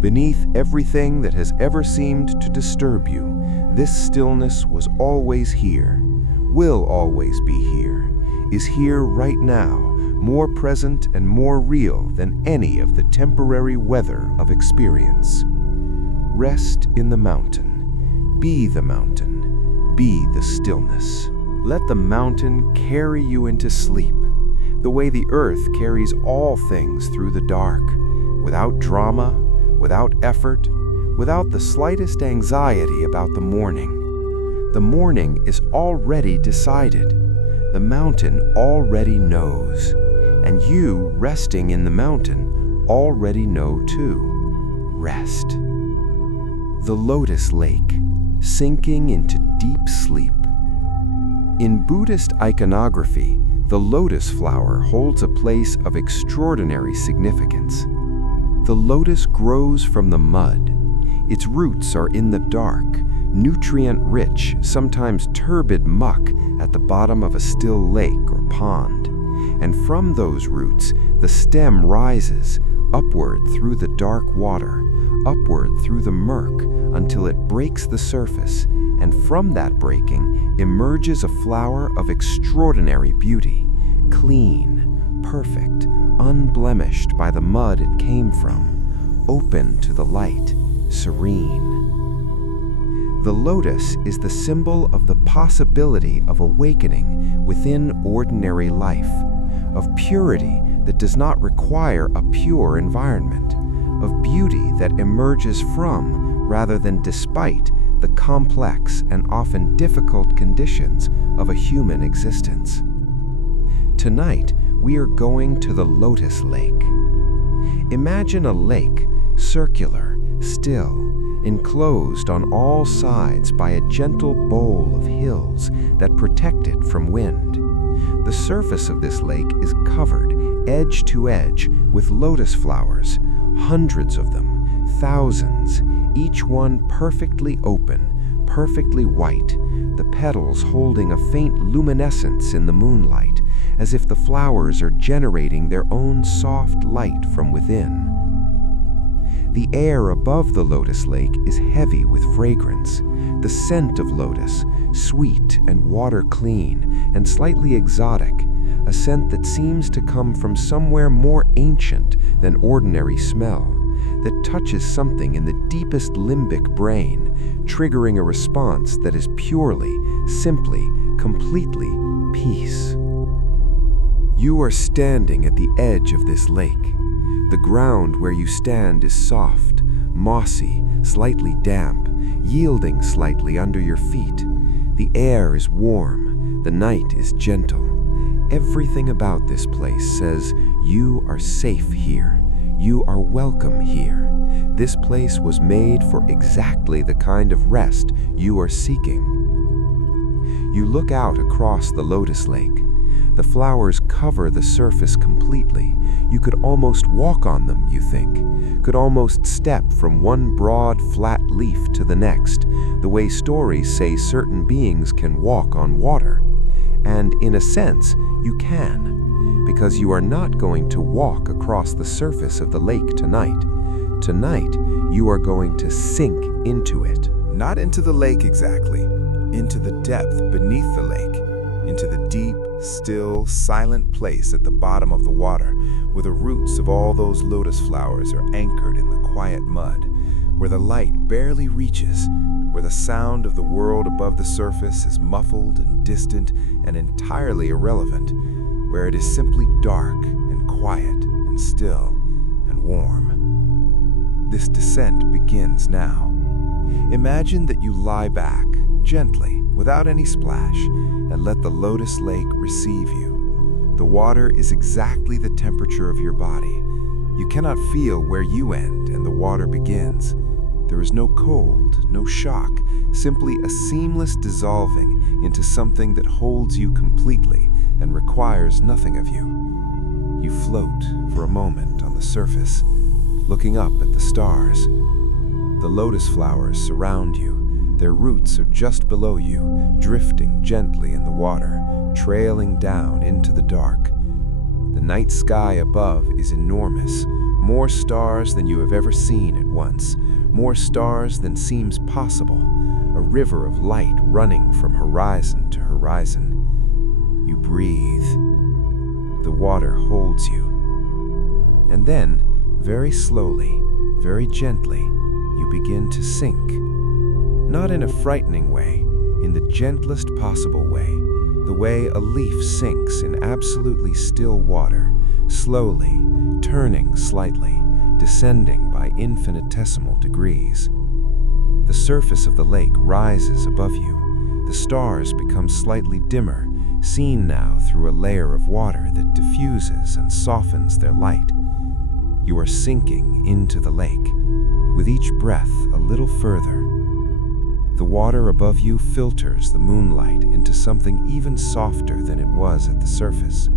Beneath everything that has ever seemed to disturb you, this stillness was always here, will always be here, is here right now, more present and more real than any of the temporary weather of experience. Rest in the mountain. Be the mountain. Be the stillness. Let the mountain carry you into sleep, the way the earth carries all things through the dark, without drama, without effort, without the slightest anxiety about the morning. The morning is already decided. The mountain already knows. And you, resting in the mountain, already know too. Rest. The lotus lake, sinking into deep sleep. In Buddhist iconography, the lotus flower holds a place of extraordinary significance. The lotus grows from the mud. Its roots are in the dark, nutrient-rich, sometimes turbid muck at the bottom of a still lake or pond. And from those roots, the stem rises, upward through the dark water, upward through the murk, until it breaks the surface, and from that breaking emerges a flower of extraordinary beauty, clean, perfect, unblemished by the mud it came from, open to the light, serene. The lotus is the symbol of the possibility of awakening within ordinary life, of purity that does not require a pure environment, of beauty that emerges from, rather than despite, the complex and often difficult conditions of a human existence. Tonight, we are going to the lotus lake. Imagine a lake, circular, still, enclosed on all sides by a gentle bowl of hills that protect it from wind. The surface of this lake is covered, edge to edge, with lotus flowers, hundreds of them, thousands, each one perfectly open, perfectly white, the petals holding a faint luminescence in the moonlight, as if the flowers are generating their own soft light from within. The air above the lotus lake is heavy with fragrance, the scent of lotus, sweet and water clean and slightly exotic, a scent that seems to come from somewhere more ancient than ordinary smell, that touches something in the deepest limbic brain, triggering a response that is purely, simply, completely peace. You are standing at the edge of this lake. The ground where you stand is soft, mossy, slightly damp, yielding slightly under your feet. The air is warm, the night is gentle. Everything about this place says you are safe here. You are welcome here. This place was made for exactly the kind of rest you are seeking. You look out across the lotus lake. The flowers cover the surface completely. You could almost walk on them, you think, could almost step from one broad, flat leaf to the next, the way stories say certain beings can walk on water. And in a sense, you can, because you are not going to walk across the surface of the lake tonight. Tonight, you are going to sink into it. Not into the lake exactly, into the depth beneath the lake, into the deep, still, silent place at the bottom of the water, where the roots of all those lotus flowers are anchored in the quiet mud, where the light barely reaches, where the sound of the world above the surface is muffled and distant and entirely irrelevant, where it is simply dark and quiet and still and warm. This descent begins now. Imagine that you lie back, gently, without any splash, and let the lotus lake receive you. The water is exactly the temperature of your body. You cannot feel where you end and the water begins. There is no cold, no shock, simply a seamless dissolving into something that holds you completely and requires nothing of you. You float for a moment on the surface, looking up at the stars. The lotus flowers surround you. Their roots are just below you, drifting gently in the water, trailing down into the dark. The night sky above is enormous, more stars than you have ever seen at once, more stars than seems possible, a river of light running from horizon to horizon. You breathe. The water holds you. And then, very slowly, very gently, you begin to sink. Not in a frightening way, in the gentlest possible way, the way a leaf sinks in absolutely still water, slowly, turning slightly, descending by infinitesimal degrees. The surface of the lake rises above you. The stars become slightly dimmer, seen now through a layer of water that diffuses and softens their light. You are sinking into the lake, with each breath a little further. The water above you filters the moonlight into something even softer than it was at the surface.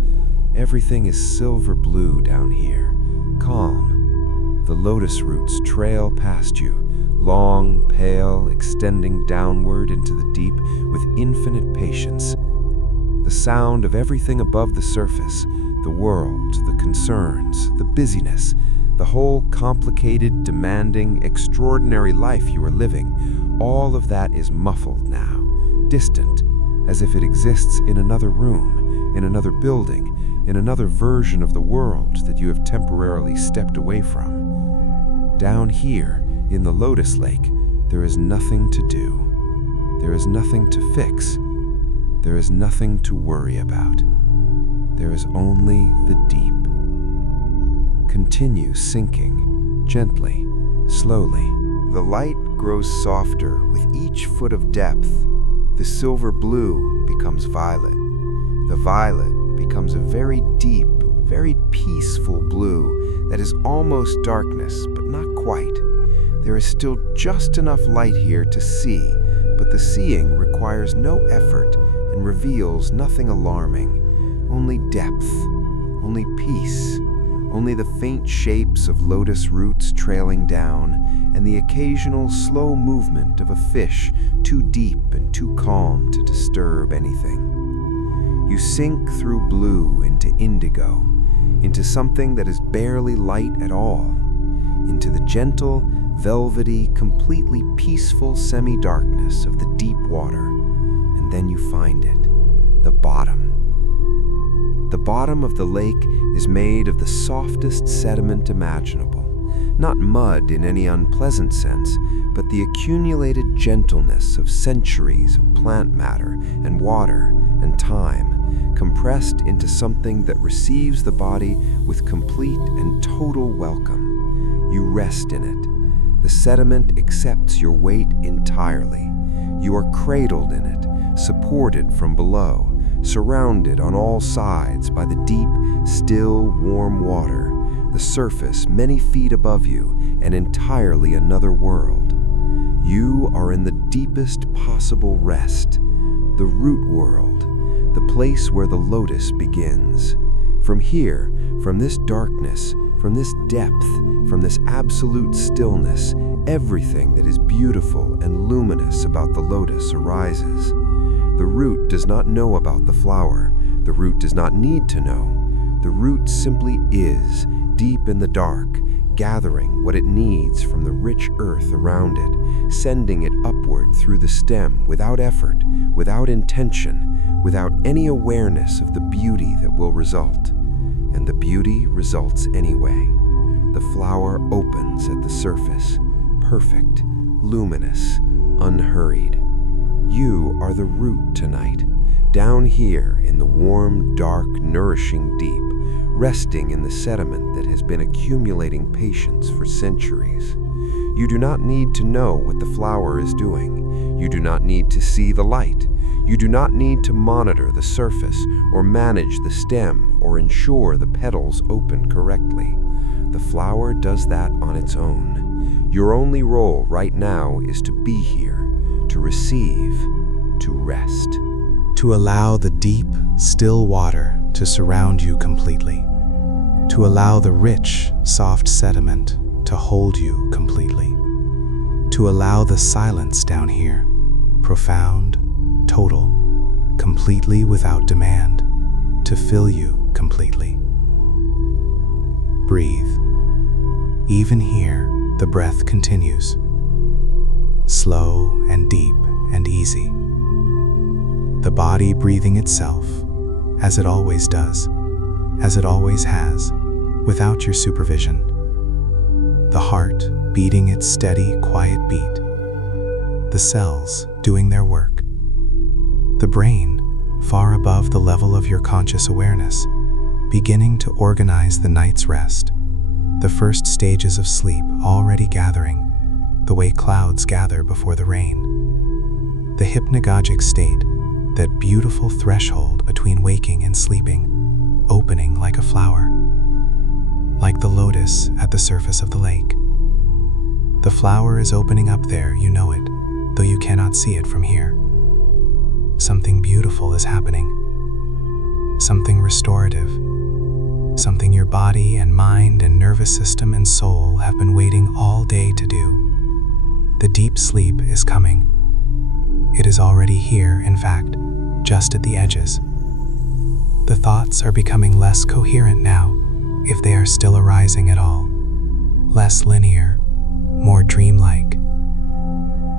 Everything is silver blue down here, calm. The lotus roots trail past you, long, pale, extending downward into the deep with infinite patience. The sound of everything above the surface, the world, the concerns, the busyness, the whole complicated, demanding, extraordinary life you are living, all of that is muffled now, distant, as if it exists in another room, in another building, in another version of the world that you have temporarily stepped away from. Down here, in the lotus lake, there is nothing to do. There is nothing to fix. There is nothing to worry about. There is only the deep. Continue sinking, gently, slowly. The light grows softer with each foot of depth. The silver blue becomes violet. The violet becomes a very deep, very peaceful blue that is almost darkness, but not quite. There is still just enough light here to see, but the seeing requires no effort and reveals nothing alarming. Only depth, only peace, only the faint shapes of lotus roots trailing down, and the occasional slow movement of a fish too deep and too calm to disturb anything. You sink through blue into indigo, into something that is barely light at all, into the gentle, velvety, completely peaceful semi-darkness of the deep water, and then you find it, the bottom. The bottom of the lake is made of the softest sediment imaginable, not mud in any unpleasant sense, but the accumulated gentleness of centuries of plant matter and water and time, compressed into something that receives the body with complete and total welcome. You rest in it. The sediment accepts your weight entirely. You are cradled in it, supported from below, surrounded on all sides by the deep, still, warm water, the surface many feet above you, and entirely another world. You are in the deepest possible rest, the root world, the place where the lotus begins. From here, from this darkness, from this depth, from this absolute stillness, everything that is beautiful and luminous about the lotus arises. The root does not know about the flower. The root does not need to know. The root simply is, deep in the dark, gathering what it needs from the rich earth around it, sending it upward through the stem without effort, without intention, without any awareness of the beauty that will result. And the beauty results anyway. The flower opens at the surface, perfect, luminous, unhurried. You are the root tonight, down here in the warm, dark, nourishing deep, resting in the sediment that has been accumulating patience for centuries. You do not need to know what the flower is doing. You do not need to see the light. You do not need to monitor the surface or manage the stem or ensure the petals open correctly. The flower does that on its own. Your only role right now is to be here, to receive, to rest. To allow the deep, still water to surround you completely. To allow the rich, soft sediment to hold you completely. To allow the silence down here, profound, total, completely without demand, to fill you completely. Breathe. Even here, the breath continues. Slow and deep and easy. The body breathing itself, as it always does, as it always has, without your supervision. The heart beating its steady, quiet beat. The cells doing their work. The brain, far above the level of your conscious awareness, beginning to organize the night's rest. The first stages of sleep already gathering, the way clouds gather before the rain. The hypnagogic state, that beautiful threshold between waking and sleeping, opening like a flower. Like the lotus at the surface of the lake. The flower is opening up there, you know it, though you cannot see it from here. Something beautiful is happening. Something restorative. Something your body and mind and nervous system and soul have been waiting all day to do. The deep sleep is coming. It is already here, in fact, just at the edges. The thoughts are becoming less coherent now, if they are still arising at all. Less linear, more dreamlike.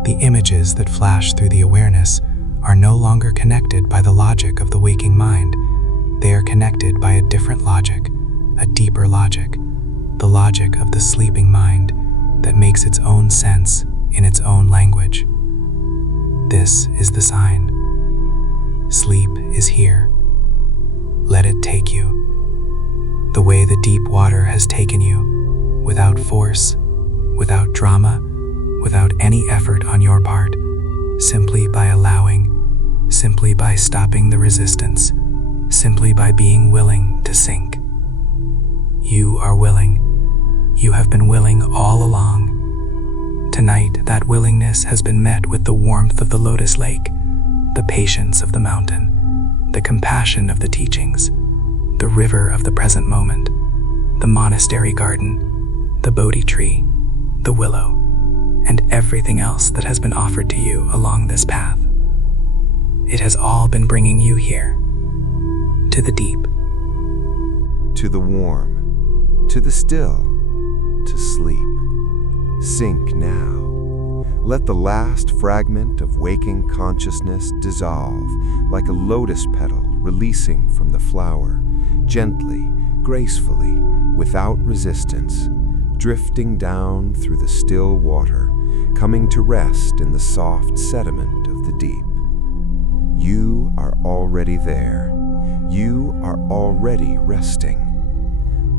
The images that flash through the awareness are no longer connected by the logic of the waking mind. They are connected by a different logic, a deeper logic, the logic of the sleeping mind that makes its own sense in its own language. This is the sign. Sleep is here. Let it take you. The way the deep water has taken you, without force, without drama, without any effort on your part, simply by allowing, simply by stopping the resistance, simply by being willing to sink. You are willing. You have been willing all along. Tonight, that willingness has been met with the warmth of the lotus lake, the patience of the mountain, the compassion of the teachings, the river of the present moment, the monastery garden, the Bodhi tree, the willow, and everything else that has been offered to you along this path. It has all been bringing you here, to the deep, To the warm, to the still, to sleep. Sink now. Let the last fragment of waking consciousness dissolve like a lotus petal releasing from the flower, gently, gracefully, without resistance, drifting down through the still water, coming to rest in the soft sediment of the deep. You are already there. You are already resting.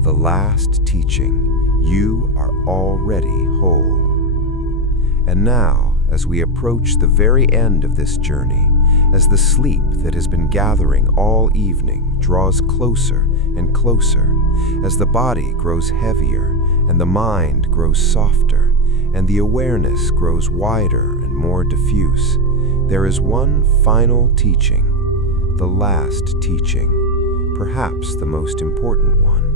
The last teaching, you are already whole. And now, as we approach the very end of this journey, as the sleep that has been gathering all evening draws closer and closer, as the body grows heavier and the mind grows softer, and the awareness grows wider and more diffuse, there is one final teaching, the last teaching, perhaps the most important one.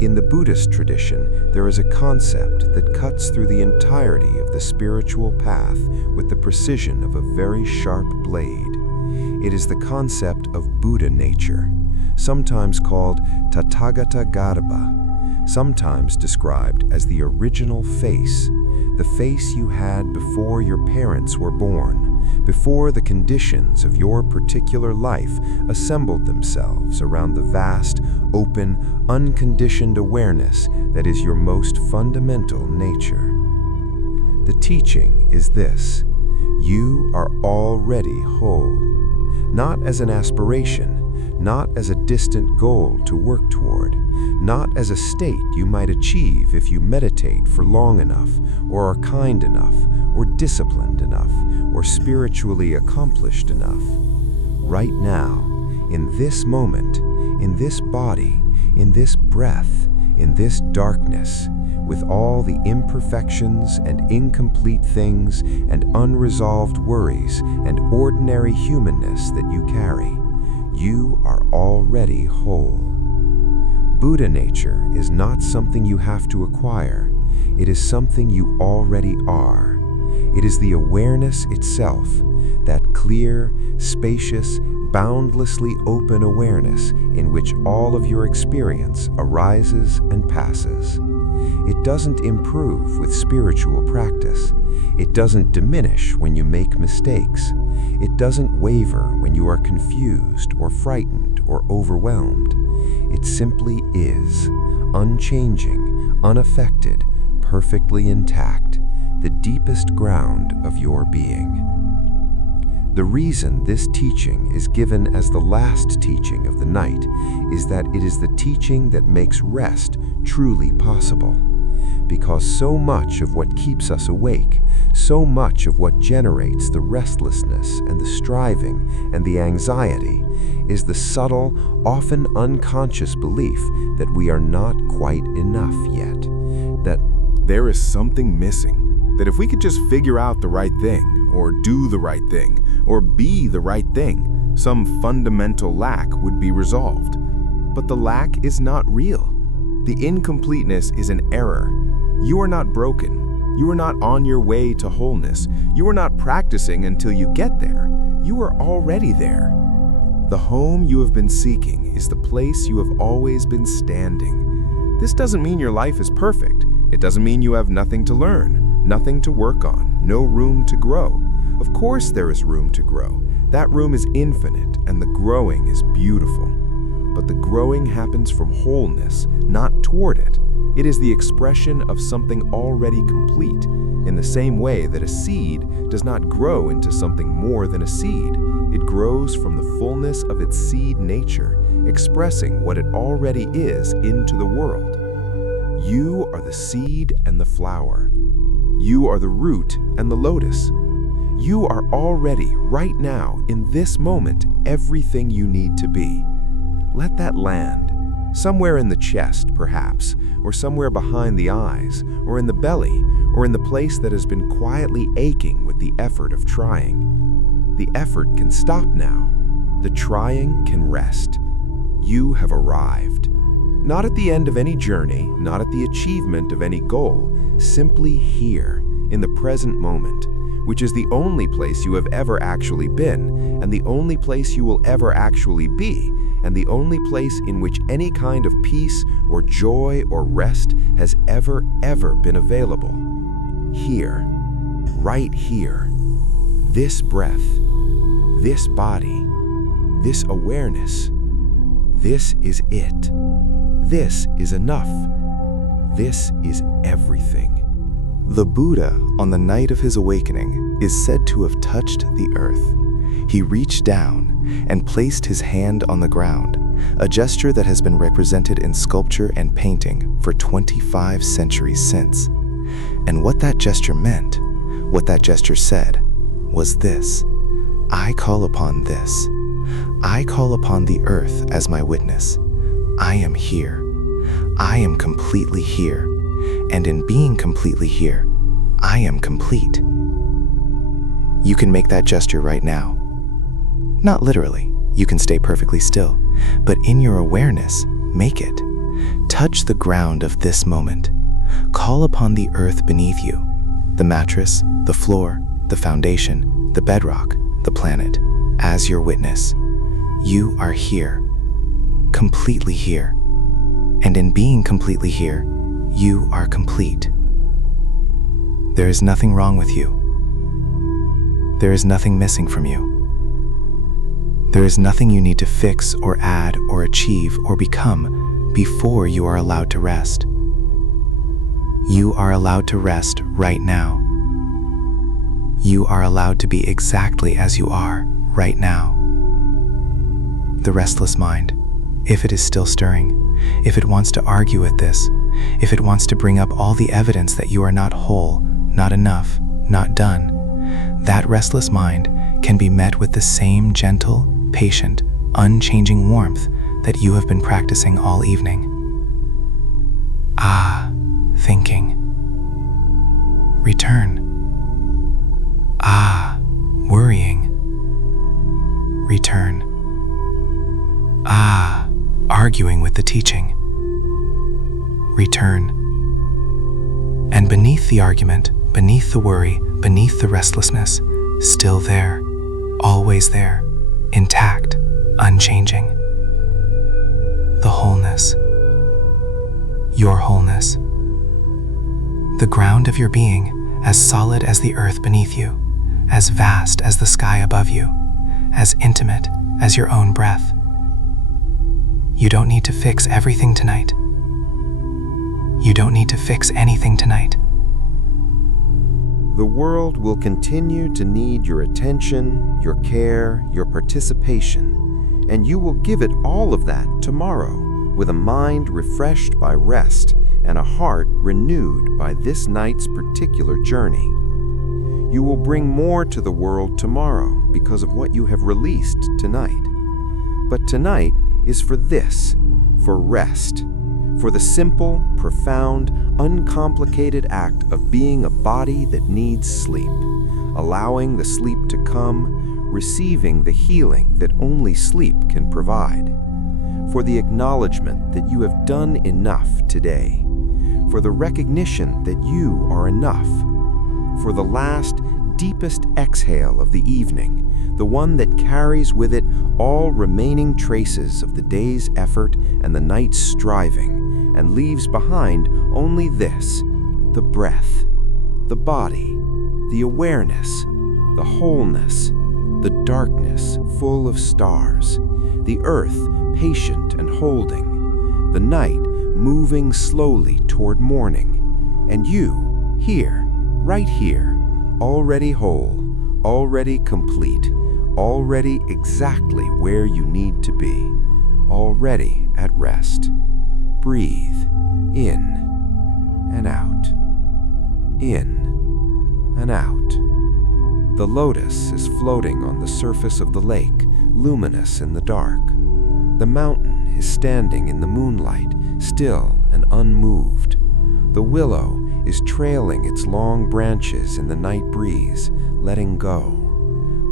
In the Buddhist tradition, there is a concept that cuts through the entirety of the spiritual path with the precision of a very sharp blade. It is the concept of Buddha nature, sometimes called Tathagata Garbha, sometimes described as the original face, the face you had before your parents were born, before the conditions of your particular life assembled themselves around the vast, open, unconditioned awareness that is your most fundamental nature. The teaching is this: you are already whole, not as an aspiration, not as a distant goal to work toward, not as a state you might achieve if you meditate for long enough, or are kind enough, or disciplined enough, or spiritually accomplished enough. Right now, in this moment, in this body, in this breath, in this darkness, with all the imperfections and incomplete things and unresolved worries and ordinary humanness that you carry, you are already whole. Buddha nature is not something you have to acquire. It is something you already are. It is the awareness itself, that clear, spacious, boundlessly open awareness in which all of your experience arises and passes. It doesn't improve with spiritual practice. It doesn't diminish when you make mistakes. It doesn't waver when you are confused or frightened or overwhelmed. It simply is, unchanging, unaffected, perfectly intact, the deepest ground of your being. The reason this teaching is given as the last teaching of the night is that it is the teaching that makes rest truly possible. Because so much of what keeps us awake, so much of what generates the restlessness and the striving and the anxiety is the subtle, often unconscious belief that we are not quite enough yet, that There is something missing, that if we could just figure out the right thing, or do the right thing, or be the right thing, some fundamental lack would be resolved. But the lack is not real. The incompleteness is an error. You are not broken. You are not on your way to wholeness. You are not practicing until you get there. You are already there. The home you have been seeking is the place you have always been standing. This doesn't mean your life is perfect. It doesn't mean you have nothing to learn, nothing to work on, no room to grow. Of course there is room to grow. That room is infinite, and the growing is beautiful. But the growing happens from wholeness, not toward it. It is the expression of something already complete, in the same way that a seed does not grow into something more than a seed. It grows from the fullness of its seed nature, expressing what it already is into the world. You are the seed and the flower. You are the root and the lotus. You are already, right now, in this moment, everything you need to be. Let that land, somewhere in the chest, perhaps, or somewhere behind the eyes, or in the belly, or in the place that has been quietly aching with the effort of trying. The effort can stop now. The trying can rest. You have arrived. Not at the end of any journey, not at the achievement of any goal, simply here, in the present moment, which is the only place you have ever actually been, and the only place you will ever actually be, and the only place in which any kind of peace or joy or rest has ever been available. Here, right here, this breath, this body, this awareness, this is it. This is enough. This is everything. The Buddha, on the night of his awakening, is said to have touched the earth. He reached down and placed his hand on the ground, a gesture that has been represented in sculpture and painting for 25 centuries since. And what that gesture meant, what that gesture said, was this: I call upon this. I call upon the earth as my witness. I am here. I am completely here. And in being completely here, I am complete. You can make that gesture right now. Not literally, you can stay perfectly still, but in your awareness, make it. Touch the ground of this moment. Call upon the earth beneath you, the mattress, the floor, the foundation, the bedrock, the planet, as your witness. You are here, completely here. And in being completely here, you are complete. There is nothing wrong with you. There is nothing missing from you. There is nothing you need to fix or add or achieve or become before you are allowed to rest. You are allowed to rest right now. You are allowed to be exactly as you are right now. The restless mind, if it is still stirring, if it wants to argue with this, if it wants to bring up all the evidence that you are not whole, not enough, not done, that restless mind can be met with the same gentle, patient, unchanging warmth that you have been practicing all evening. Ah, thinking. Return. Ah, worrying. Return. Ah, arguing with the teaching. Return. And beneath the argument, beneath the worry, beneath the restlessness, still there, always there, intact, unchanging. The wholeness. Your wholeness. The ground of your being, as solid as the earth beneath you, as vast as the sky above you, as intimate as your own breath. You don't need to fix everything tonight. You don't need to fix anything tonight. The world will continue to need your attention, your care, your participation, and you will give it all of that tomorrow with a mind refreshed by rest and a heart renewed by this night's particular journey. You will bring more to the world tomorrow because of what you have released tonight. But tonight is for this, for rest, for the simple, profound, uncomplicated act of being a body that needs sleep, allowing the sleep to come, receiving the healing that only sleep can provide, for the acknowledgement that you have done enough today, for the recognition that you are enough, for the last, deepest exhale of the evening, the one that carries with it all remaining traces of the day's effort and the night's striving, and leaves behind only this, the breath, the body, the awareness, the wholeness, the darkness full of stars, the earth patient and holding, the night moving slowly toward morning, and you, here, right here, already whole, already complete, already exactly where you need to be, already at rest. Breathe in and out, in and out. The lotus is floating on the surface of the lake, luminous in the dark. The mountain is standing in the moonlight, still and unmoved. The willow is trailing its long branches in the night breeze, letting go.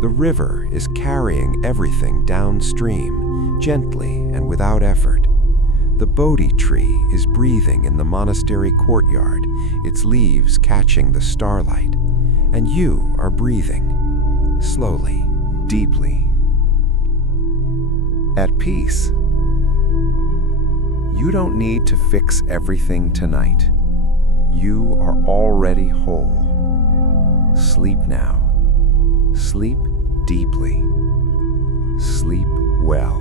The river is carrying everything downstream, gently and without effort. The Bodhi tree is breathing in the monastery courtyard, its leaves catching the starlight, and you are breathing, slowly, deeply, at peace. You don't need to fix everything tonight. You are already whole. Sleep now. Sleep deeply. Sleep well.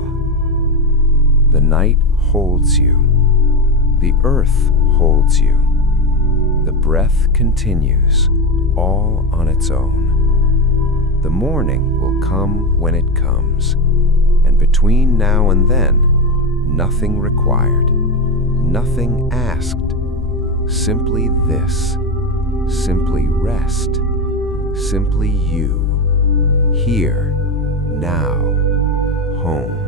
The night holds you. The earth holds you. The breath continues, all on its own. The morning will come when it comes, and between now and then, nothing required, nothing asked. Simply this, simply rest, simply you, here, now, home.